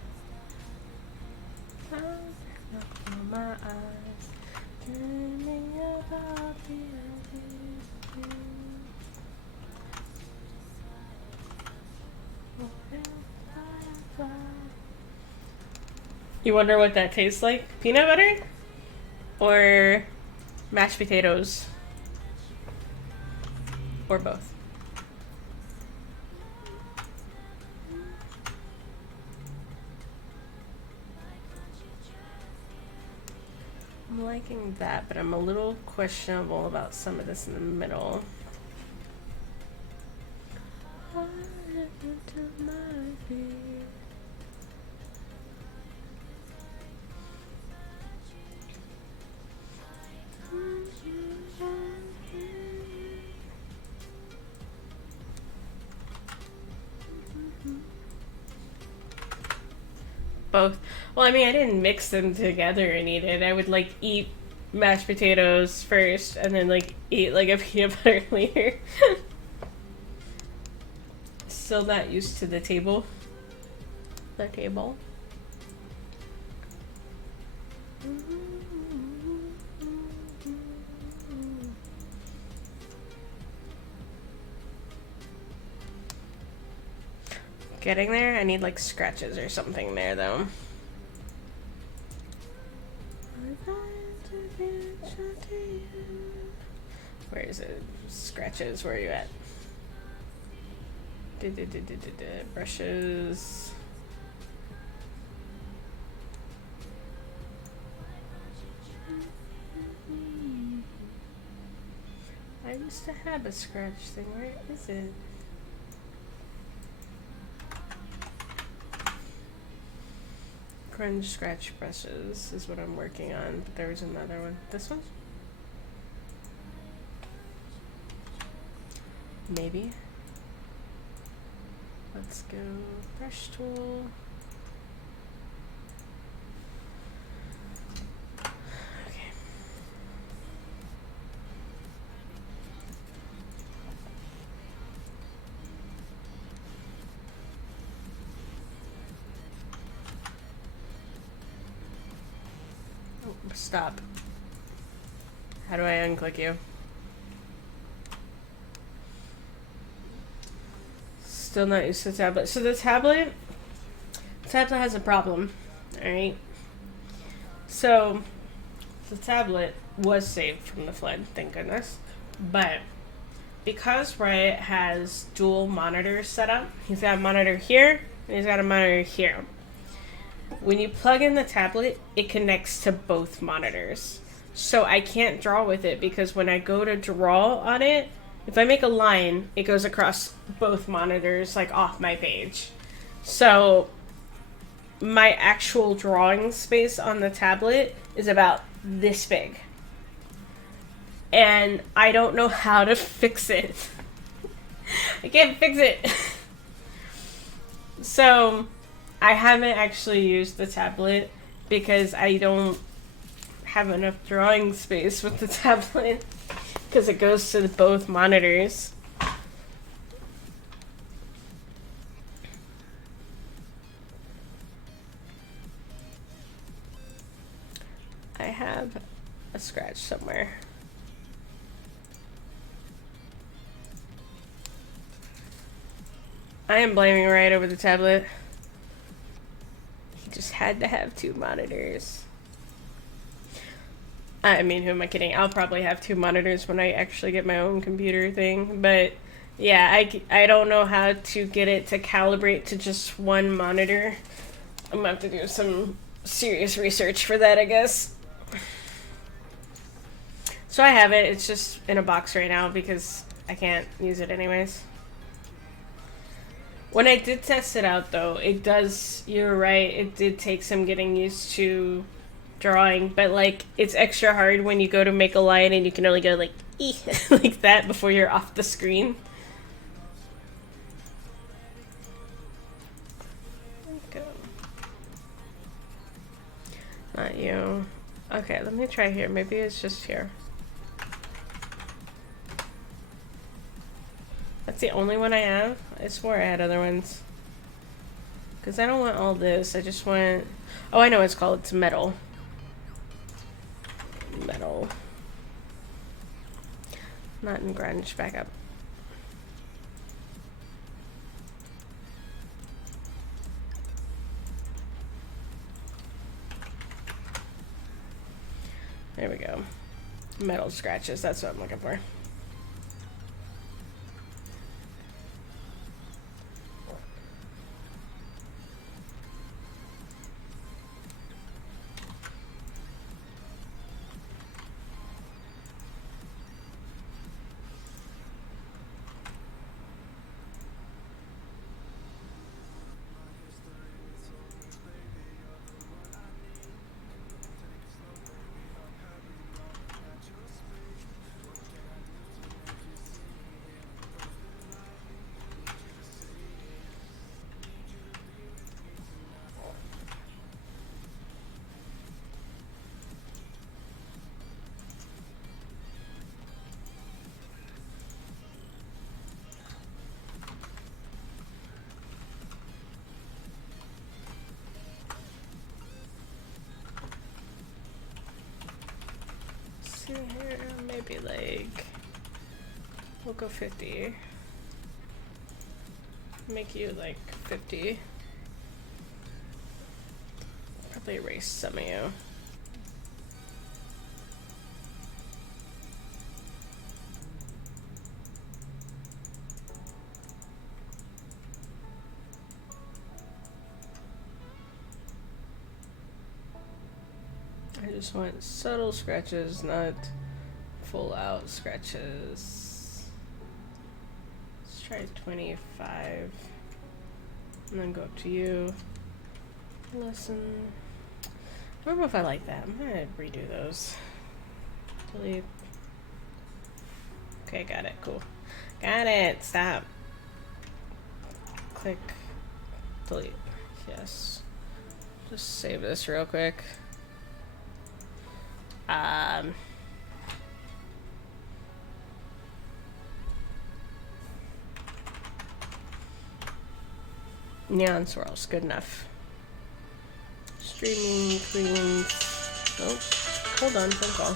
You wonder what that tastes like? Peanut butter? Or mashed potatoes? Or both? I'm liking that, but I'm a little questionable about some of this in the middle. both. Well, I mean, I didn't mix them together and eat it. I would like eat mashed potatoes first and then like eat like a peanut butter later. Still not used to the table. The table. Getting there. I need like scratches or something there though. Where is it? Scratches, where are you at? Brushes. I used to have a scratch thing. Where is it? Grunge scratch brushes is what I'm working on, but there was another one. This one? Maybe. Let's go brush tool. Okay. Oh, stop. How do I unclick you? Still not used to the tablet. So the tablet has a problem. Alright. So the tablet was saved from the flood, thank goodness. But because Riot has dual monitors set up, he's got a monitor here and he's got a monitor here. When you plug in the tablet, it connects to both monitors. So I can't draw with it because when I go to draw on it, if I make a line, it goes across both monitors, like off my page. So my actual drawing space on the tablet is about this big. And I don't know how to fix it. I can't fix it. So I haven't actually used the tablet because I don't have enough drawing space with the tablet. Because it goes to both monitors. I have a scratch somewhere. I am blaming Riot over the tablet. He just had to have two monitors. I mean, who am I kidding? I'll probably have two monitors when I actually get my own computer thing. But yeah, I don't know how to get it to calibrate to just one monitor. I'm gonna have to do some serious research for that, I guess. So I have it. It's just in a box right now because I can't use it anyways. When I did test it out, though, it does, you're right, it did take some getting used to drawing, but like it's extra hard when you go to make a line and you can only go like like that before you're off the screen. Go. Not you. Okay, let me try here. Maybe it's just here. That's the only one I have? I swore I had other ones. Because I don't want all this. I just want... Oh, I know what it's called. It's metal. Metal. Not in grunge. Back up. There we go. Metal scratches. That's what I'm looking for. see here, maybe like, we'll go 50. Make you like 50. Probably erase some of you. I just want subtle scratches, not full out scratches. Let's try 25. And then go up to you. Lesson. I don't know if I like that. I'm gonna redo those. Delete. Okay, got it. Cool. Got it. Stop. Click. Delete. Yes. Just save this real quick. Neon swirls, good enough. Streaming queens. Oh, hold on, phone call.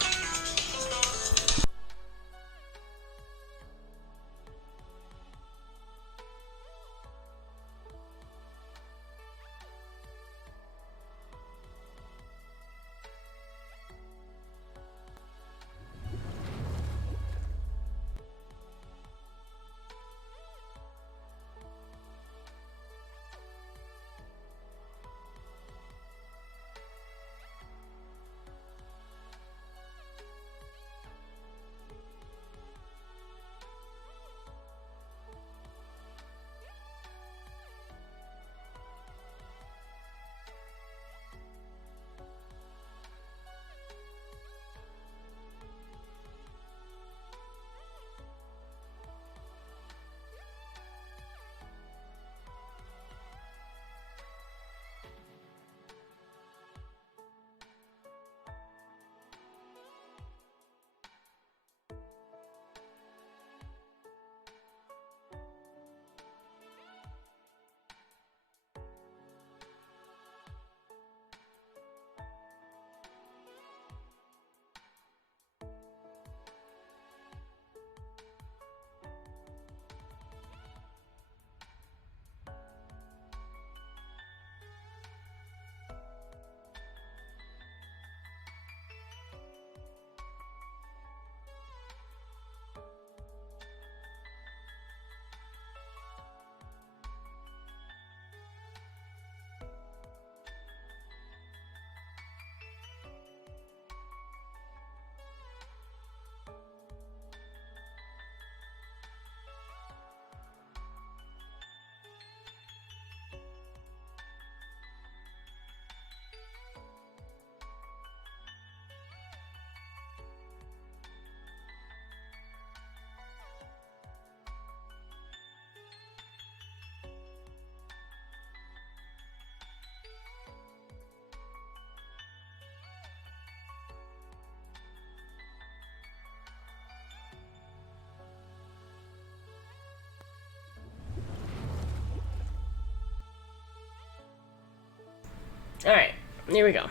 Alright, here we go.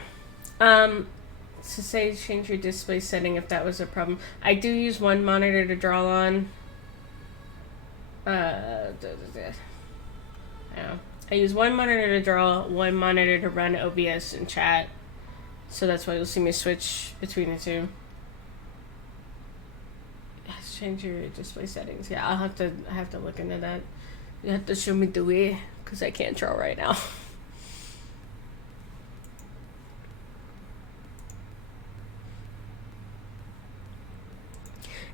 To say change your display setting if that was a problem. I do use one monitor to draw on. I use one monitor to draw, one monitor to run OBS and chat. So that's why you'll see me switch between the two. Yes, change your display settings. Yeah, I have to look into that. You have to show me the way, because I can't draw right now.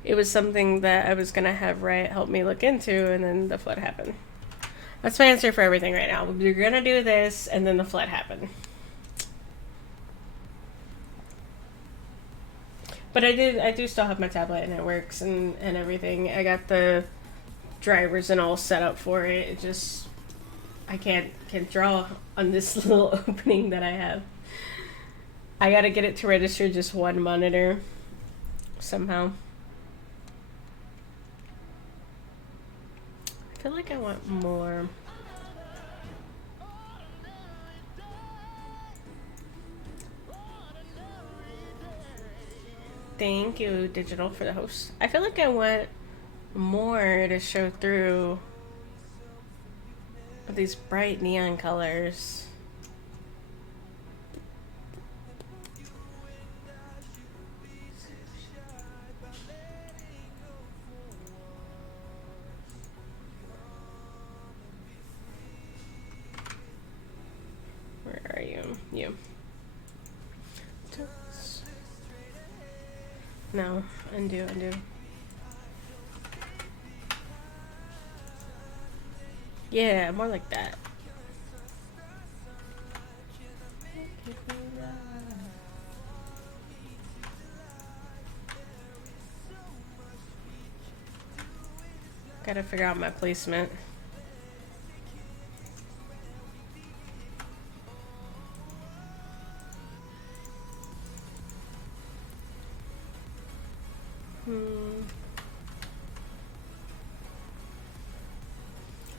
It was something that I was gonna have Riot help me look into, and then the flood happened. That's my answer for everything right now. We're gonna do this, and then the flood happened. But I do still have my tablet, and it works, and everything. I got the drivers and all set up for it. It just, I can't draw on this little opening that I have. I gotta get it to register just one monitor somehow. I feel like I want more. Thank you, Digital, for the host. I feel like I want more to show through with these bright neon colors. Where are you? You. No, undo. Yeah, more like that. Gotta figure out my placement.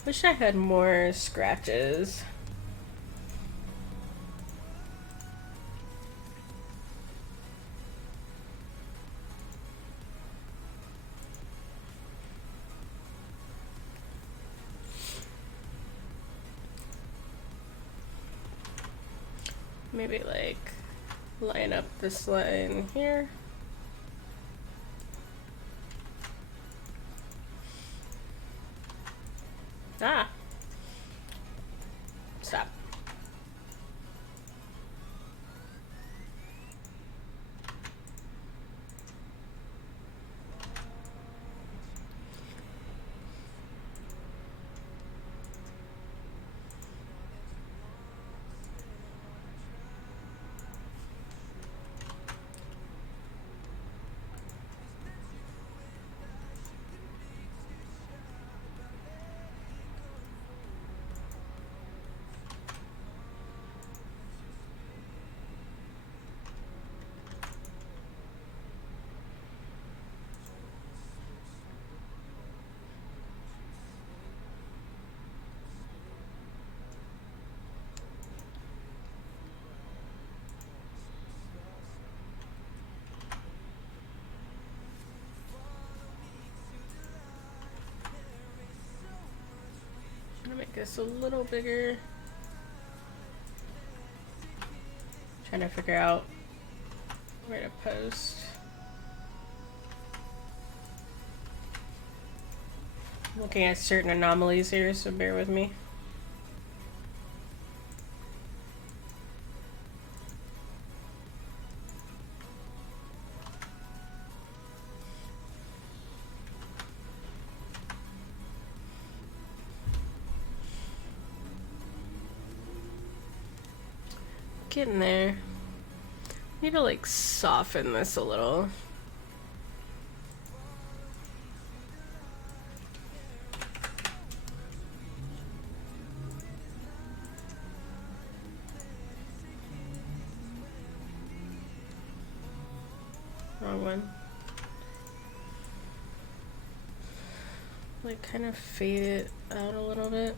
Wish I had more scratches. Maybe like line up this line here. Ah. Stop. I'm gonna make this a little bigger. Trying to figure out where to post. Looking at certain anomalies here, so bear with me. Getting there. Need to like soften this a little. Wrong one. Like kind of fade it out a little bit.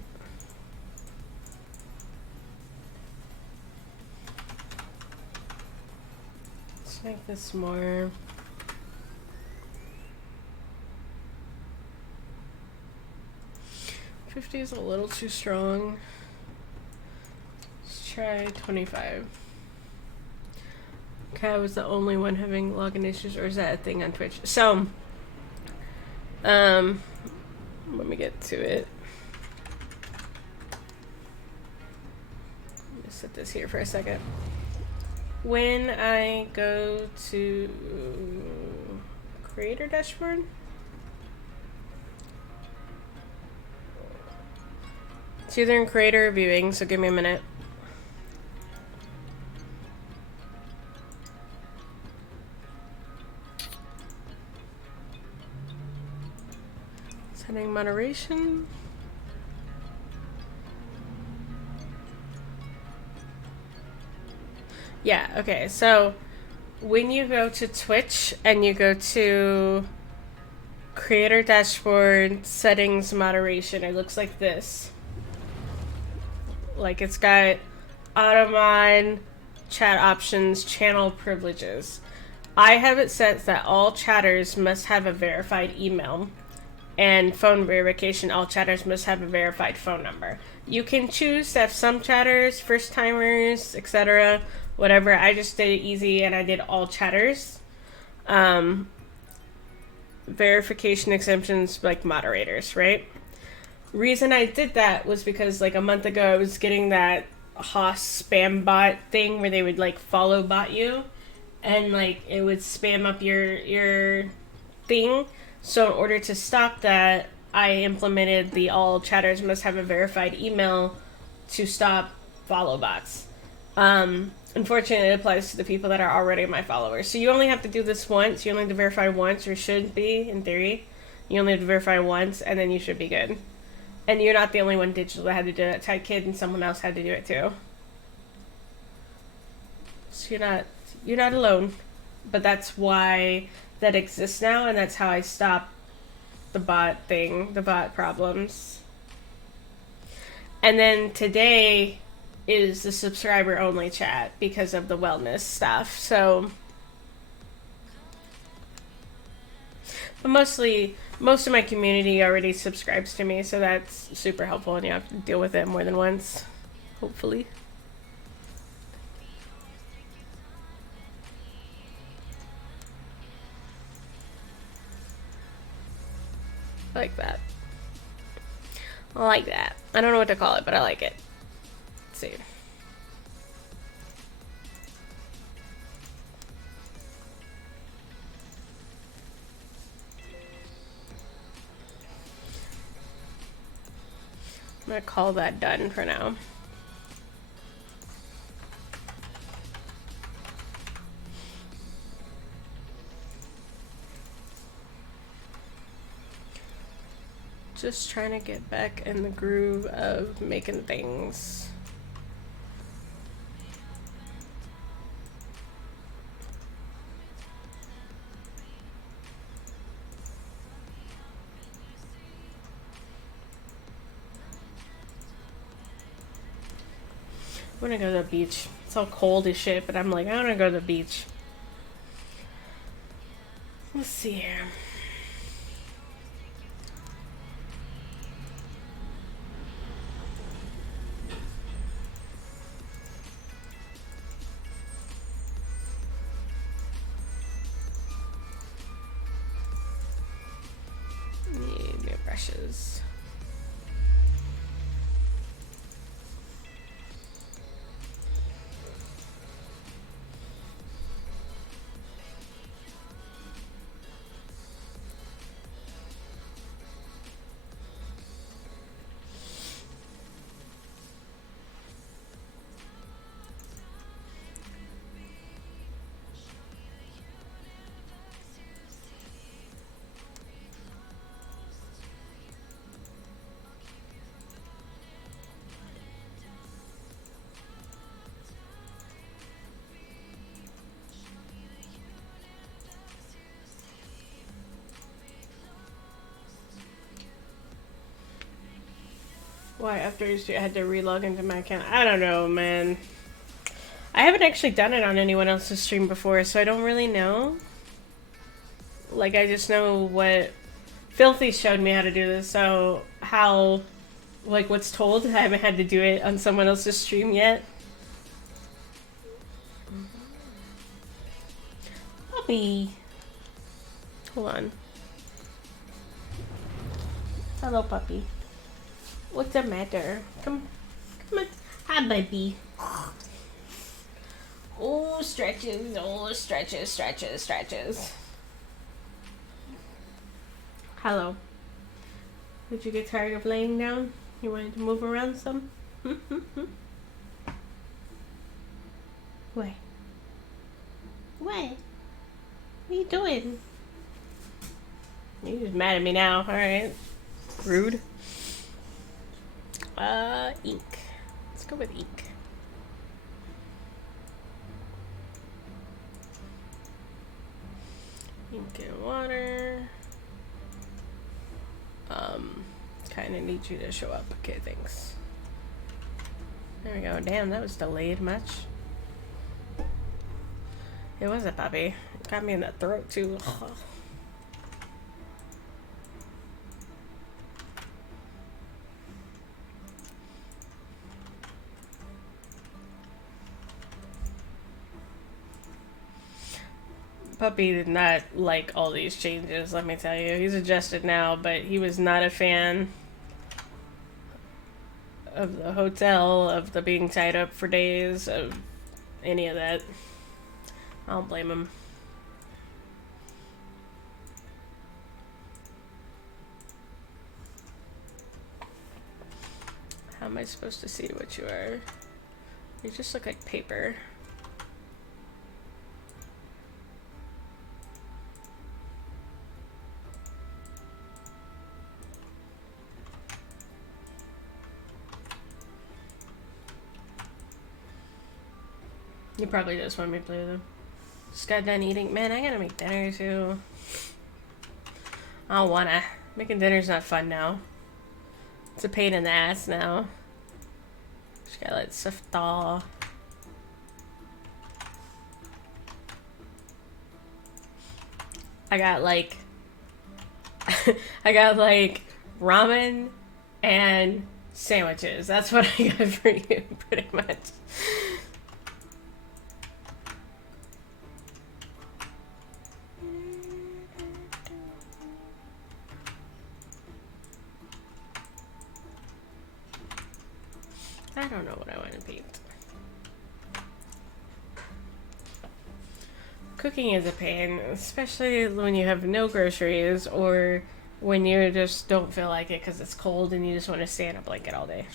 Let's make this more. $50 is a little too strong. Let's try 25. Okay, I was the only one having login issues, or is that a thing on Twitch? So, let me get to it. Let me set this here for a second. When I go to creator dashboard, it's either in creator or viewing, so give me a minute. Setting moderation. Yeah, okay, so when you go to Twitch and you go to creator dashboard, settings, moderation, it looks like this. Like it's got auto mod, chat options, channel privileges. I have it set that all chatters must have a verified email, and phone verification, all chatters must have a verified phone number. You can choose to have some chatters, first timers, etc. Whatever. I just did it easy and I did all chatters. Verification exemptions like moderators, right? Reason I did that was because like a month ago I was getting that Haas spam bot thing where they would like follow bot you and like it would spam up your thing. So in order to stop that, I implemented the all chatters must have a verified email to stop follow bots. Unfortunately, it applies to the people that are already my followers. So you only have to do this once. You only have to verify once, or should be, in theory. You only have to verify once, and then you should be good. And you're not the only one digital that had to do it. Ty Kid and someone else had to do it too. So you're not alone. But that's why that exists now, and that's how I stop the bot thing, the bot problems. And then today is the subscriber only chat because of the wellness stuff. So, but most of my community already subscribes to me, so that's super helpful, and you have to deal with it more than once, hopefully. Like that. I like that. I don't know what to call it, but I like it. Let's see. I'm gonna call that done for now. Just trying to get back in the groove of making things. I wanna go to the beach. It's all cold as shit, but I'm like, I wanna go to the beach. Let's see here. Need new brushes. Why after I had to relog into my account? I don't know, man. I haven't actually done it on anyone else's stream before, so I don't really know. Like, I just know what... Filthy showed me how to do this, so how... Like, what's told? I haven't had to do it on someone else's stream yet. Puppy. Hold on. Hello, puppy. What's the matter? Come on. Hi, baby. Oh, stretches. Oh, stretches. Hello. Did you get tired of laying down? You wanted to move around some? What? What? What are you doing? You're just mad at me now. Alright. Rude. Ink. Let's go with ink. Ink and water. Kind of need you to show up. Okay, thanks. There we go. Damn, that was delayed much. It was a puppy. got me in the throat too. Ugh. Puppy did not like all these changes, let me tell you. He's adjusted now, but he was not a fan of the hotel, of the being tied up for days, of any of that. I don't blame him. How am I supposed to see what you are? You just look like paper. You probably just want me to play them. Just got done eating. Man, I gotta make dinner too. I don't wanna. Making dinner's not fun now. It's a pain in the ass now. Just gotta let stuff thaw. I got like I got like ramen and sandwiches. That's what I got for you, pretty much. I don't know what I want to paint. Cooking is a pain, especially when you have no groceries or when you just don't feel like it because it's cold and you just want to stay in a blanket all day.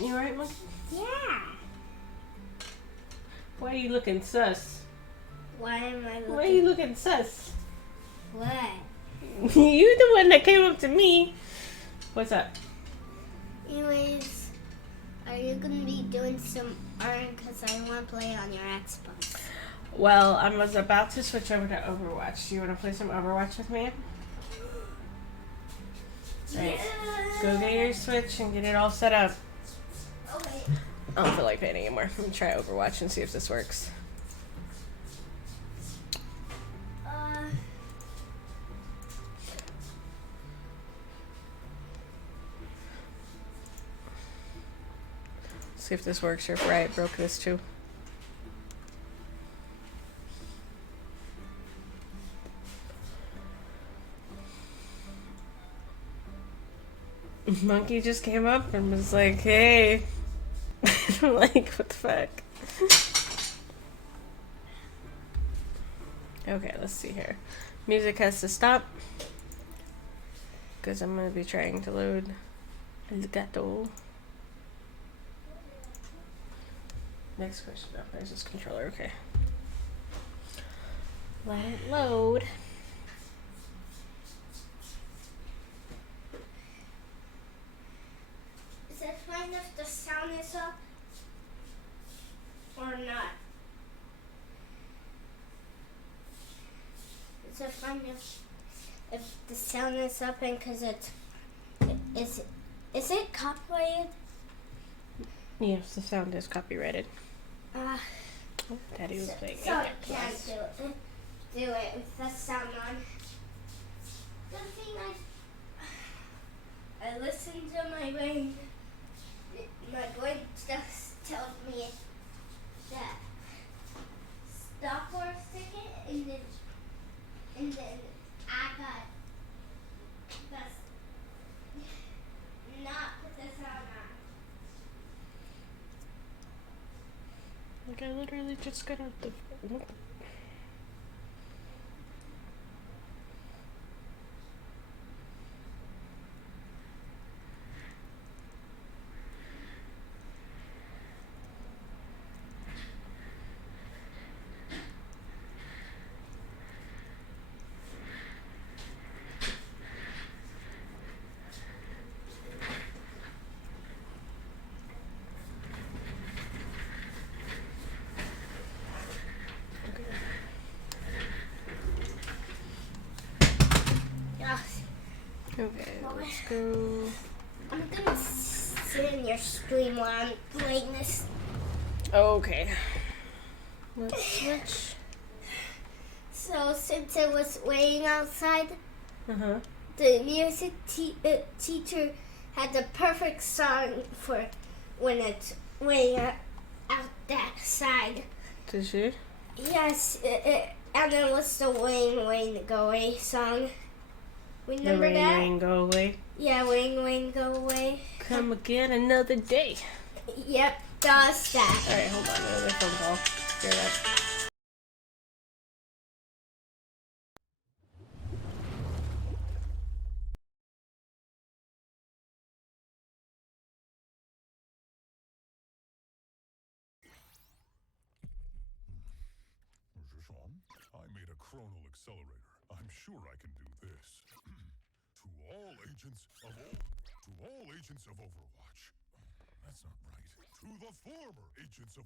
You alright, Monkey? Yeah. Why are you looking sus? Why am I looking? Why are you looking sus? What? You the one that came up to me. What's up? Anyways, are you gonna be doing some art? Because I want to play on your Xbox. Well, I was about to switch over to Overwatch. Do you want to play some Overwatch with me? Right. Go get your Switch and get it all set up. Okay. I don't feel like painting anymore. I'm gonna try Overwatch and see if this works. See if this works or if Riot broke this too. Monkey just came up and was like, hey. I'm like, what the fuck? Okay, let's see here. Music has to stop. Because I'm going to be trying to load Elgato. Next question. Oh, there's this controller. Okay. Let it load. Is it fine if the sound is up or not? Is it fine if the sound is up and because is it copyrighted? Yes, the sound is copyrighted. Oh, Daddy was playing so I Epic can't Plus. do it with the sound on. The thing I listened to my brain. My brain just told me that stop for a second, and then I got that's not put the sound on. Like, I literally just got out the... Yes. Okay, let's go... I'm gonna sit in your stream while I'm playing this. Okay. Let's switch. So since it was raining outside, Uh-huh. the music teacher had the perfect song for when it's raining out that side. Did she? Yes, and it was the Rain, Rain, Go Away song. Remember the rain, that? rain, go away. Yeah, Rain, Rain, Go Away. Come again another day. Yep, does that. Alright, hold on. Another phone call. Hear that? I made a chronal accelerator. I'm sure I can do this. To all agents of Overwatch. That's not right. To the former agents of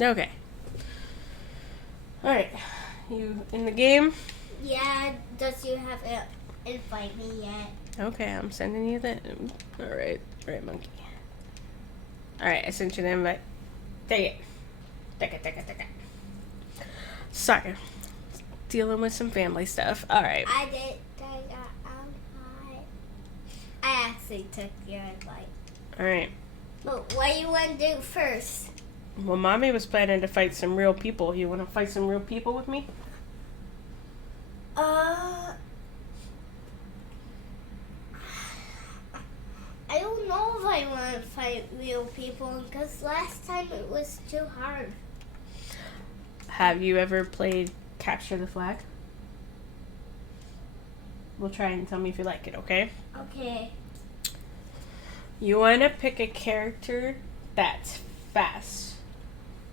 Okay. Alright. You in the game? Yeah, does you have to invite me yet? Okay, I'm sending you the... Alright. Alright, monkey. Alright, I sent you the invite. Take it. Take it. Sorry. Dealing with some family stuff. Alright. I did. I actually took your invite. Alright. But what you want to do first? Well, Mommy was planning to fight some real people. You want to fight some real people with me? I don't know if I want to fight real people because last time it was too hard. Have you ever played Capture the Flag? We'll try and tell me if you like it, okay? Okay. You want to pick a character that's fast.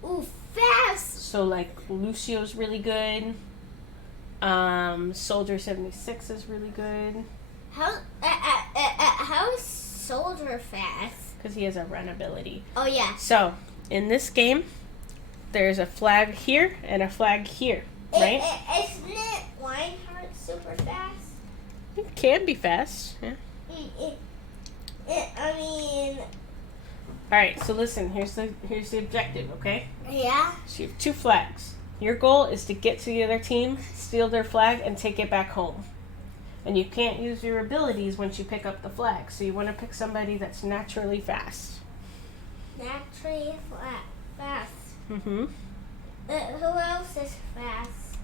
Ooh, fast! So, like, Lucio's really good. Soldier 76 is really good. How is Soldier fast? Because he has a run ability. Oh, yeah. So, in this game, there's a flag here and a flag here, right? Isn't it Lionheart super fast? It can be fast, yeah. I mean, Alright, so listen, here's the objective, okay? yeah. So you have 2 flags. Your goal is to get to the other team, steal their flag, and take it back home. And you can't use your abilities once you pick up the flag, so you want to pick somebody that's naturally fast. Naturally fast. Mm-hmm. Who else is fast?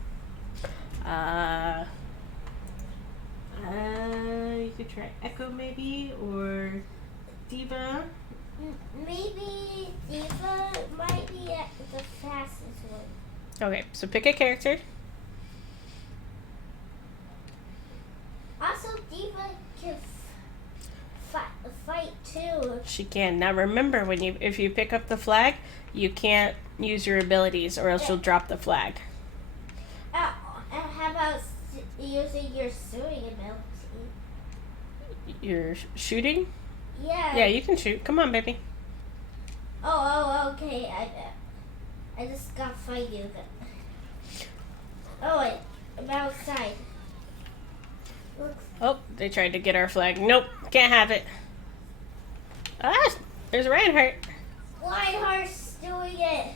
You could try Echo maybe, or Diva. Maybe Diva might be the fastest one. Okay, so pick a character. Also, Diva can fight too. She can. Now remember, if you pick up the flag, you can't use your abilities, or else you'll drop the flag. How about using your shooting ability? You're shooting? Yeah. Yeah, you can shoot. Come on, baby. Oh, okay. I just got to fight you. Oh, wait. I'm outside. Looks. Oh, they tried to get our flag. Nope, can't have it. Ah, there's Reinhardt. Lionheart's doing it.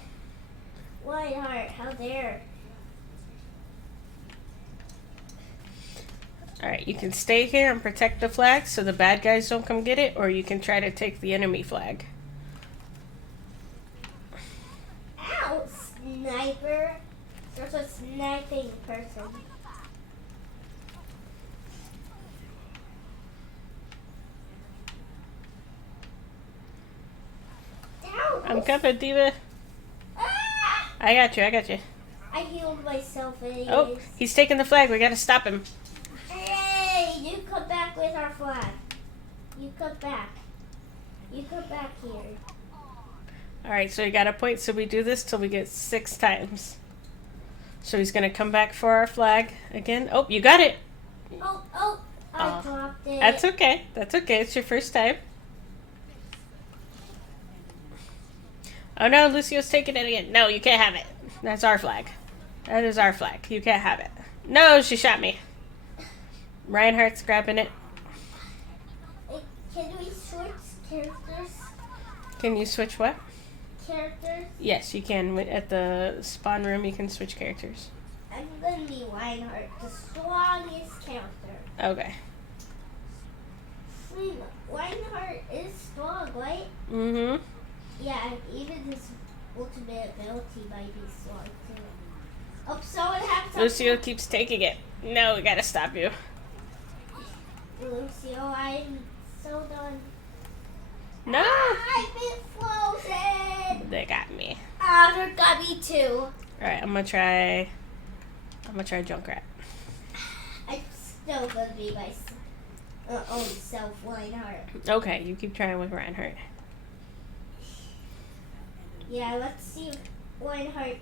Lionheart, how dare. Alright, you can stay here and protect the flag so the bad guys don't come get it, or you can try to take the enemy flag. Ow, sniper. There's a sniping person. Ow. I'm coming, Diva. Ah! I got you. I healed myself anyways. Oh, he's taking the flag. We gotta stop him. Hey, you come back with our flag. You come back. You come back here. Alright, so you got a point, so we do this till we get 6 times. So he's gonna come back for our flag again. Oh, you got it! Oh, I dropped it. That's okay. It's your first time. Oh no, Lucio's taking it again. No, you can't have it. That's our flag. That is our flag. You can't have it. No, she shot me. Reinhardt's grabbing it. Can we switch characters? Can you switch what? Characters? Yes, you can. At the spawn room, you can switch characters. I'm gonna be Reinhardt, the strongest character. Okay. Wait, Reinhardt is strong, right? Mm-hmm. Yeah, even his ultimate ability might be strong too. Oh, someone have something. Lucio keeps taking it. No, we gotta stop you. Lucio, I'm so done. No! I've been frozen! They got me. Otter got me too. Alright, I'm gonna try Junkrat. I'm still gonna be my own self, Reinhardt. Okay, you keep trying with Reinhardt. Yeah, let's see if Reinhardt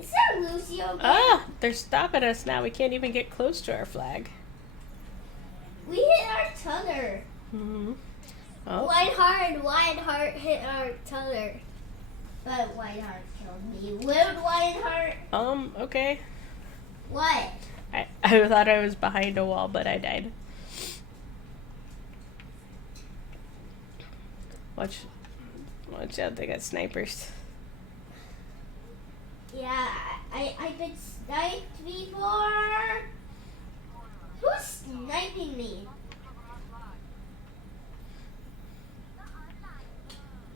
Is that Lucio again? Ah, they're stopping us now. We can't even get close to our flag. We hit our tether. Mm-hmm. Oh, Reinhardt hit our tether. But Whiteheart killed me. Would Whiteheart? Okay. What? I thought I was behind a wall, but I died. Watch out, they got snipers. Yeah, I've been sniped before. Who's sniping me?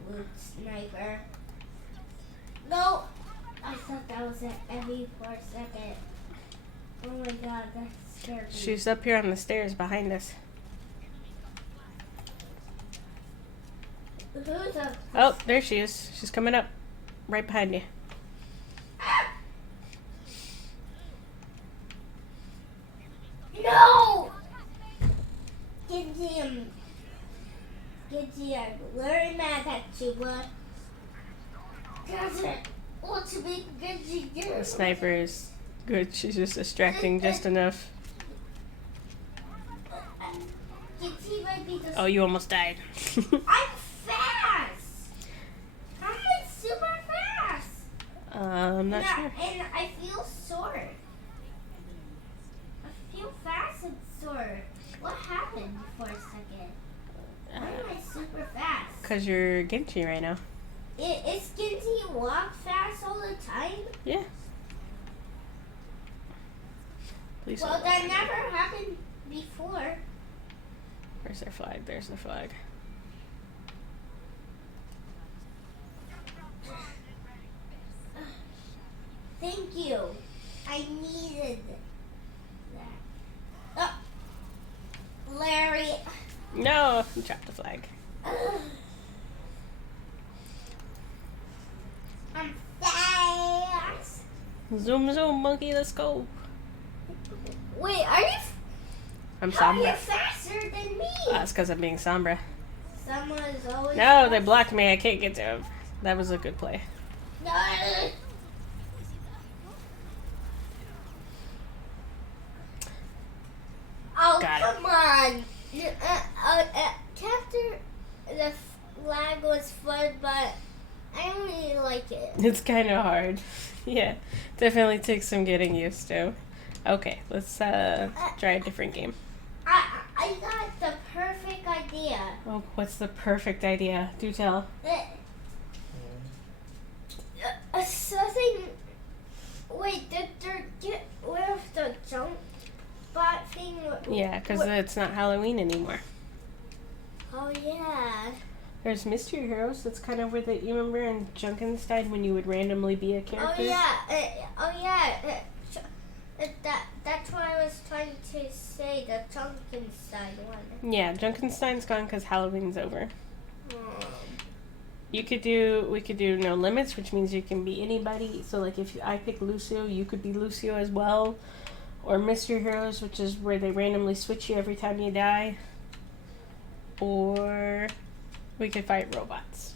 Wood sniper. No! I thought that was an Evie for a second. Oh my god, that scared me. She's up here on the stairs behind us. Who's up? Oh, there she is. She's coming up. Right behind you. No! Genji, I'm very mad at you, but doesn't want to make Genji The good. sniper is good. She's just distracting just enough. Genji might be the. Oh, you almost died. I'm fast! I'm like super fast! I'm not and sure. And I feel sore. I feel fast and sore. What happened for a second? Why am I super fast? Because you're Genji right now. Is Genji walk fast all the time? Yeah. Please Well, hold that on. never happened before. Where's their flag? There's the flag. Thank you. I needed that. Oh, Larry. No! You dropped the flag. I'm fast. Zoom, zoom, monkey, let's go. Wait, are you? I'm How are you Sombra. faster than me? That's because I'm being Sombra. Someone is always. No, they blocked me. I can't get to him. That was a good play. No. Oh, Got it. come on. Capture the flag was fun, but I don't really like it. It's kind of hard. Yeah, definitely takes some getting used to. Okay, let's try a different game. I got the perfect idea. Oh, what's the perfect idea? Do tell. Something. Wait, did there get rid of the jump bot thing? Yeah, because it's not Halloween anymore. Oh yeah. There's Mystery Heroes. That's kind of where you remember in Junkenstein when you would randomly be a character? Oh yeah. That's what I was trying to say. The Junkenstein one. Yeah, Junkenstein's gone because Halloween's over. We could do no limits, which means you can be anybody. So like if I pick Lucio, you could be Lucio as well. Or Mystery Heroes, which is where they randomly switch you every time you die. Or we could fight robots.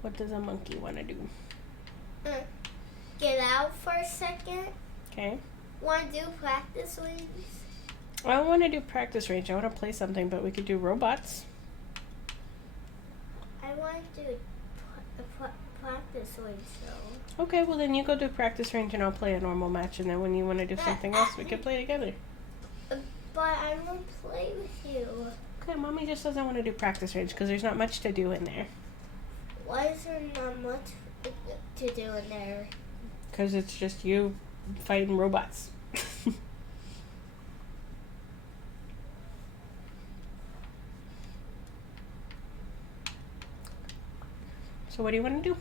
What does a monkey want to do? Get out for a second. Okay. Want to do practice wings? I don't want to do practice range. I want to play something, but we could do robots. I want to do practice wings though. Okay, well then you go do practice range and I'll play a normal match, and then when you want to do something else, we can play together. But I want to play with you. Okay, Mommy just doesn't want to do practice range because there's not much to do in there. Why is there not much to do in there? Because it's just you fighting robots. So what do you want to do?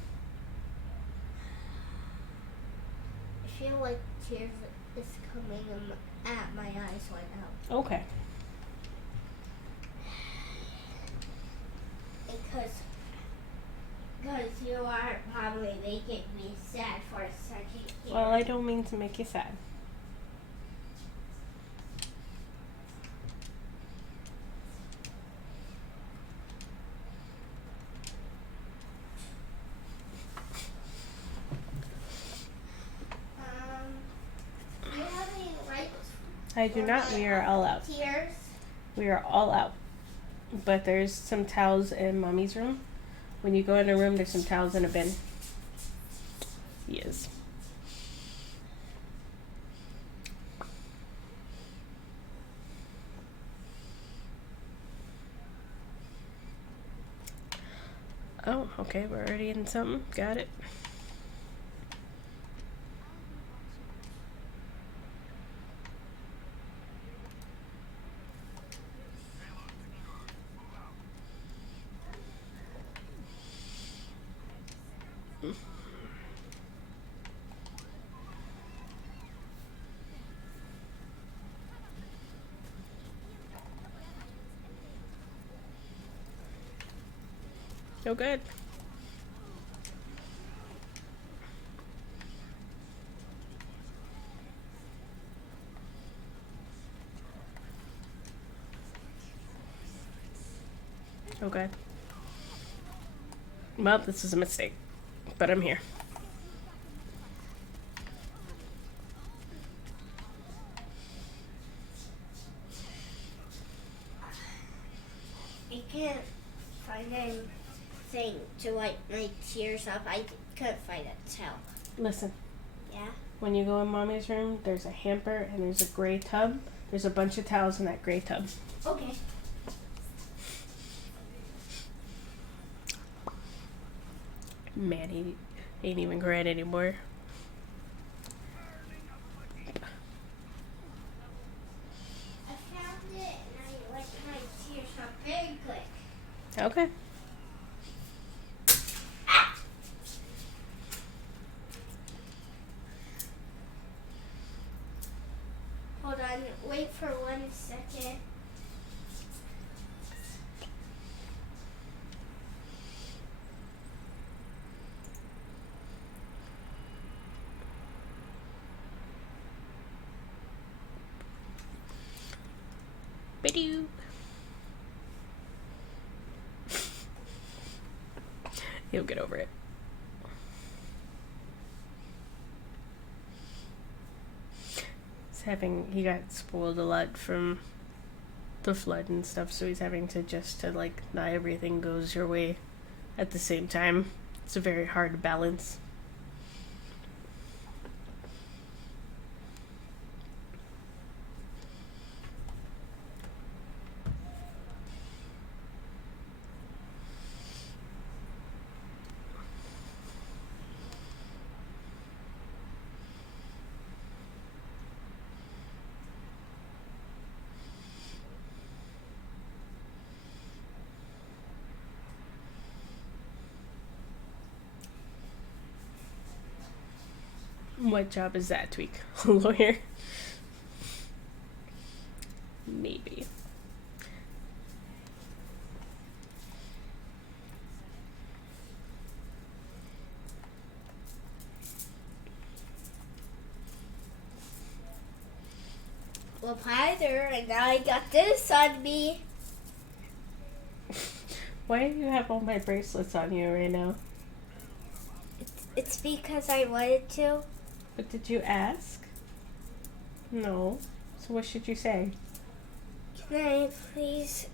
I feel like tears is coming at my eyes right now. Okay. Because you are probably making me sad for a second here. Well, I don't mean to make you sad. Do you have any lights? I do not. We are all out. Tears? We are all out. but there's some towels in mommy's room. When you go in a room, there's some towels in a bin. Yes. Oh, okay, we're already in something. Got it. Oh, good. Okay. Well, this is a mistake, but I'm here. I can't find anything to wipe my tears off. I couldn't find a towel. Listen, Yeah? when you go in mommy's room, there's a hamper and there's a gray tub. There's a bunch of towels in that gray tub. Okay. Man, he ain't even crying anymore. I found it and I wiped my tears off very quick. Okay. Hold on, wait for 1 second. Bidoo. He'll get over it. He got spoiled a lot from the flood and stuff, so he's having to adjust to, like, not everything goes your way at the same time. It's a very hard balance. What job is that, Tweak? Lawyer? Maybe. Well, hi there, and now I got this on me. Why do you have all my bracelets on you right now? It's because I wanted to. But did you ask? No. So what should you say? Can I please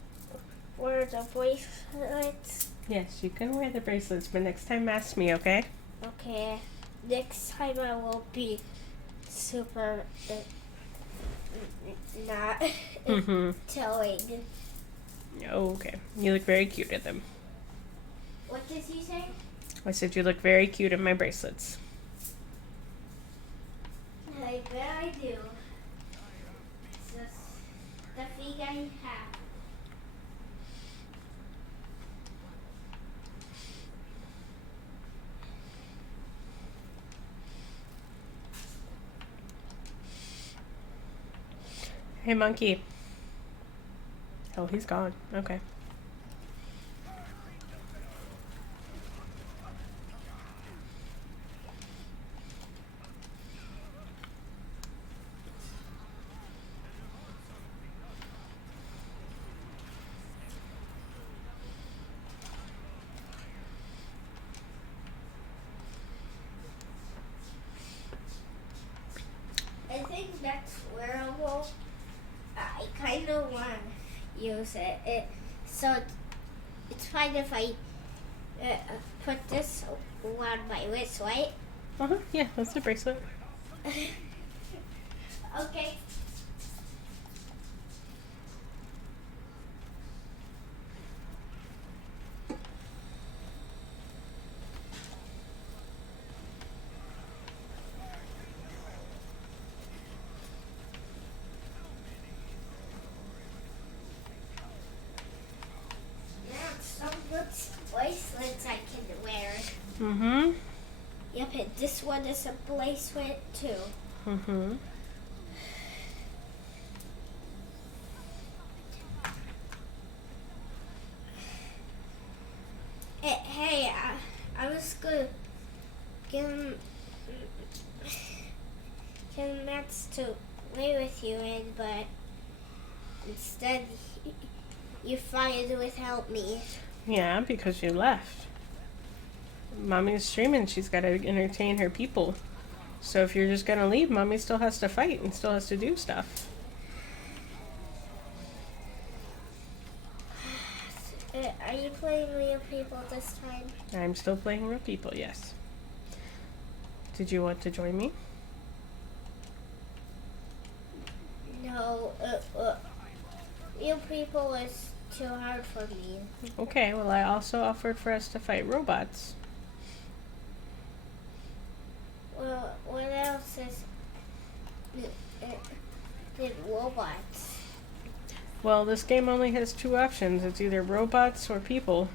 wear the bracelets? Yes, you can wear the bracelets, but next time ask me, okay? Okay. Next time I will be super not Mm-hmm. telling. Oh, okay. You look very cute in them. What did you say? I said you look very cute in my bracelets. I bet I do. It's just the thing I have. Hey, monkey. Oh, he's gone. Okay. I think that's wearable. I kind of want to use it. It So it's fine if I put this around my wrist, right? Yeah, that's the bracelet. Okay. Some good bracelets I can wear. Mm-hmm. Yep, and this one is a bracelet too. Mm-hmm. Hey, I was gonna get Max to play with you, but instead you fired without me. Yeah, because you left. Mommy's streaming. She's got to entertain her people. So if you're just going to leave, Mommy still has to fight and still has to do stuff. Are you playing real people this time? I'm still playing real people, yes. Did you want to join me? No, real people is too hard for me. Okay, well, I also offered for us to fight robots. Well, what else is did robots? Well, this game only has two options. It's either robots or people.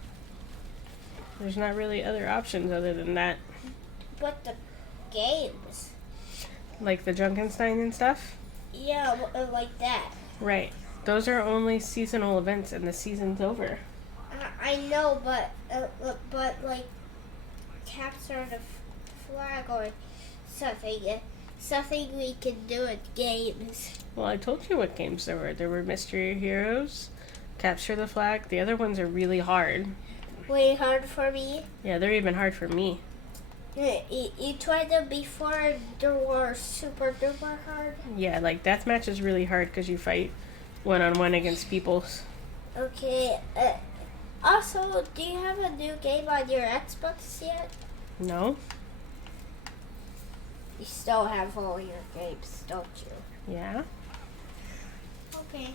There's not really other options other than that. But the games. Like the Junkenstein and stuff? Yeah, like that. Right. Those are only seasonal events and the season's over. I know, but like capture the flag or something we can do at games. Well, I told you what games there were. There were Mystery Heroes, Capture the Flag. The other ones are really hard. Way hard for me. Yeah, they're even hard for me. You tried them before. They were super duper hard. Yeah, like Deathmatch is really hard because you fight one-on-one against people. Okay. Also, do you have a new game on your Xbox yet? No? You still have all your games, don't you? Yeah? Okay.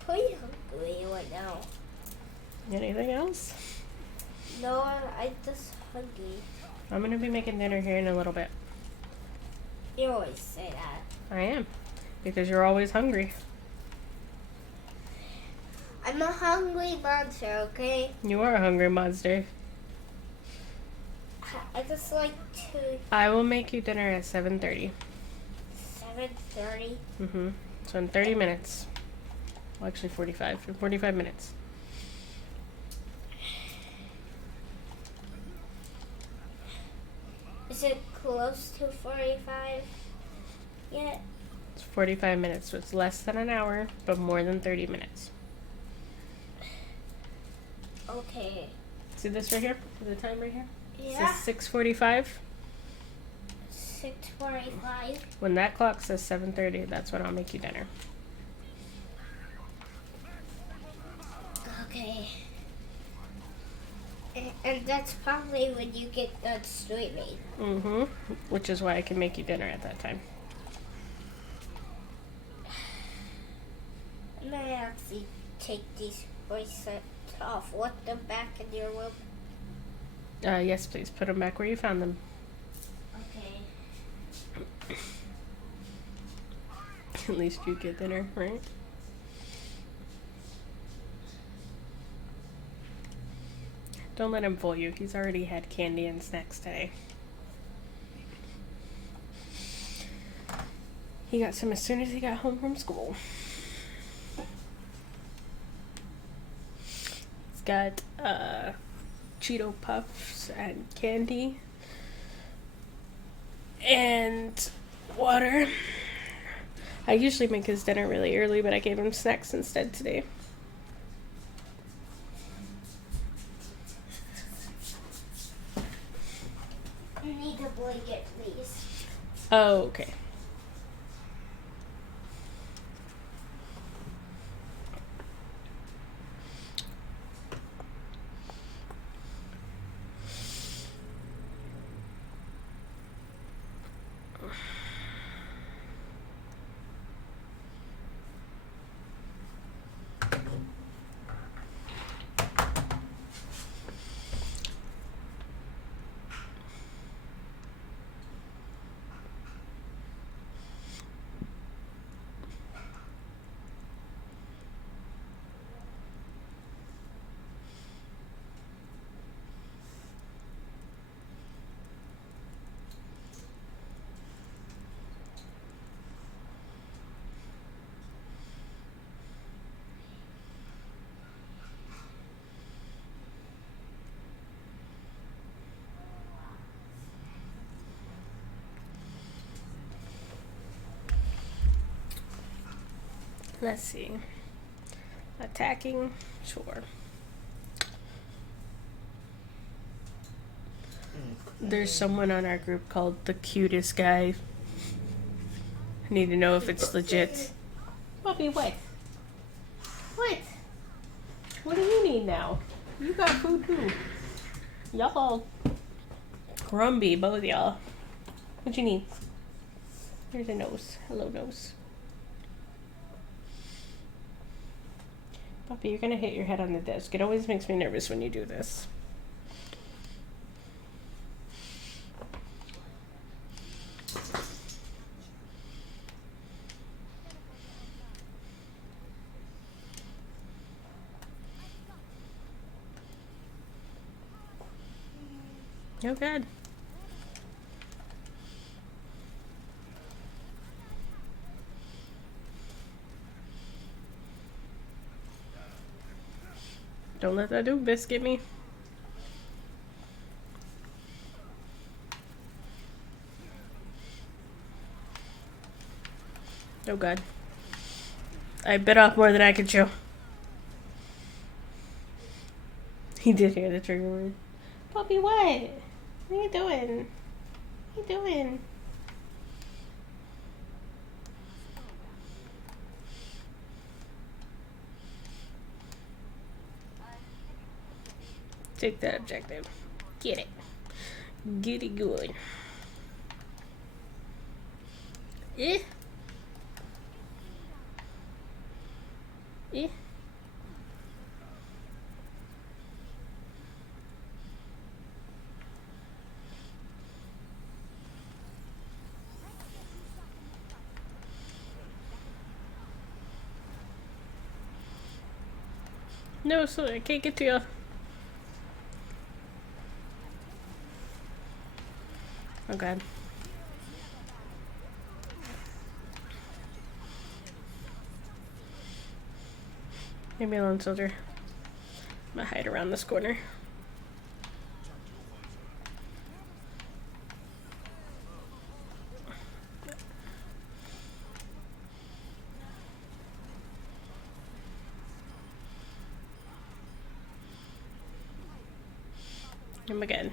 Pretty hungry right now. Anything else? No, I'm just hungry. I'm going to be making dinner here in a little bit. You always say that. I am. Because you're always hungry. I'm a hungry monster, okay? You are a hungry monster. I just like to... I will make you dinner at 7:30. 7:30? Mm-hmm. So in 30 minutes. Well, actually 45. In 45 minutes. Is it close to 45 yet? It's 45 minutes, so it's less than an hour, but more than 30 minutes. Okay. See this right here? The time right here? Yeah. It says 6:45. 6:45. When that clock says 7:30, that's when I'll make you dinner. Okay. And that's probably when you get done streaming. Mm-hmm. Which is why I can make you dinner at that time. I'm gonna actually take these bracelets off. Want them back in your room? Yes, please. Put them back where you found them. Okay. At least you get dinner, right? Don't let him fool you. He's already had candy and snacks today. He got some as soon as he got home from school. He's got Cheeto Puffs and candy and water. I usually make his dinner really early, but I gave him snacks instead today. I need a blanket, please. Oh, okay. Let's see. Attacking, sure. There's someone on our group called the cutest guy. I need to know if it's legit. Puppy, what? What? What do you need now? You got food too. Y'all all grumpy, both of y'all. What you need? Here's a nose. Hello, nose. Puppy, you're gonna hit your head on the desk. It always makes me nervous when you do this. Oh, God. Don't let that do biscuit me. Oh, God. I bit off more than I could chew. He did hear the trigger word. Puppy, what? What are you doing? What are you doing? Take that objective. Get it. Get it good. Eh? Eh? No, so I can't get to you. Oh, God. Leave me alone, soldier. I'm gonna hide around this corner. Him again.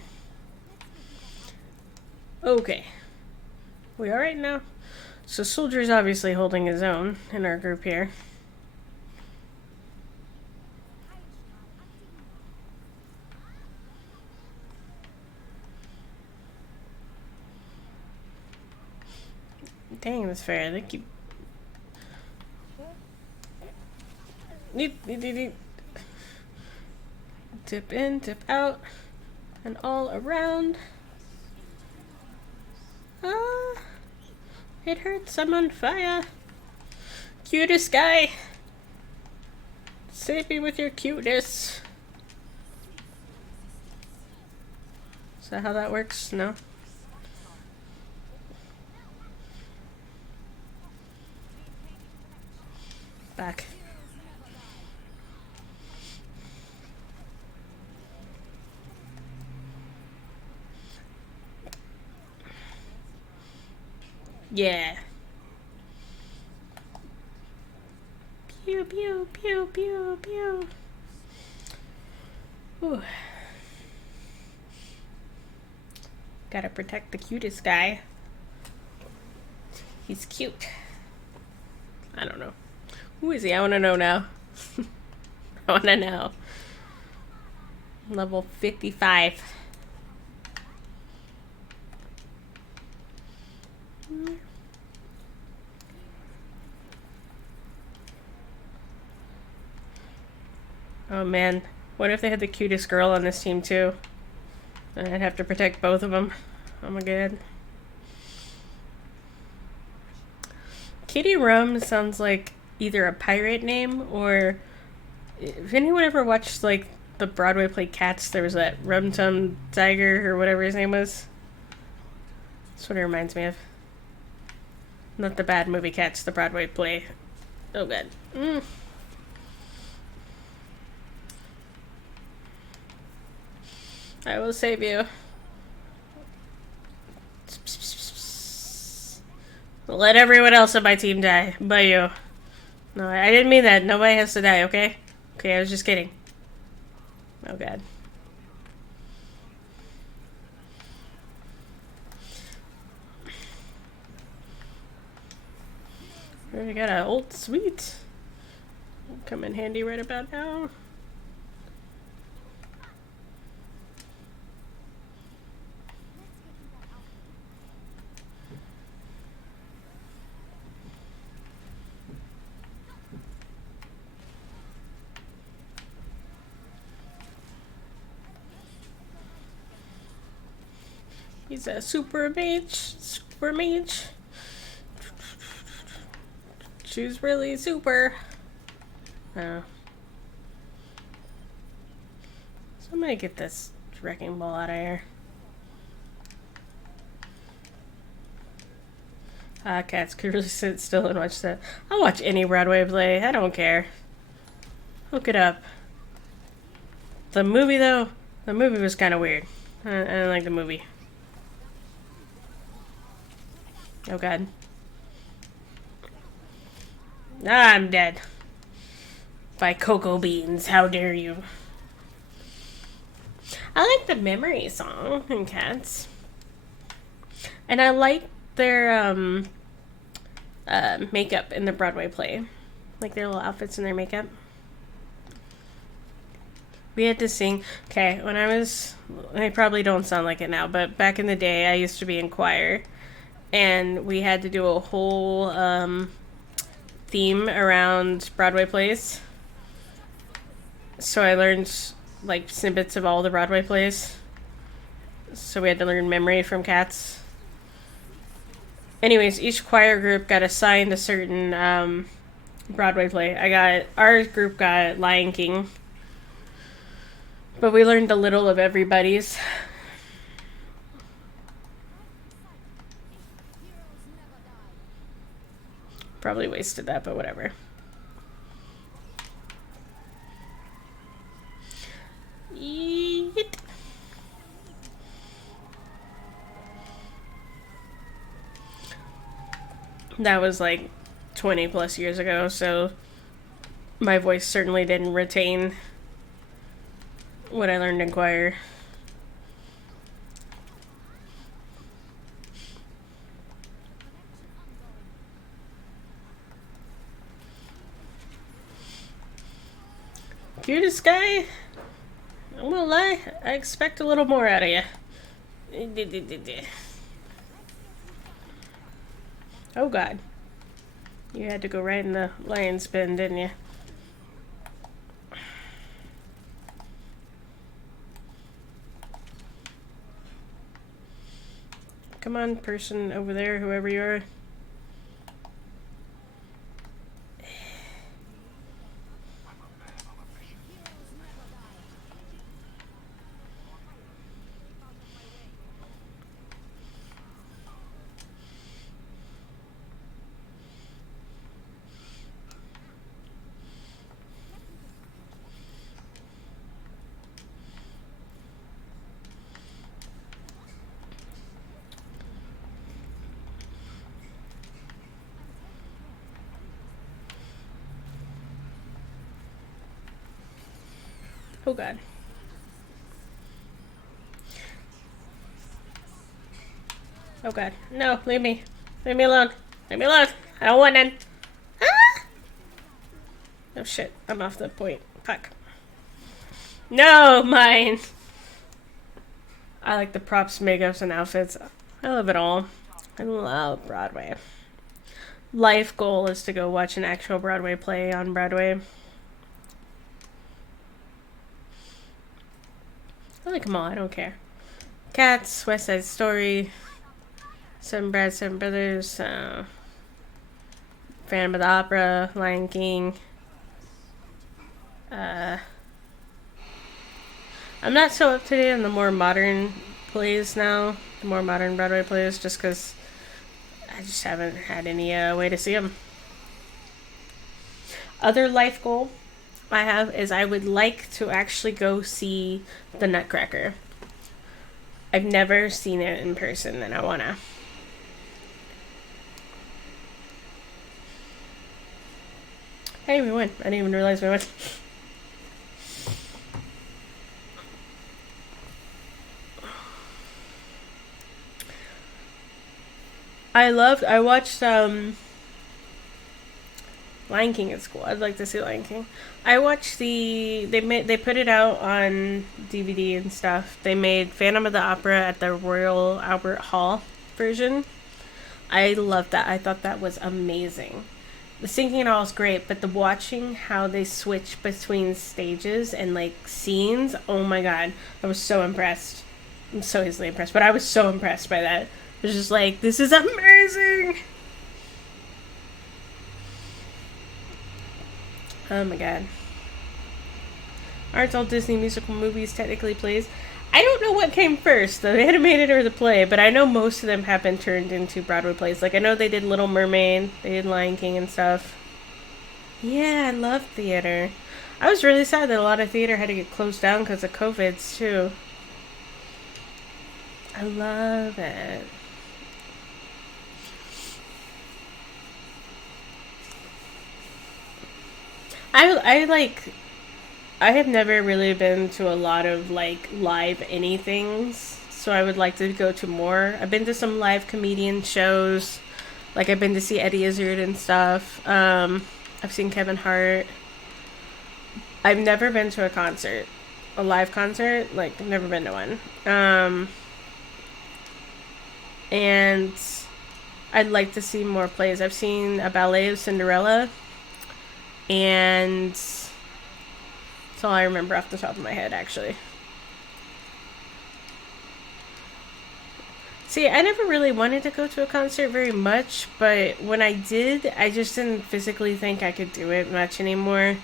Okay. We alright now? So soldier's obviously holding his own in our group here. Dang, that's fair. They keep... Neat. Tip in, tip out. And all around. Ah, it hurts. I'm on fire. Cutest guy. Save me with your cuteness. Is that how that works? No? Back. Yeah. Pew, pew, pew, pew, pew. Ooh. Gotta protect the cutest guy. He's cute. I don't know. Who is he? I want to know now. I want to know. Level 55. Oh man, what if they had the cutest girl on this team too? I'd have to protect both of them. Oh my god. Kitty Rum sounds like either a pirate name or... If anyone ever watched like the Broadway play Cats, there was that Rum Tum Tiger or whatever his name was. That's what it reminds me of. Not the bad movie Cats, the Broadway play. Oh god. I will save you. Let everyone else on my team die. But you. No, I didn't mean that. Nobody has to die, okay? Okay, I was just kidding. Oh god. We got an old sweet. Come in handy right about now. He's a super mage. Super mage. She's really super. Oh. So I'm gonna get this wrecking ball out of here. Cats could really sit still and watch that. I'll watch any Broadway play. I don't care. Hook it up. The movie, though, the movie was kind of weird. I didn't like the movie. Oh god. Ah, I'm dead. By cocoa beans, how dare you. I like the memory song in Cats. And I like their makeup in the Broadway play. Like their little outfits and their makeup. We had to sing. Okay, when I probably don't sound like it now, but back in the day I used to be in choir. And we had to do a whole theme around Broadway plays. So I learned like snippets of all the Broadway plays. So we had to learn memory from Cats. Anyways, each choir group got assigned a certain Broadway play. Our group got Lion King. But we learned a little of everybody's. Probably wasted that, but whatever. Yeet. That was like 20 plus years ago, so my voice certainly didn't retain what I learned in choir. Cutest guy? I won't lie, I expect a little more out of you. Oh god. You had to go right in the lion's pen, didn't you? Come on, person over there, whoever you are. Oh god. Oh god. No, leave me. Leave me alone. Leave me alone. I don't want none. Ah! Oh shit. I'm off the point. Fuck. No, mine. I like the props, makeups, and outfits. I love it all. I love Broadway. Life goal is to go watch an actual Broadway play on Broadway. I like them all. I don't care. Cats, West Side Story, Seven Brides, Seven Brothers, Phantom of the Opera, Lion King. I'm not so up to date on the more modern plays now, the more modern Broadway plays, just because I just haven't had any way to see them. Other life goal I have is I would like to actually go see the Nutcracker. I've never seen it in person, and I wanna. Hey, we won. I didn't even realize we won. I watched Lion King at school. I'd like to see Lion King. I watched they put it out on DVD and stuff. They made Phantom of the Opera at the Royal Albert Hall version. I loved that. I thought that was amazing. The singing and all is great, but the watching how they switch between stages and like scenes, oh my god. I was so impressed. I'm so easily impressed, but I was so impressed by that. It was just like, this is amazing! Oh my god. Aren't all Disney musical movies technically plays? I don't know what came first, the animated or the play, but I know most of them have been turned into Broadway plays. Like, I know they did Little Mermaid, they did Lion King and stuff. Yeah, I love theater. I was really sad that a lot of theater had to get closed down because of COVIDs, too. I love it. I have never really been to a lot of like live anythings, so I would like to go to more. I've been to some live comedian shows, like I've been to see Eddie Izzard and stuff. I've seen Kevin Hart. I've never been to a concert, a live concert. Like I've never been to one. And I'd like to see more plays. I've seen a ballet of Cinderella. And that's all I remember off the top of my head, actually. See, I never really wanted to go to a concert very much, but when I did, I just didn't physically think I could do it much anymore.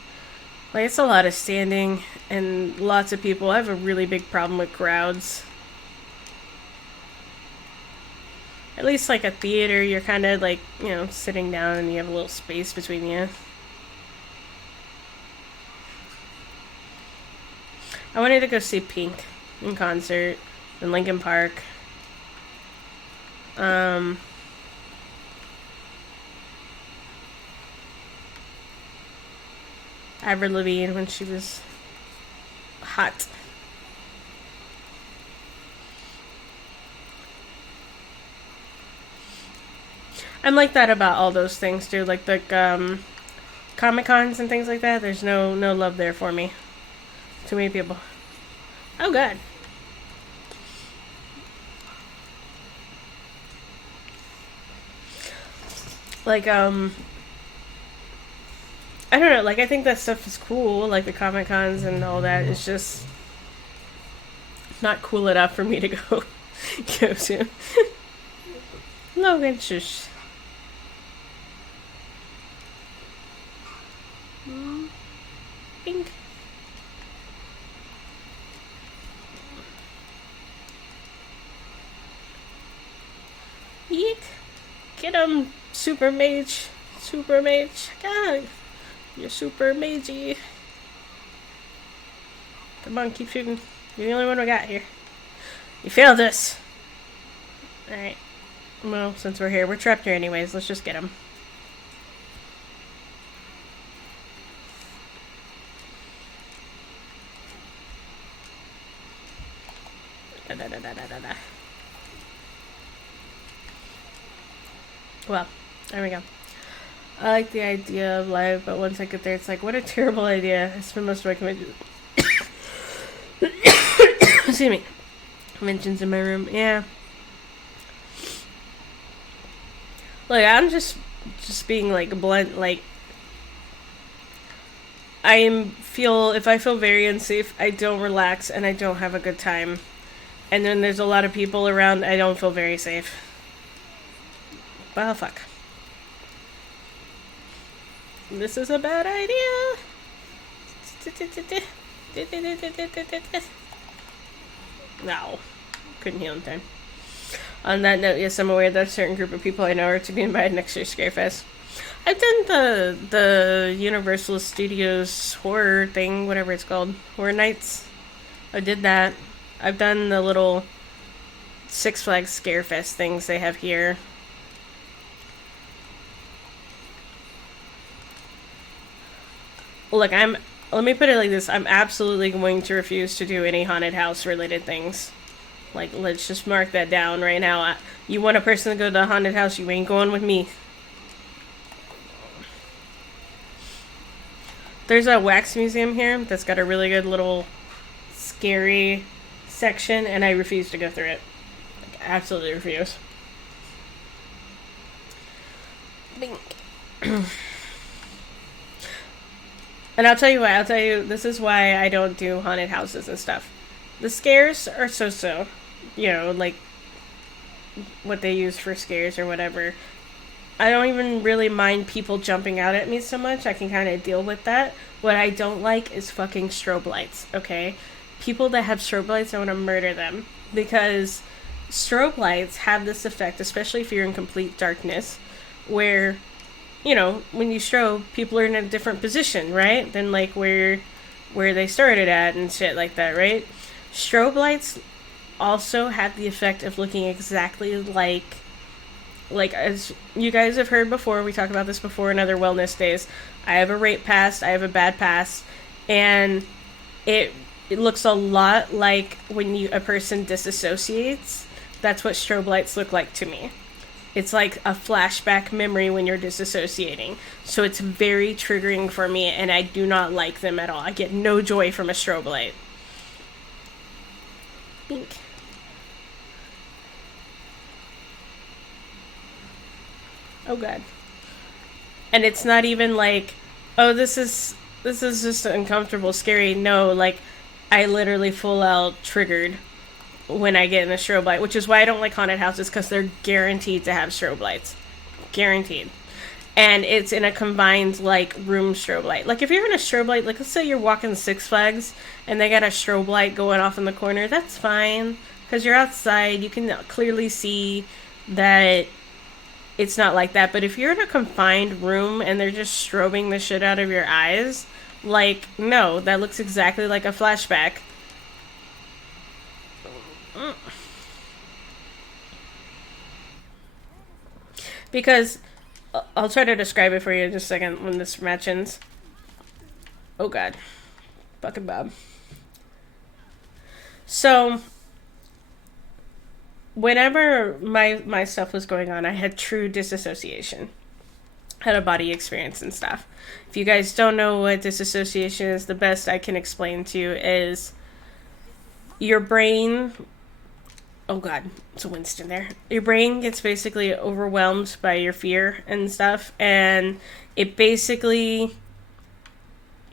Like, it's a lot of standing and lots of people. I have a really big problem with crowds. At least, like, a theater, you're kind of, like, you know, sitting down and you have a little space between you. I wanted to go see Pink in concert in Linkin Park. Avril Lavigne when she was hot. I'm like that about all those things too, like the Comic Cons and things like that. There's no love there for me. Too many people. Oh god. Like I don't know, like I think that stuff is cool, like the Comic Cons and all that. It's just not cool enough for me to go to. Logan, shush. Pink. Yeet. Get him, Super Mage. Super Mage. God, you're super magey. Come on, keep shooting. You're the only one we got here. You failed us. Alright. Well, since we're here, we're trapped here anyways. Let's just get him. Da, da, da, da, da, da. Well, there we go. I like the idea of live, but once I get there, it's like, what a terrible idea. I spend most of my conventions. Excuse me. Conventions in my room. Yeah. Like, I'm just being, like, blunt. Like, if I feel very unsafe, I don't relax and I don't have a good time. And then there's a lot of people around, I don't feel very safe. Well, fuck. This is a bad idea. No. Couldn't heal in time. On that note, yes, I'm aware that a certain group of people I know are to be invited next year's Scarefest. I've done the Universal Studios horror thing, whatever it's called. Horror Nights. I did that. I've done the little Six Flags Scarefest things they have here. Look, let me put it like this. I'm absolutely going to refuse to do any haunted house related things. Like, let's just mark that down right now. You want a person to go to the haunted house, you ain't going with me. There's a wax museum here that's got a really good little scary section, and I refuse to go through it. Like, absolutely refuse. Bink. And I'll tell you what, this is why I don't do haunted houses and stuff. The scares are so-so. You know, like, what they use for scares or whatever. I don't even really mind people jumping out at me so much. I can kind of deal with that. What I don't like is fucking strobe lights, okay? People that have strobe lights, I want to murder them. Because strobe lights have this effect, especially if you're in complete darkness, where, you know, when you strobe, people are in a different position, right? Than, like, where they started at and shit like that, right? Strobe lights also have the effect of looking exactly like, as you guys have heard before, we talked about this before in other wellness days. I have a rape past, I have a bad past, and it looks a lot like when a person disassociates. That's what strobe lights look like to me. It's like a flashback memory when you're disassociating. So it's very triggering for me, and I do not like them at all. I get no joy from a strobe light. Bink. Oh god. And it's not even like, oh, this is just uncomfortable, scary. No, like, I literally full out triggered when I get in a strobe light, which is why I don't like haunted houses, because they're guaranteed to have strobe lights. Guaranteed. And it's in a combined, like, room strobe light. Like, if you're in a strobe light, like, let's say you're walking Six Flags, and they got a strobe light going off in the corner, that's fine, because you're outside, you can clearly see that it's not like that. But if you're in a confined room and they're just strobing the shit out of your eyes, like, no, that looks exactly like a flashback. Because, I'll try to describe it for you in just a second when this match ends. Oh god. Fucking Bob. So, whenever my stuff was going on, I had true disassociation. Had a body experience and stuff. If you guys don't know what disassociation is, the best I can explain to you is your brain... Oh god, it's a Winston there. Your brain gets basically overwhelmed by your fear and stuff, and it basically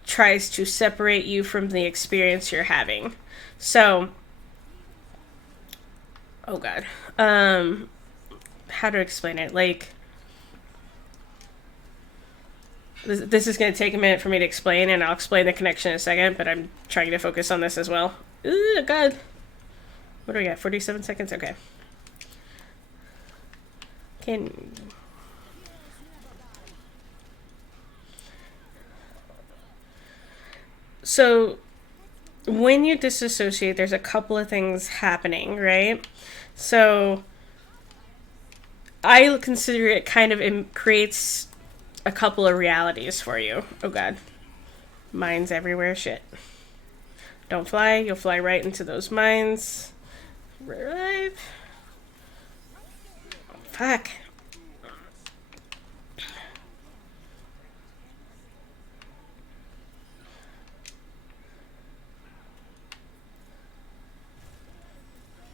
tries to separate you from the experience you're having. So, oh god, how to explain it? Like, this is going to take a minute for me to explain, and I'll explain the connection in a second, but I'm trying to focus on this as well. Ooh, god. What do we got? 47 seconds? Okay. So, when you disassociate, there's a couple of things happening, right? So, I consider it kind of, it creates a couple of realities for you. Oh god. Mines everywhere, shit. Don't fly, you'll fly right into those mines. Revive. Fuck.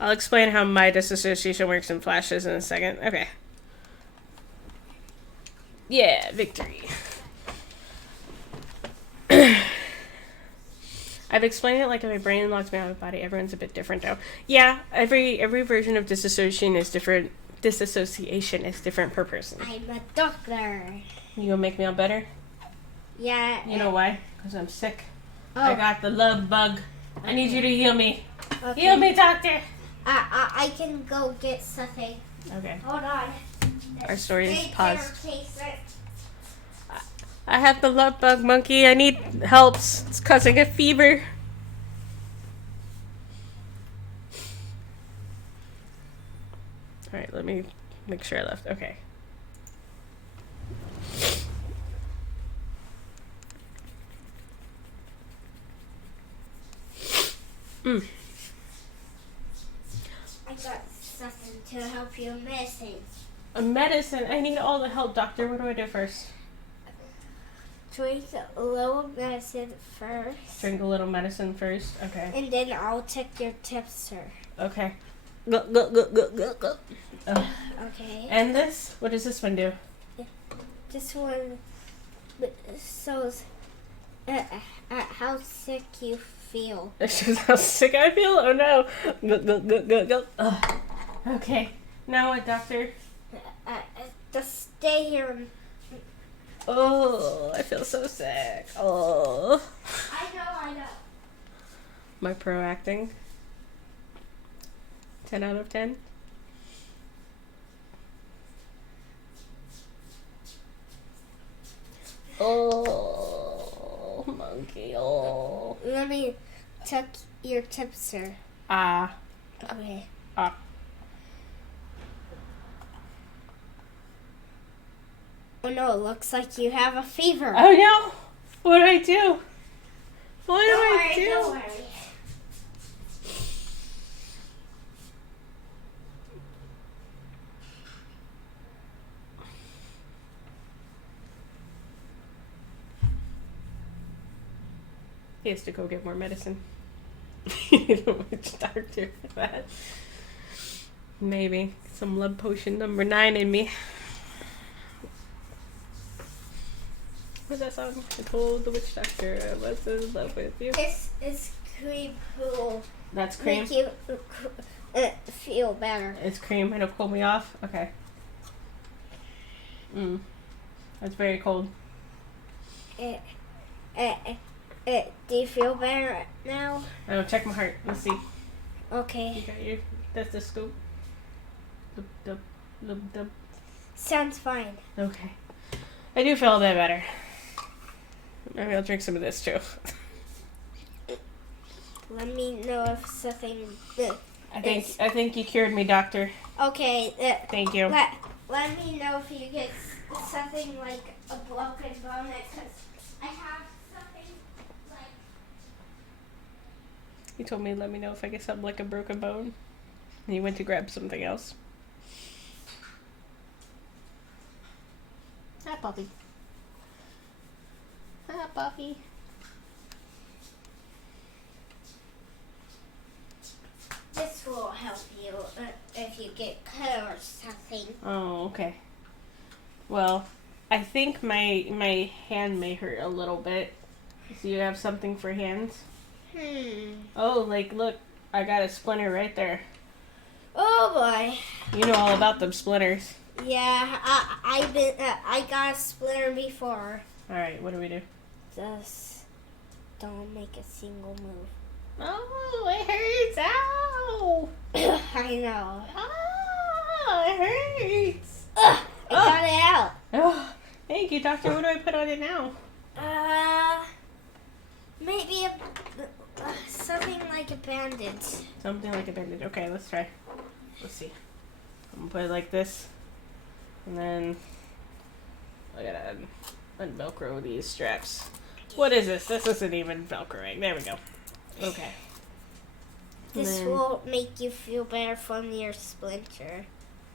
I'll explain how my disassociation works in flashes in a second. Okay. Yeah, victory. I've explained it like if my brain locks me out of my body. Everyone's a bit different though. Yeah, every version of dissociation is different. Disassociation is different per person. I'm a doctor. You gonna make me all better? Yeah. You know why? Because I'm sick. Oh, I got the love bug. I need you to heal me. okay. Heal me, doctor. I can go get something. Okay. Hold on. Our story is Stay paused. there, Jason. I have the love bug, monkey. I need help. It's causing a fever. Alright, let me make sure I left. Okay. I got something to help you missing. A medicine. I need all the help, doctor. What do I do first? Drink a little medicine first. Drink a little medicine first. Okay. And then I'll check your temperature. Okay. Go, go, go, go, go, go. Okay. And this? What does this one do? This one shows how sick you feel. It shows how sick I feel? Oh no. Go, go, go, go, go. Ugh. Okay. Now what, doctor? Just stay here. Oh, I feel so sick. Oh. I know. My pro acting. 10 out of 10. Oh, monkey. Oh. Let me check your temperature. Ah. Okay. Ah. Oh no, it looks like you have a fever. Oh no. What do I do? What do I do? Don't worry. He has to go get more medicine. You need a witch doctor for that. Maybe. Some love potion number 9 in me. What's that song? I told the witch doctor I was in love with you. This is cream who will That's cream. make you feel better. It's cream. It'll cool me off. Okay. That's very cold. Do you feel better now? Oh, check my heart. Let's see. You Okay. got your stethoscope. Dub, dub, dub. Sounds fine. Okay. I do feel a bit better. Maybe I'll drink some of this too. Let me know if something. I think you cured me, doctor. Okay. Thank you. Let me know if you get something like a broken bone, because I have something like. You told me let me know if I get something like a broken bone. And you went to grab something else. Hi, puppy. Hi, puppy. This will help you if you get cut or something. Oh, okay. Well, I think my hand may hurt a little bit. So you have something for hands? Oh, like look, I got a splinter right there. Oh boy. You know all about them splinters. Yeah, I got a splinter before. All right, what do we do? Just don't make a single move. Oh, it hurts! Ow! I know. Oh, it hurts! I got it out. Oh, thank you, doctor. What do I put on it now? Maybe something like a bandage. Something like a bandage. Okay, let's try. Let's see. I'm gonna put it like this, and then I gotta unvelcro these straps. What is this? This isn't even velcroing. There we go. Okay. This then- will make you feel better from your splinter.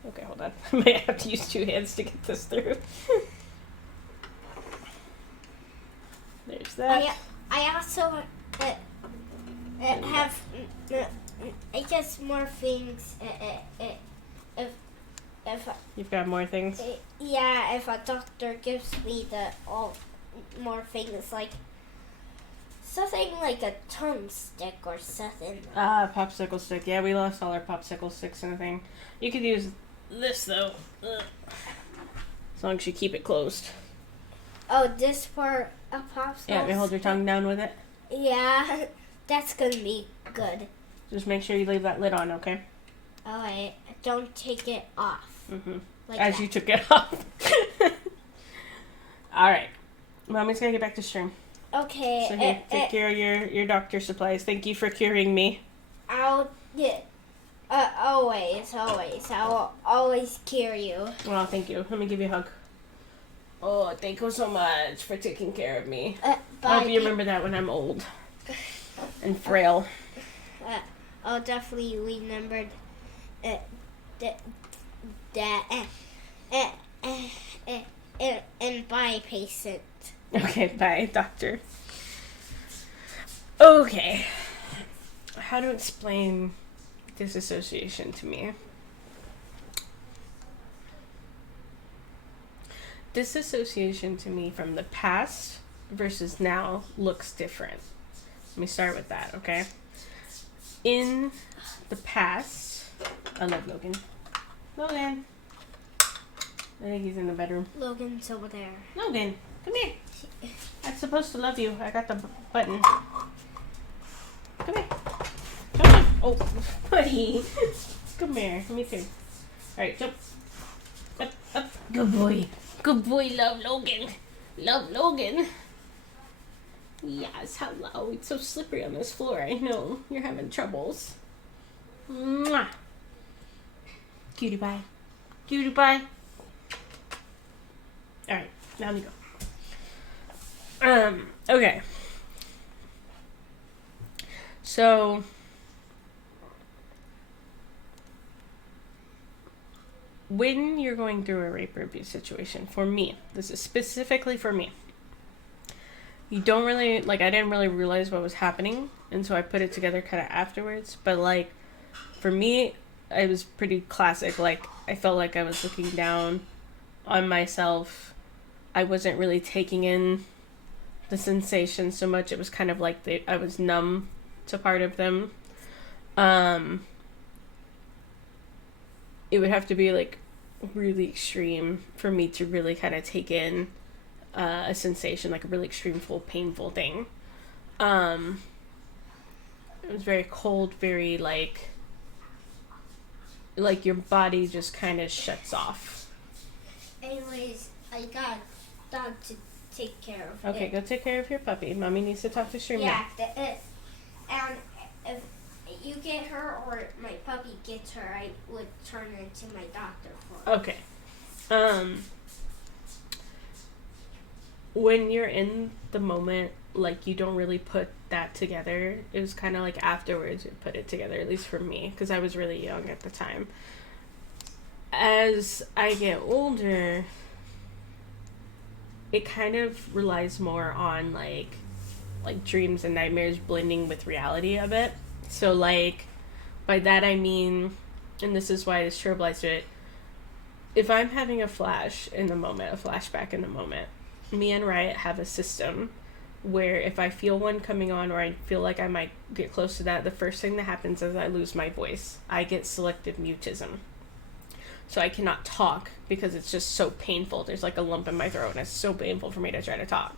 Okay, hold on. I might have to use 2 hands to get this through. There's that. I also have I guess more things. If You've got more things? yeah, if a doctor gives me the all more things like something like a tongue stick or something. Popsicle stick. Yeah, we lost all our popsicle sticks and thing. You could use this though. Ugh. As long as you keep it closed. Oh, this for a popsicle. Yeah, you hold your tongue down with it. Yeah, that's gonna be good. Just make sure you leave that lid on, okay? Alright, don't take it off. Mm-hmm. Like As that. you took it off. Alright. Mommy's gonna get back to stream. Okay. So here, take care of your doctor supplies. Thank you for curing me. I'll always. I'll always cure you. Oh, thank you. Let me give you a hug. Oh, thank you so much for taking care of me. I hope you remember that when I'm old and frail. I'll definitely remember that. And bye, patient. Okay, bye, doctor. Okay. How to explain disassociation to me? Disassociation to me from the past versus now looks different. Let me start with that, okay? In the past, I love Logan. Logan. I think he's in the bedroom. Logan's over there. Logan, come here. I'm supposed to love you. I got the button. Come here. Come on. Oh, buddy. Come here. Me too. Alright, jump. Up, up. Good boy. Good boy. Love Logan. Love Logan. Yes, hello. It's so slippery on this floor. I know. You're having troubles. Mwah. Cutie pie. Cutie pie. Alright, now we go. Okay. So when you're going through a rape or abuse situation, for me, this is specifically for me, you don't really, like, I didn't really realize what was happening, and so I put it together kind of afterwards, but, like, for me, it was pretty classic. Like, I felt like I was looking down on myself. I wasn't really taking in the sensation so much. It was kind of like I was numb to part of them. It would have to be, like, really extreme for me to really kind of take in a sensation, like a really extreme, painful thing. It was very cold, very, like your body just kind of shuts off. Anyways, I got dog to take care of. Okay, go take care of your puppy. Mommy needs to talk to Stream now. Yeah, and if you get her or my puppy gets her, I would turn into my doctor for her. Okay. When you're in the moment, like, you don't really put that together. It was kind of like afterwards you put it together, at least for me, because I was really young at the time. As I get older, it kind of relies more on, like dreams and nightmares blending with reality a bit. So, like, by that I mean, and this is why this trivialized it, if I'm having a flash in the moment, a flashback in the moment, me and Riot have a system where if I feel one coming on or I feel like I might get close to that, the first thing that happens is I lose my voice. I get selective mutism. So I cannot talk because it's just so painful. There's like a lump in my throat and it's so painful for me to try to talk.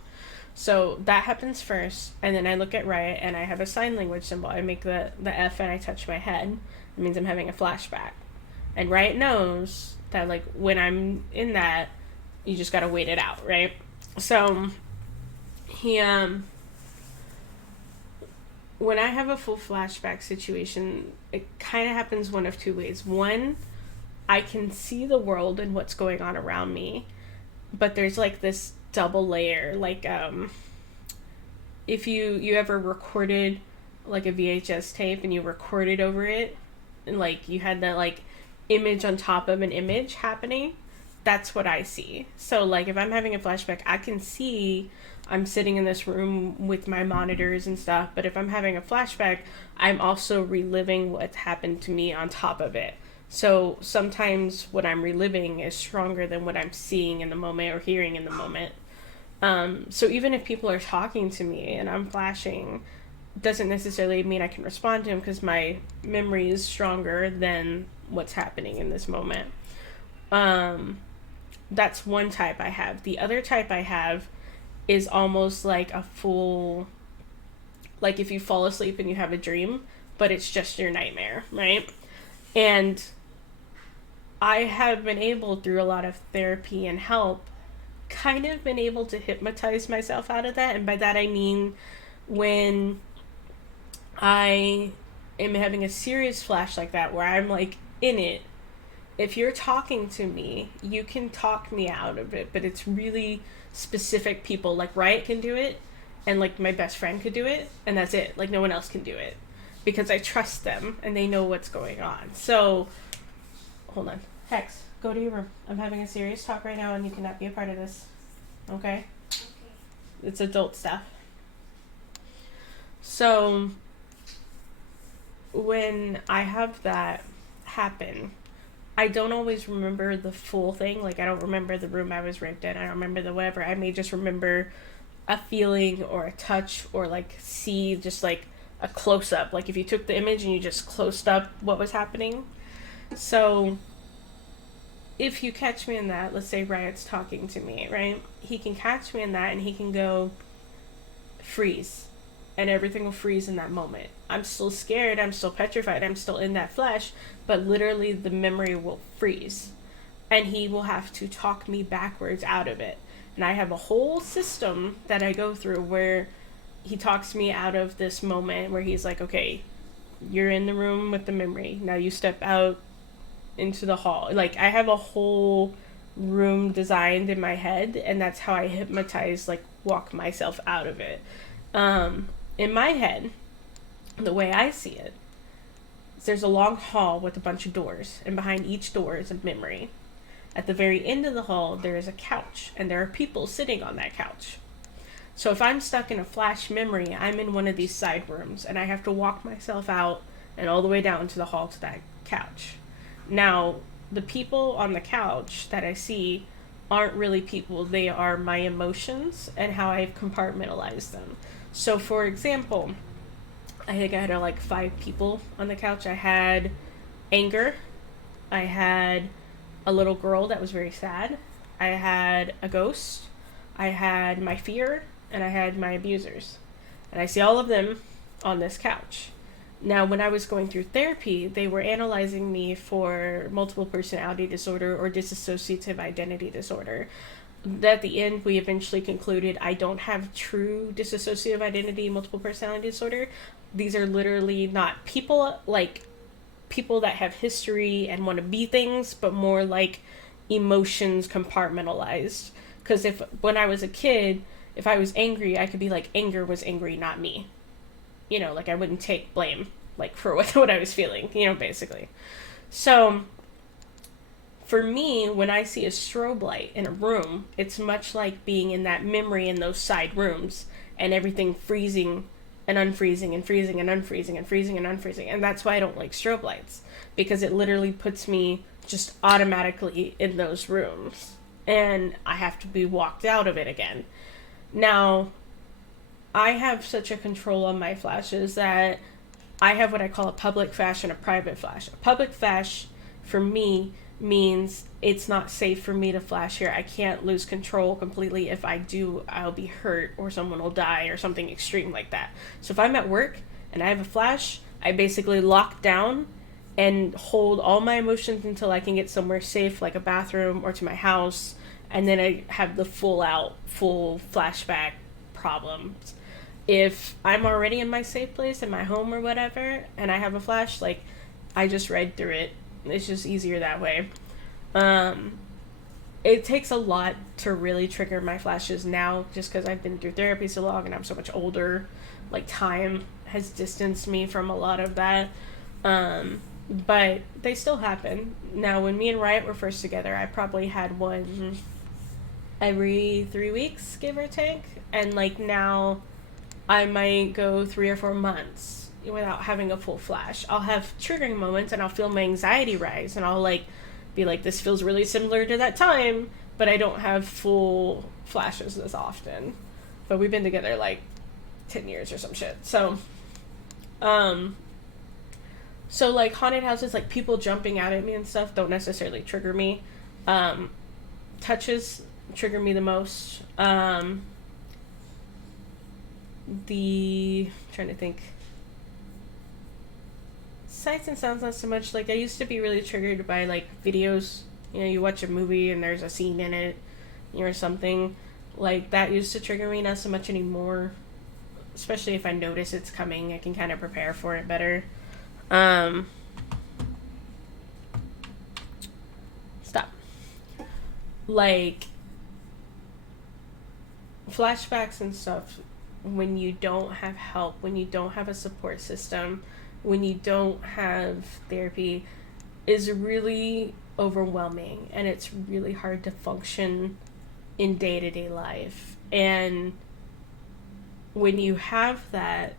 So that happens first, and then I look at Riot and I have a sign language symbol. I make the F and I touch my head. It means I'm having a flashback. And Riot knows that, like, when I'm in that, you just gotta wait it out, right? So he when I have a full flashback situation, it kind of happens one of two ways. One, I can see the world and what's going on around me, but there's like this double layer. Like, if you ever recorded like a VHS tape and you recorded over it, and like you had that like image on top of an image happening, that's what I see. So like if I'm having a flashback, I can see I'm sitting in this room with my monitors and stuff, but if I'm having a flashback, I'm also reliving what's happened to me on top of it. So sometimes what I'm reliving is stronger than what I'm seeing in the moment or hearing in the moment. So even if people are talking to me and I'm flashing, doesn't necessarily mean I can respond to them because my memory is stronger than what's happening in this moment. That's one type I have. The other type I have is almost like a full, like if you fall asleep and you have a dream, but it's just your nightmare, right? And I have been able, through a lot of therapy and help, kind of been able to hypnotize myself out of that. And by that I mean when I am having a serious flash like that where I'm like in it, if you're talking to me, you can talk me out of it, but it's really specific people. Like Riot can do it, and like my best friend could do it, and that's it. Like no one else can do it because I trust them and they know what's going on. So, hold on. Hex, go to your room. I'm having a serious talk right now and you cannot be a part of this. Okay? It's adult stuff. So, when I have that happen, I don't always remember the full thing. Like, I don't remember the room I was raped in. I don't remember the whatever. I may just remember a feeling or a touch or, like, see just, like, a close-up. Like, if you took the image and you just closed up what was happening. So, if you catch me in that, let's say Riot's talking to me, right? He can catch me in that and he can go, freeze. And everything will freeze in that moment. I'm still scared, I'm still petrified, I'm still in that flesh, but literally the memory will freeze. And he will have to talk me backwards out of it. And I have a whole system that I go through where he talks me out of this moment where he's like, okay, you're in the room with the memory. Now you step out into the hall. Like, I have a whole room designed in my head, and that's how I hypnotize, like, walk myself out of it. In my head, the way I see it, there's a long hall with a bunch of doors, and behind each door is a memory. At the very end of the hall, there is a couch, and there are people sitting on that couch. So if I'm stuck in a flash memory, I'm in one of these side rooms, and I have to walk myself out and all the way down to the hall to that couch. Now, the people on the couch that I see aren't really people. They are my emotions and how I've compartmentalized them. So, for example, I think I had like 5 people on the couch. I had anger. I had a little girl that was very sad. I had a ghost. I had my fear. And I had my abusers. And I see all of them on this couch. Now, when I was going through therapy, they were analyzing me for multiple personality disorder or dissociative identity disorder. At the end, we eventually concluded I don't have true dissociative identity, multiple personality disorder. These are literally not people, like people that have history and want to be things, but more like emotions compartmentalized. Because when I was a kid, if I was angry, I could be like, anger was angry, not me. You know, like I wouldn't take blame, like for what I was feeling, you know, basically. So, for me, when I see a strobe light in a room, it's much like being in that memory in those side rooms and everything freezing and unfreezing and freezing and unfreezing and freezing and unfreezing. And that's why I don't like strobe lights, because it literally puts me just automatically in those rooms and I have to be walked out of it again. Now, I have such a control on my flashes that I have what I call a public flash and a private flash. A public flash, for me, means it's not safe for me to flash here. I can't lose control completely. If I do, I'll be hurt or someone will die or something extreme like that. So if I'm at work and I have a flash, I basically lock down and hold all my emotions until I can get somewhere safe, like a bathroom or to my house, and then I have the full flashback problems. If I'm already in my safe place in my home or whatever and I have a flash, like, I just read through it. It's just easier that way. It takes a lot to really trigger my flashes now, just because I've been through therapy so long and I'm so much older. Like, time has distanced me from a lot of that. But they still happen. Now, when me and Riot were first together, I probably had one every 3 weeks, give or take. And like now I might go 3 or 4 months without having a full flash. I'll have triggering moments and I'll feel my anxiety rise and I'll like be like, this feels really similar to that time, but I don't have full flashes as often. But we've been together like 10 years or some shit. So like haunted houses, like people jumping out at me and stuff don't necessarily trigger me. Touches trigger me the most. Trying to think. Sights and sounds not so much. Like I used to be really triggered by like videos. You know, you watch a movie and there's a scene in it, or something. Like that used to trigger me, not so much anymore. Especially if I notice it's coming, I can kind of prepare for it better. Stop. Like flashbacks and stuff, when you don't have help, when you don't have a support system, when you don't have therapy, is really overwhelming, and it's really hard to function in day-to-day life. And when you have that,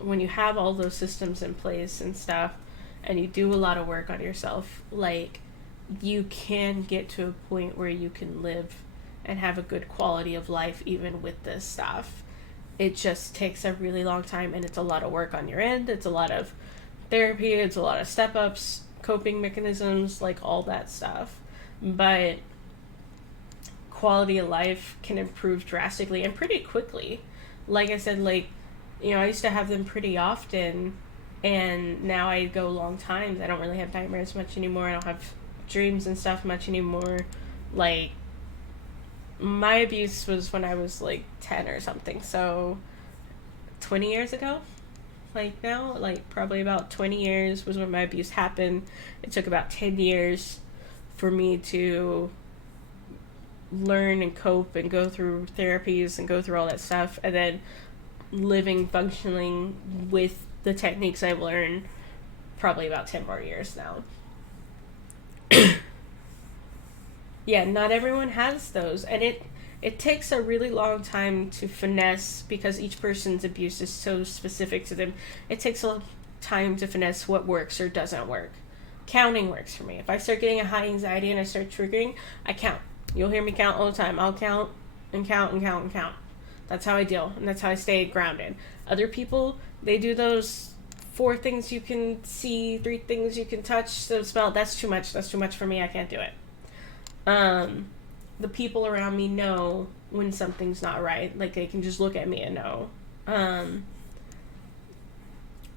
when you have all those systems in place and stuff, and you do a lot of work on yourself, like, you can get to a point where you can live and have a good quality of life even with this stuff. It just takes a really long time, and it's a lot of work on your end. It's a lot of therapy, it's a lot of step-ups, coping mechanisms, like all that stuff. But quality of life can improve drastically and pretty quickly. Like I said, like, you know, I used to have them pretty often, and now I go long times. I don't really have nightmares much anymore. I don't have dreams and stuff much anymore. Like, my abuse was when I was like 10 or something, so 20 years ago. Like now, like probably about 20 years was when my abuse happened. It took about 10 years for me to learn and cope and go through therapies and go through all that stuff, and then living, functioning with the techniques I've learned, probably about 10 more years now. Yeah, not everyone has those, and it takes a really long time to finesse, because each person's abuse is so specific to them. It takes a long time to finesse what works or doesn't work. Counting works for me. If I start getting a high anxiety and I start triggering, I count. You'll hear me count all the time. I'll count and count and count and count. That's how I deal, and that's how I stay grounded. Other people, they do those 4 things you can see, 3 things you can touch, so smell. That's too much. That's too much for me. I can't do it. The people around me know when something's not right. Like, they can just look at me and know.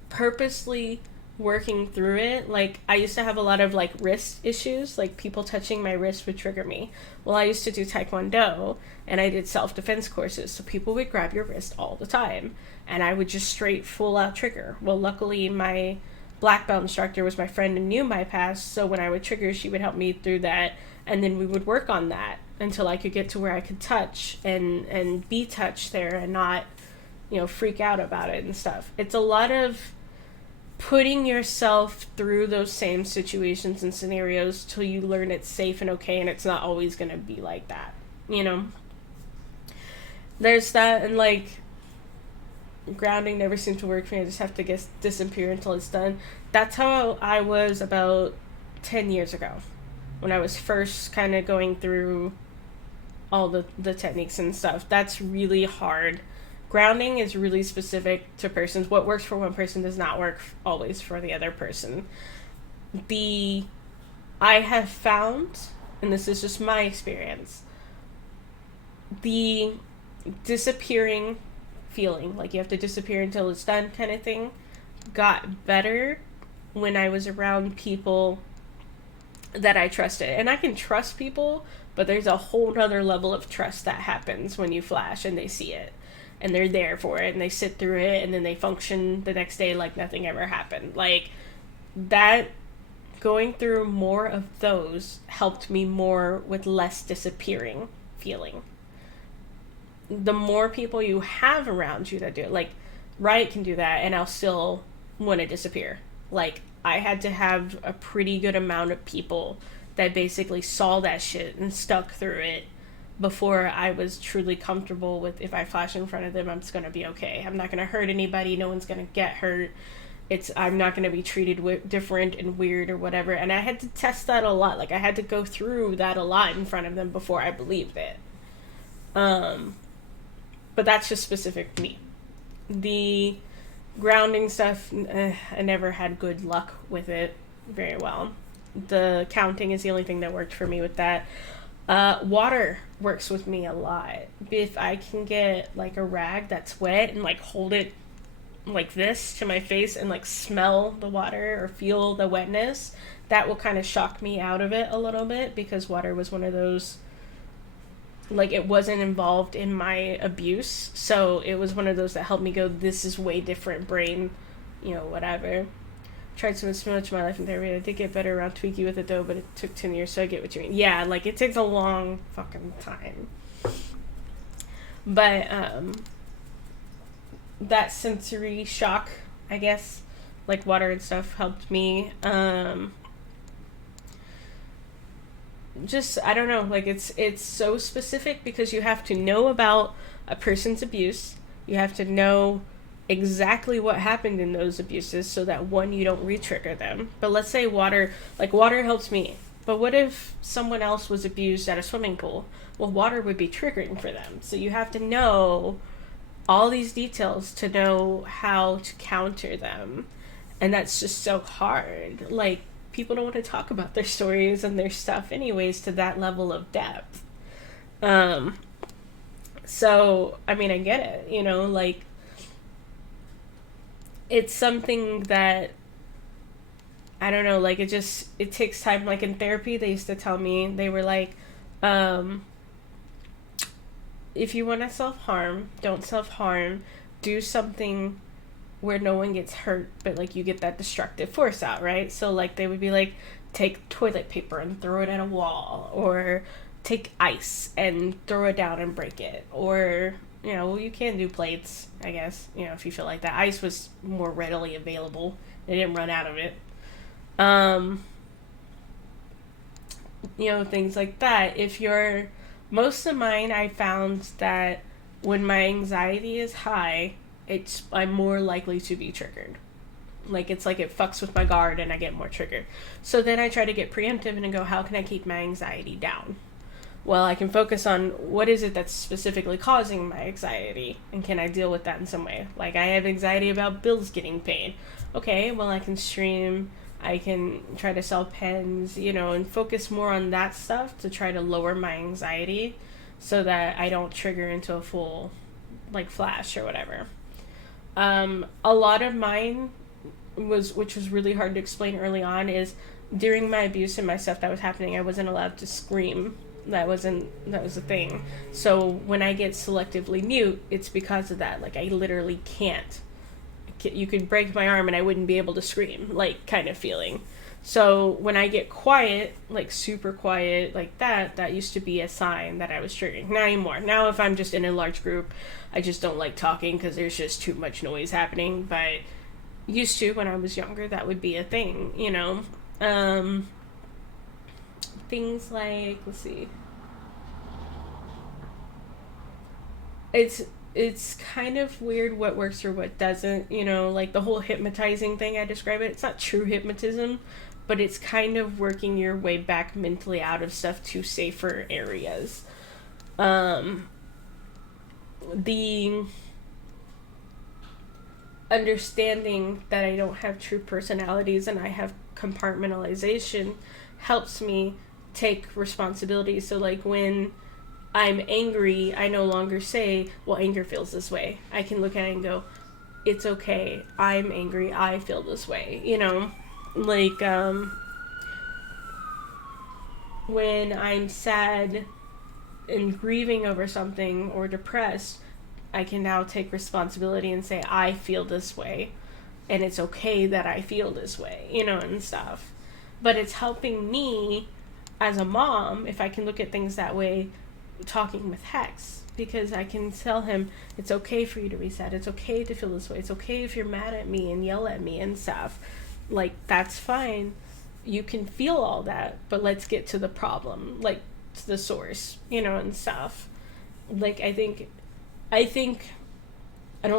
Purposely working through it. Like, I used to have a lot of, like, wrist issues. Like, people touching my wrist would trigger me. Well, I used to do Taekwondo, and I did self-defense courses, so people would grab your wrist all the time, and I would just straight full-out trigger. Well, luckily, my black belt instructor was my friend and knew my past, so when I would trigger, she would help me through that, and then we would work on that until I could get to where I could touch and be touched there and not, you know, freak out about it and stuff. It's a lot of putting yourself through those same situations and scenarios till you learn it's safe and okay, and it's not always going to be like that, you know? There's that, and, like, grounding never seemed to work for me. I just have to disappear until it's done. That's how I was about 10 years ago, when I was first kind of going through all the techniques and stuff. That's really hard. Grounding is really specific to persons. What works for one person does not work always for the other person. I have found, and this is just my experience, the disappearing feeling, like you have to disappear until it's done kind of thing, got better when I was around people that I trusted. And I can trust people, but there's a whole nother level of trust that happens when you flash and they see it and they're there for it and they sit through it and then they function the next day like nothing ever happened. Like, that, going through more of those helped me more with less disappearing feeling. The more people you have around you that do it, like Riot can do that, and I'll still want to disappear. Like, I had to have a pretty good amount of people that basically saw that shit and stuck through it before I was truly comfortable with, if I flash in front of them, I'm just going to be okay. I'm not going to hurt anybody. No one's going to get hurt. I'm not going to be treated different and weird or whatever. And I had to test that a lot. Like, I had to go through that a lot in front of them before I believed it. But that's just specific to me. The grounding stuff, I never had good luck with it very well. The counting is the only thing that worked for me with that. Water works with me a lot. If I can get like a rag that's wet and like hold it like this to my face and like smell the water or feel the wetness, that will kind of shock me out of it a little bit, because water was one of those, like, it wasn't involved in my abuse, so it was one of those that helped me go, this is way different brain, whatever. Tried so much of my life in therapy. I did get better around Tweaky with it though, but it took 10 years, so I get what you mean. Yeah, like, it takes a long fucking time. But, that sensory shock, I guess, like water and stuff, helped me. Just, I don't know, like, it's so specific, because you have to know about a person's abuse. You have to know exactly what happened in those abuses, so that, one, you don't re-trigger them. But let's say water helps me, but what if someone else was abused at a swimming pool? Well, water would be triggering for them. So you have to know all these details to know how to counter them. And that's just so hard. Like, people don't want to talk about their stories and their stuff anyways to that level of depth. So, I mean, I get it, like, it's something that, I don't know, like, it takes time. Like, in therapy, they used to tell me, they were like, if you want to self-harm, don't self-harm. Do something where no one gets hurt, but, like, you get that destructive force out, right? So, like, they would be like, take toilet paper and throw it at a wall, or take ice and throw it down and break it, or, you can do plates, I guess, if you feel like that. Ice was more readily available. They didn't run out of it. Things like that. Most of mine, I found that when my anxiety is high, I'm more likely to be triggered. Like, it's like it fucks with my guard and I get more triggered. So then I try to get preemptive and go, how can I keep my anxiety down? Well, I can focus on what is it that's specifically causing my anxiety, and can I deal with that in some way? Like, I have anxiety about bills getting paid. Okay, well, I can stream, I can try to sell pens, and focus more on that stuff to try to lower my anxiety so that I don't trigger into a full, like, flash or whatever. A lot of mine which was really hard to explain early on, is during my abuse and my stuff that was happening, I wasn't allowed to scream. That was a thing. So when I get selectively mute, it's because of that. Like, I literally can't. You could break my arm and I wouldn't be able to scream, like, kind of feeling. So when I get quiet, like super quiet, like that used to be a sign that I was triggering. Not anymore. Now if I'm just in a large group, I just don't like talking because there's just too much noise happening. But used to, when I was younger, that would be a thing, things like, let's see. It's kind of weird what works or what doesn't, like the whole hypnotizing thing I describe it. It's not true hypnotism, but it's kind of working your way back mentally out of stuff to safer areas. The understanding that I don't have true personalities and I have compartmentalization helps me take responsibility. So, like, when I'm angry, I no longer say, well, anger feels this way. I can look at it and go, it's okay, I'm angry, I feel this way, like, when I'm sad and grieving over something or depressed, I can now take responsibility and say, I feel this way, and it's okay that I feel this way, and stuff. But it's helping me as a mom, if I can look at things that way, talking with Hex, because I can tell him, it's okay for you to be sad, it's okay to feel this way, it's okay if you're mad at me and yell at me and stuff, like, that's fine, you can feel all that, but let's get to the problem. Like, to the source, you know, and stuff. Like, I don't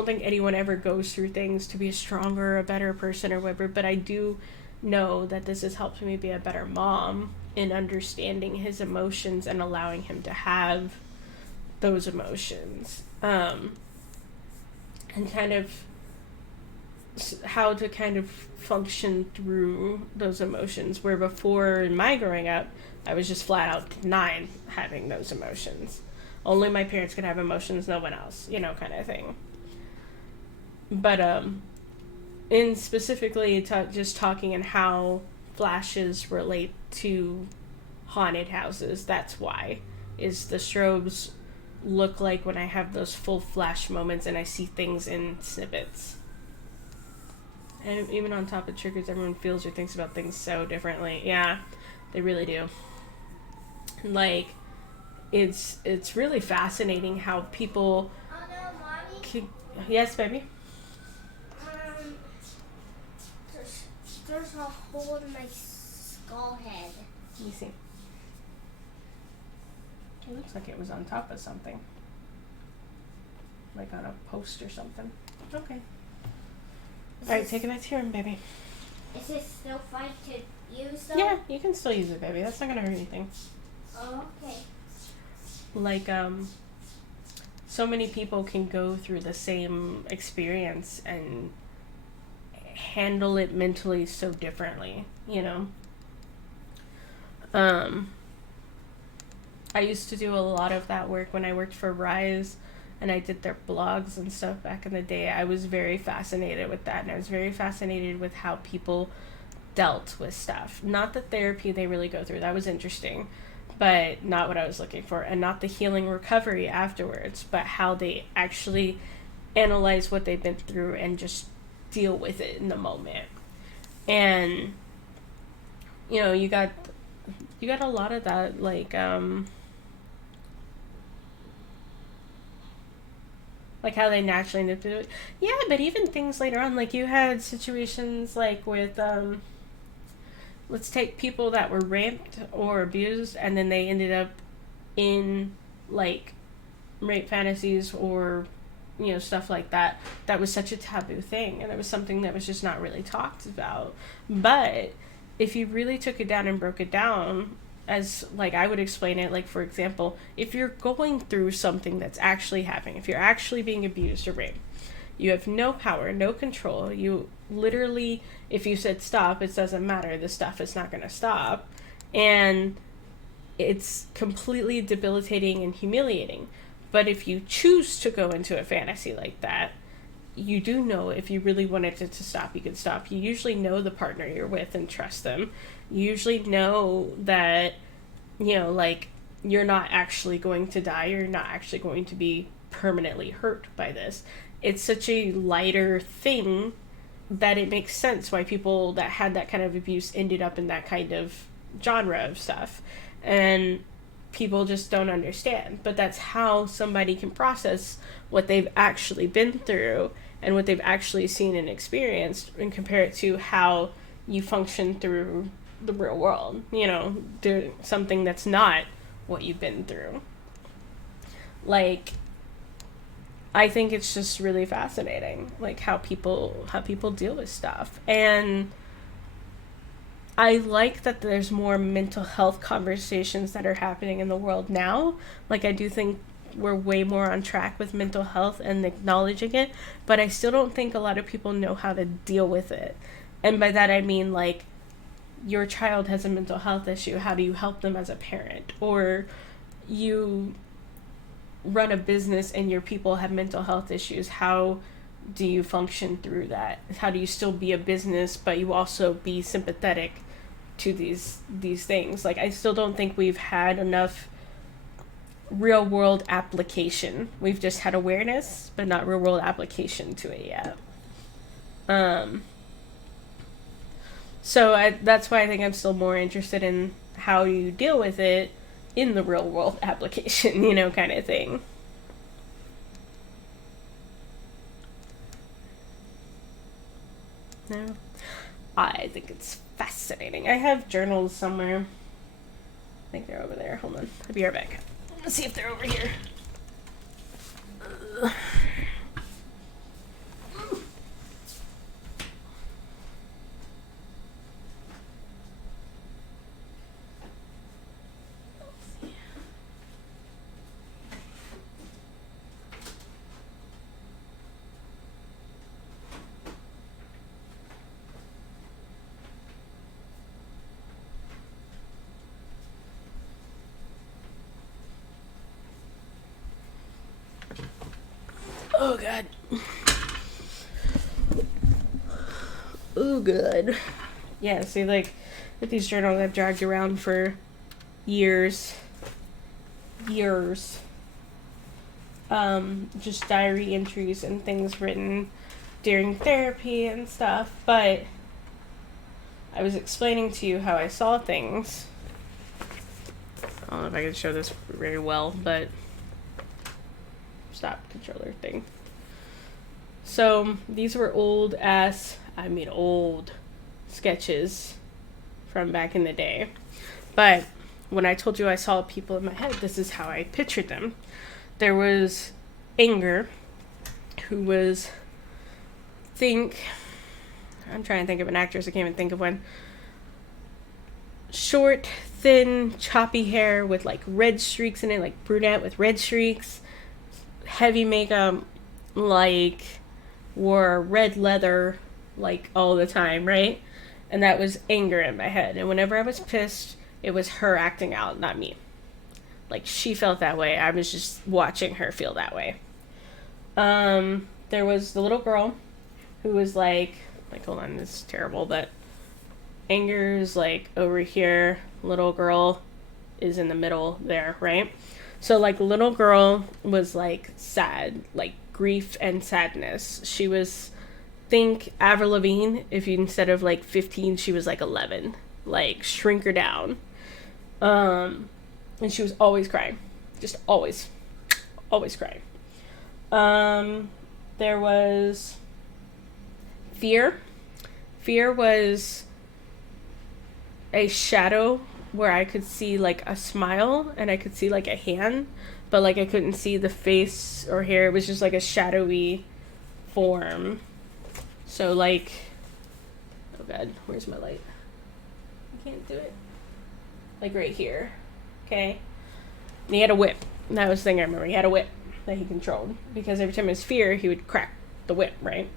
think anyone ever goes through things to be a stronger, a better person or whatever, but I do know that this has helped me be a better mom in understanding his emotions and allowing him to have those emotions. And kind of how to kind of function through those emotions, where before in my growing up, I was just flat out denying having those emotions. Only my parents could have emotions, no one else, you know, kind of thing. But in specifically just talking and how flashes relate to haunted houses, that's why is the strobes look like when I have those full flash moments and I see things in snippets. And even on top of triggers, everyone feels or thinks about things so differently. Yeah, they really do. Like, it's really fascinating how people Oh no, Mommy. can... Yes, baby? There's a hole in my skull head. Let me see. It looks like it was on top of something. Like on a post or something. Okay. Alright, take it back to your room, baby. Is it still fine to use though? Yeah, you can still use it, baby. That's not gonna hurt anything. Oh, okay. Like, so many people can go through the same experience and handle it mentally so differently, you know? I used to do a lot of that work when I worked for Rise and I did their blogs and stuff back in the day. I was very fascinated with that, and I was very fascinated with how people dealt with stuff. Not the therapy they really go through, that was interesting, but not what I was looking for, and not the healing recovery afterwards, but how they actually analyze what they've been through and just deal with it in the moment. And you know, you got a lot of that, like how they naturally end up doing it. Yeah, but even things later on, like you had situations like with let's take people that were raped or abused and then they ended up in like rape fantasies or, you know, stuff like that. That was such a taboo thing, and it was something that was just not really talked about. But if you really took it down and broke it down, as like I would explain it, like for example, if you're going through something that's actually happening, if you're actually being abused or raped, you have no power, no control. You literally, if you said stop, it doesn't matter. The stuff is not going to stop. And it's completely debilitating and humiliating. But if you choose to go into a fantasy like that, you do know if you really wanted it to stop, you could stop. You usually know the partner you're with and trust them. You usually know that, you know, like, you're not actually going to die. You're not actually going to be permanently hurt by this. It's such a lighter thing that it makes sense why people that had that kind of abuse ended up in that kind of genre of stuff. And people just don't understand. But that's how somebody can process what they've actually been through and what they've actually seen and experienced, and compare it to how you function through the real world, you know, do something that's not what you've been through. Like, I think it's just really fascinating, like how people deal with stuff. And I like that there's more mental health conversations that are happening in the world now. Like, I do think we're way more on track with mental health and acknowledging it, but I still don't think a lot of people know how to deal with it. And by that I mean, like, your child has a mental health issue, how do you help them as a parent? Or you run a business and your people have mental health issues, how do you function through that? How do you still be a business but you also be sympathetic to these things? Like, I still don't think we've had enough real world application. We've just had awareness but not real world application to it yet. So that's why I think I'm still more interested in how you deal with it in the real world application, you know, kind of thing. No, I think it's fascinating. I have journals somewhere. I think they're over there. Hold on. I'll be right back. Let's see if they're over here. Oh, God. Oh, good. Yeah, see, like, with these journals I've dragged around for years. Just diary entries and things written during therapy and stuff, but I was explaining to you how I saw things. I don't know if I can show this very well, but stop controller thing. So these were old sketches from back in the day. But when I told you I saw people in my head, this is how I pictured them. There was Anger, who was, I'm trying to think of an actress, I can't even think of one. Short, thin, choppy hair with like red streaks in it, like brunette with red streaks. Heavy makeup, like wore red leather like all the time, right? And that was Anger in my head. And whenever I was pissed, it was her acting out, not me. Like, she felt that way. I was just watching her feel that way. There was the little girl who was like, hold on, this is terrible, but Anger's like over here, little girl is in the middle there, right? So, like, little girl was, like, sad, like, grief and sadness. She was, think Avril Lavigne, if you, instead of, like, 15, she was, like, 11. Like, shrink her down. And she was always crying. Just always crying. There was Fear. Fear was a shadow where I could see, like, a smile, and I could see, like, a hand, but, like, I couldn't see the face or hair. It was just, like, a shadowy form. So, like, oh, God, where's my light? I can't do it. Like, right here. Okay? And he had a whip. And that was the thing I remember. He had a whip that he controlled, because every time it was Fear, he would crack the whip, right?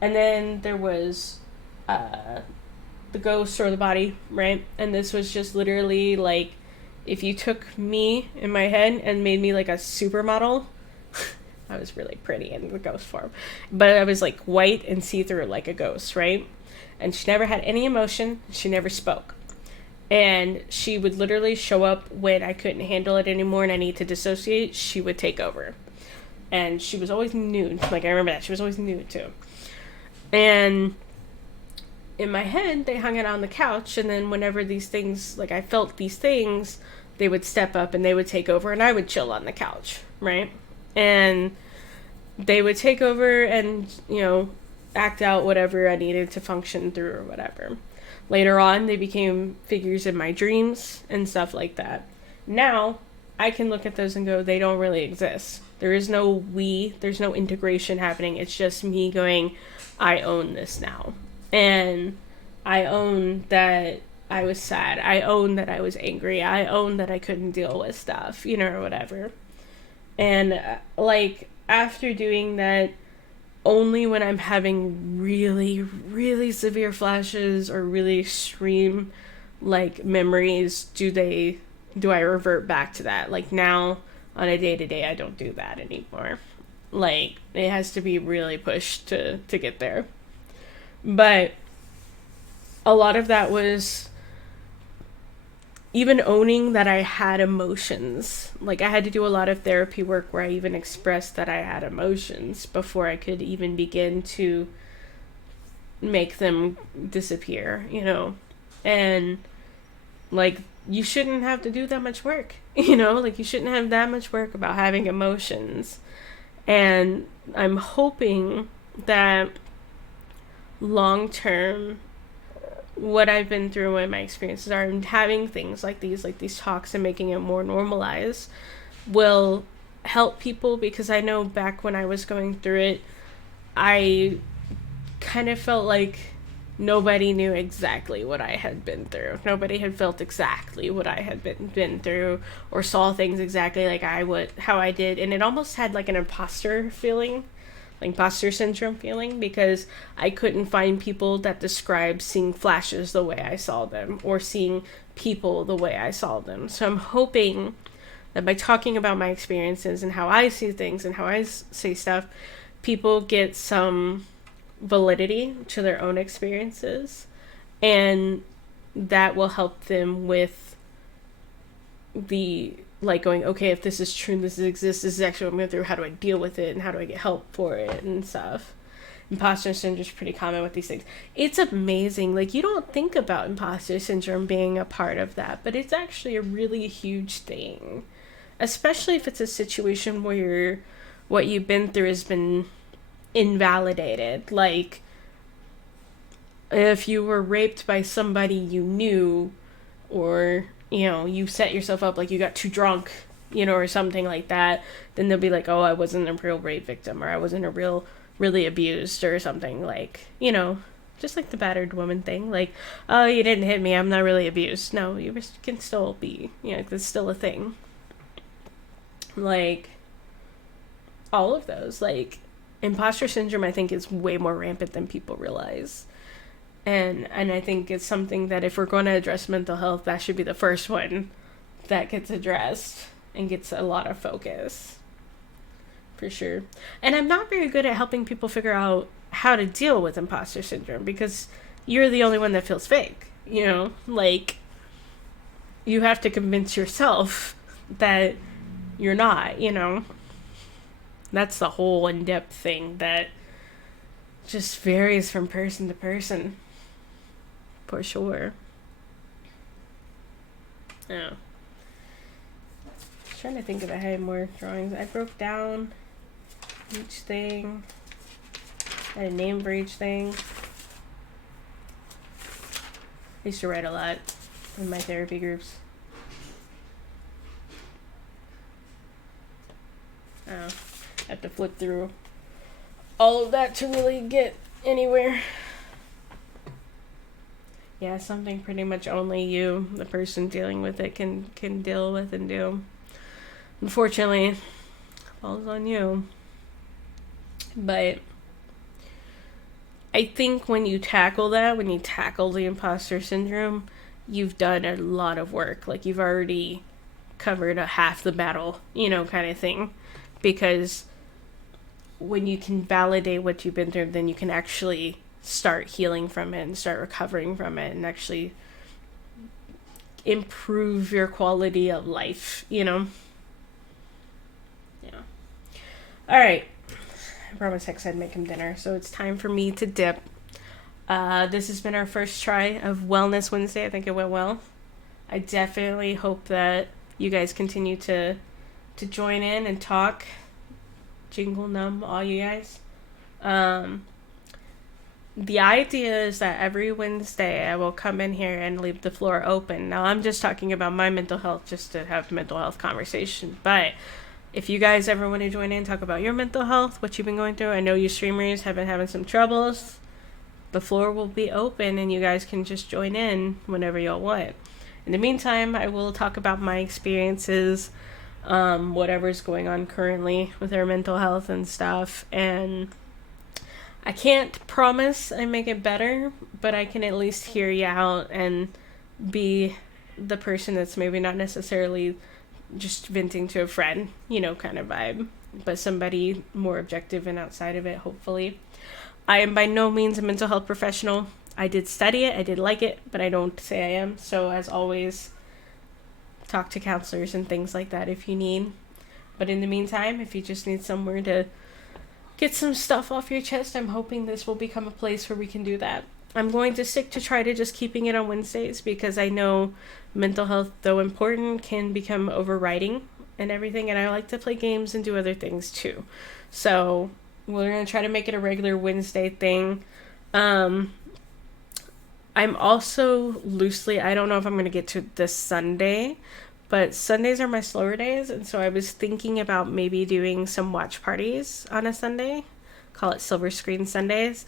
And then there was, the ghost or the body, right? And this was just literally like, if you took me in my head and made me like a supermodel, I was really pretty in the ghost form, but I was like white and see-through like a ghost, right? And she never had any emotion. She never spoke. And she would literally show up when I couldn't handle it anymore and I need to dissociate. She would take over. And she was always nude. Like, I remember that. She was always nude too. And in my head, they hung it on the couch, and then whenever these things, like, I felt these things, they would step up and they would take over, and I would chill on the couch, right? And they would take over and, you know, act out whatever I needed to function through or whatever. Later on, they became figures in my dreams and stuff like that. Now, I can look at those and go, they don't really exist. There is no we, there's no integration happening. It's just me going, I own this now. And I own that I was sad. I own that I was angry. I own that I couldn't deal with stuff, you know, or whatever. And, like, after doing that, only when I'm having really, really severe flashes or really extreme, like, memories do I revert back to that. Like, now, on a day-to-day, I don't do that anymore. Like, it has to be really pushed to get there. But a lot of that was even owning that I had emotions. Like, I had to do a lot of therapy work where I even expressed that I had emotions before I could even begin to make them disappear, you know? And, like, you shouldn't have to do that much work, you know? Like, you shouldn't have that much work about having emotions. And I'm hoping that long term, what I've been through and my experiences are, and having things like these talks and making it more normalized will help people, because I know back when I was going through it, I kind of felt like nobody knew exactly what I had been through. Nobody had felt exactly what I had been through, or saw things exactly like I would, how I did. And it almost had like an imposter feeling, like imposter syndrome feeling, because I couldn't find people that described seeing flashes the way I saw them, or seeing people the way I saw them. So I'm hoping that by talking about my experiences and how I see things and how I see stuff, people get some validity to their own experiences, and that will help them with the, like, going, okay, if this is true and this exists, this is actually what I'm going through, how do I deal with it, and how do I get help for it and stuff. Imposter syndrome is pretty common with these things. It's amazing. Like, you don't think about imposter syndrome being a part of that, but it's actually a really huge thing, especially if it's a situation where what you've been through has been invalidated. Like, if you were raped by somebody you knew, or, you know, you set yourself up, like you got too drunk, you know, or something like that, then they'll be like, oh, I wasn't a real rape victim, or I wasn't really abused, or something, like, you know, just like the battered woman thing, like, oh, you didn't hit me, I'm not really abused. No, you can still be, you know, it's still a thing. Like, all of those, like, imposter syndrome, I think, is way more rampant than people realize. And I think it's something that if we're going to address mental health, that should be the first one that gets addressed and gets a lot of focus. For sure. And I'm not very good at helping people figure out how to deal with imposter syndrome, because you're the only one that feels fake, you know? Like, you have to convince yourself that you're not, you know? That's the whole in-depth thing that just varies from person to person. For sure. Yeah. I'm trying to think if I had more drawings. I broke down each thing. I had a name for each thing. I used to write a lot in my therapy groups. Oh. Have to flip through all of that to really get anywhere. Yeah, something pretty much only you, the person dealing with it, can deal with and do. Unfortunately, it falls on you. But I think when you tackle that, when you tackle the imposter syndrome, you've done a lot of work. Like, you've already covered a half the battle, you know, kind of thing. Because when you can validate what you've been through, then you can actually start healing from it and start recovering from it and actually improve your quality of life, you know? Yeah. All right. I promised Hex I'd make him dinner, so it's time for me to dip. This has been our first try of Wellness Wednesday. I think it went well. I definitely hope that you guys continue to join in and talk. Jingle num, all you guys. The idea is that every Wednesday I will come in here and leave the floor open. Now, I'm just talking about my mental health, just to have mental health conversation. But if you guys ever want to join in, talk about your mental health, what you've been going through. I know you streamers have been having some troubles. The floor will be open and you guys can just join in whenever y'all want. In the meantime, I will talk about my experiences, whatever's going on currently with our mental health and stuff. And I can't promise I make it better, but I can at least hear you out and be the person that's maybe not necessarily just venting to a friend, you know, kind of vibe, but somebody more objective and outside of it, hopefully. I am by no means a mental health professional. I did study it, I did like it, but I don't say I am. So as always, talk to counselors and things like that if you need. But in the meantime, if you just need somewhere to get some stuff off your chest, I'm hoping this will become a place where we can do that. I'm going to stick to try to just keeping it on Wednesdays, because I know mental health, though important, can become overriding and everything, and I like to play games and do other things too. So we're going to try to make it a regular Wednesday thing. I'm also loosely, I don't know if I'm going to get to this Sunday, but Sundays are my slower days. And so I was thinking about maybe doing some watch parties on a Sunday. Call it Silver Screen Sundays.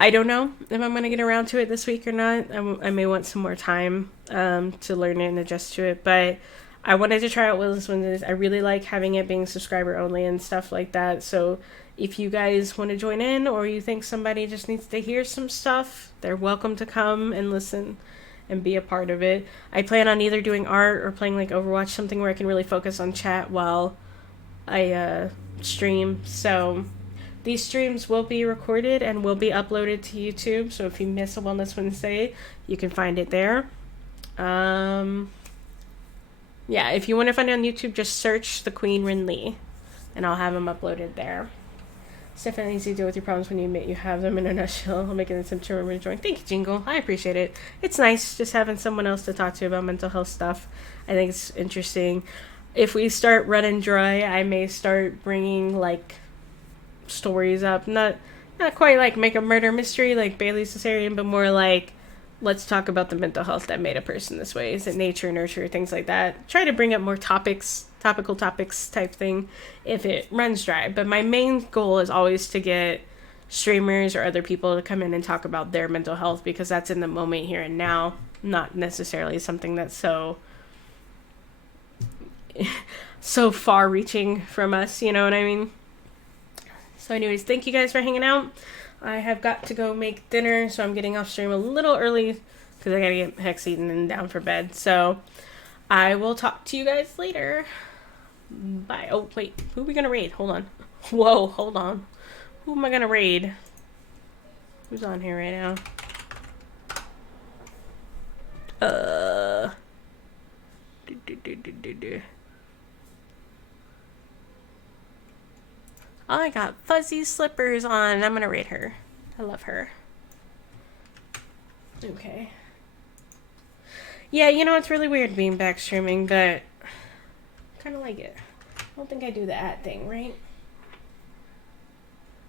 I don't know if I'm going to get around to it this week or not. I may want some more time to learn it and adjust to it. But I wanted to try out Wellness Wednesdays. I really like having it being subscriber only and stuff like that. So if you guys want to join in, or you think somebody just needs to hear some stuff, they're welcome to come and listen and be a part of it. I plan on either doing art or playing like Overwatch, something where I can really focus on chat while I stream. So these streams will be recorded and will be uploaded to YouTube. So if you miss a Wellness Wednesday, you can find it there. Yeah, if you want to find it on YouTube, just search The Queen Rin Lee, and I'll have them uploaded there. It's definitely easy to deal with your problems when you admit you have them. In a nutshell, I'll make it a simple to remember to join. Thank you, Jingle. I appreciate it. It's nice just having someone else to talk to about mental health stuff. I think it's interesting. If we start running dry, I may start bringing like stories up. Not quite like make a murder mystery like Bailey Cesarean, but more like, let's talk about the mental health that made a person this way. Is it nature, nurture, things like that? Try to bring up more topical topics type thing if it runs dry. But my main goal is always to get streamers or other people to come in and talk about their mental health, because that's in the moment here and now, not necessarily something that's so far reaching from us, you know what I mean? So anyways, thank you guys for hanging out. I have got to go make dinner, so I'm getting off stream a little early because I gotta get Hex eaten and down for bed. So I will talk to you guys later. Bye. Oh, wait. Who are we gonna raid? Hold on. Whoa, hold on. Who am I gonna raid? Who's on here right now? Oh, I got fuzzy slippers on. I'm gonna raid her. I love her. Okay. Yeah, you know, it's really weird being back streaming, but I kind of like it. I don't think I do the at thing, right?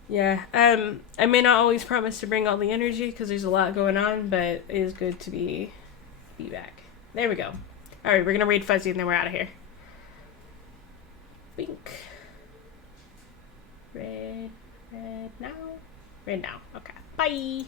Yeah, I may not always promise to bring all the energy because there's a lot going on, but it is good to be back. There we go. Alright, we're gonna raid Fuzzy and then we're out of here. Wink. Red now? Red now. Okay. Bye!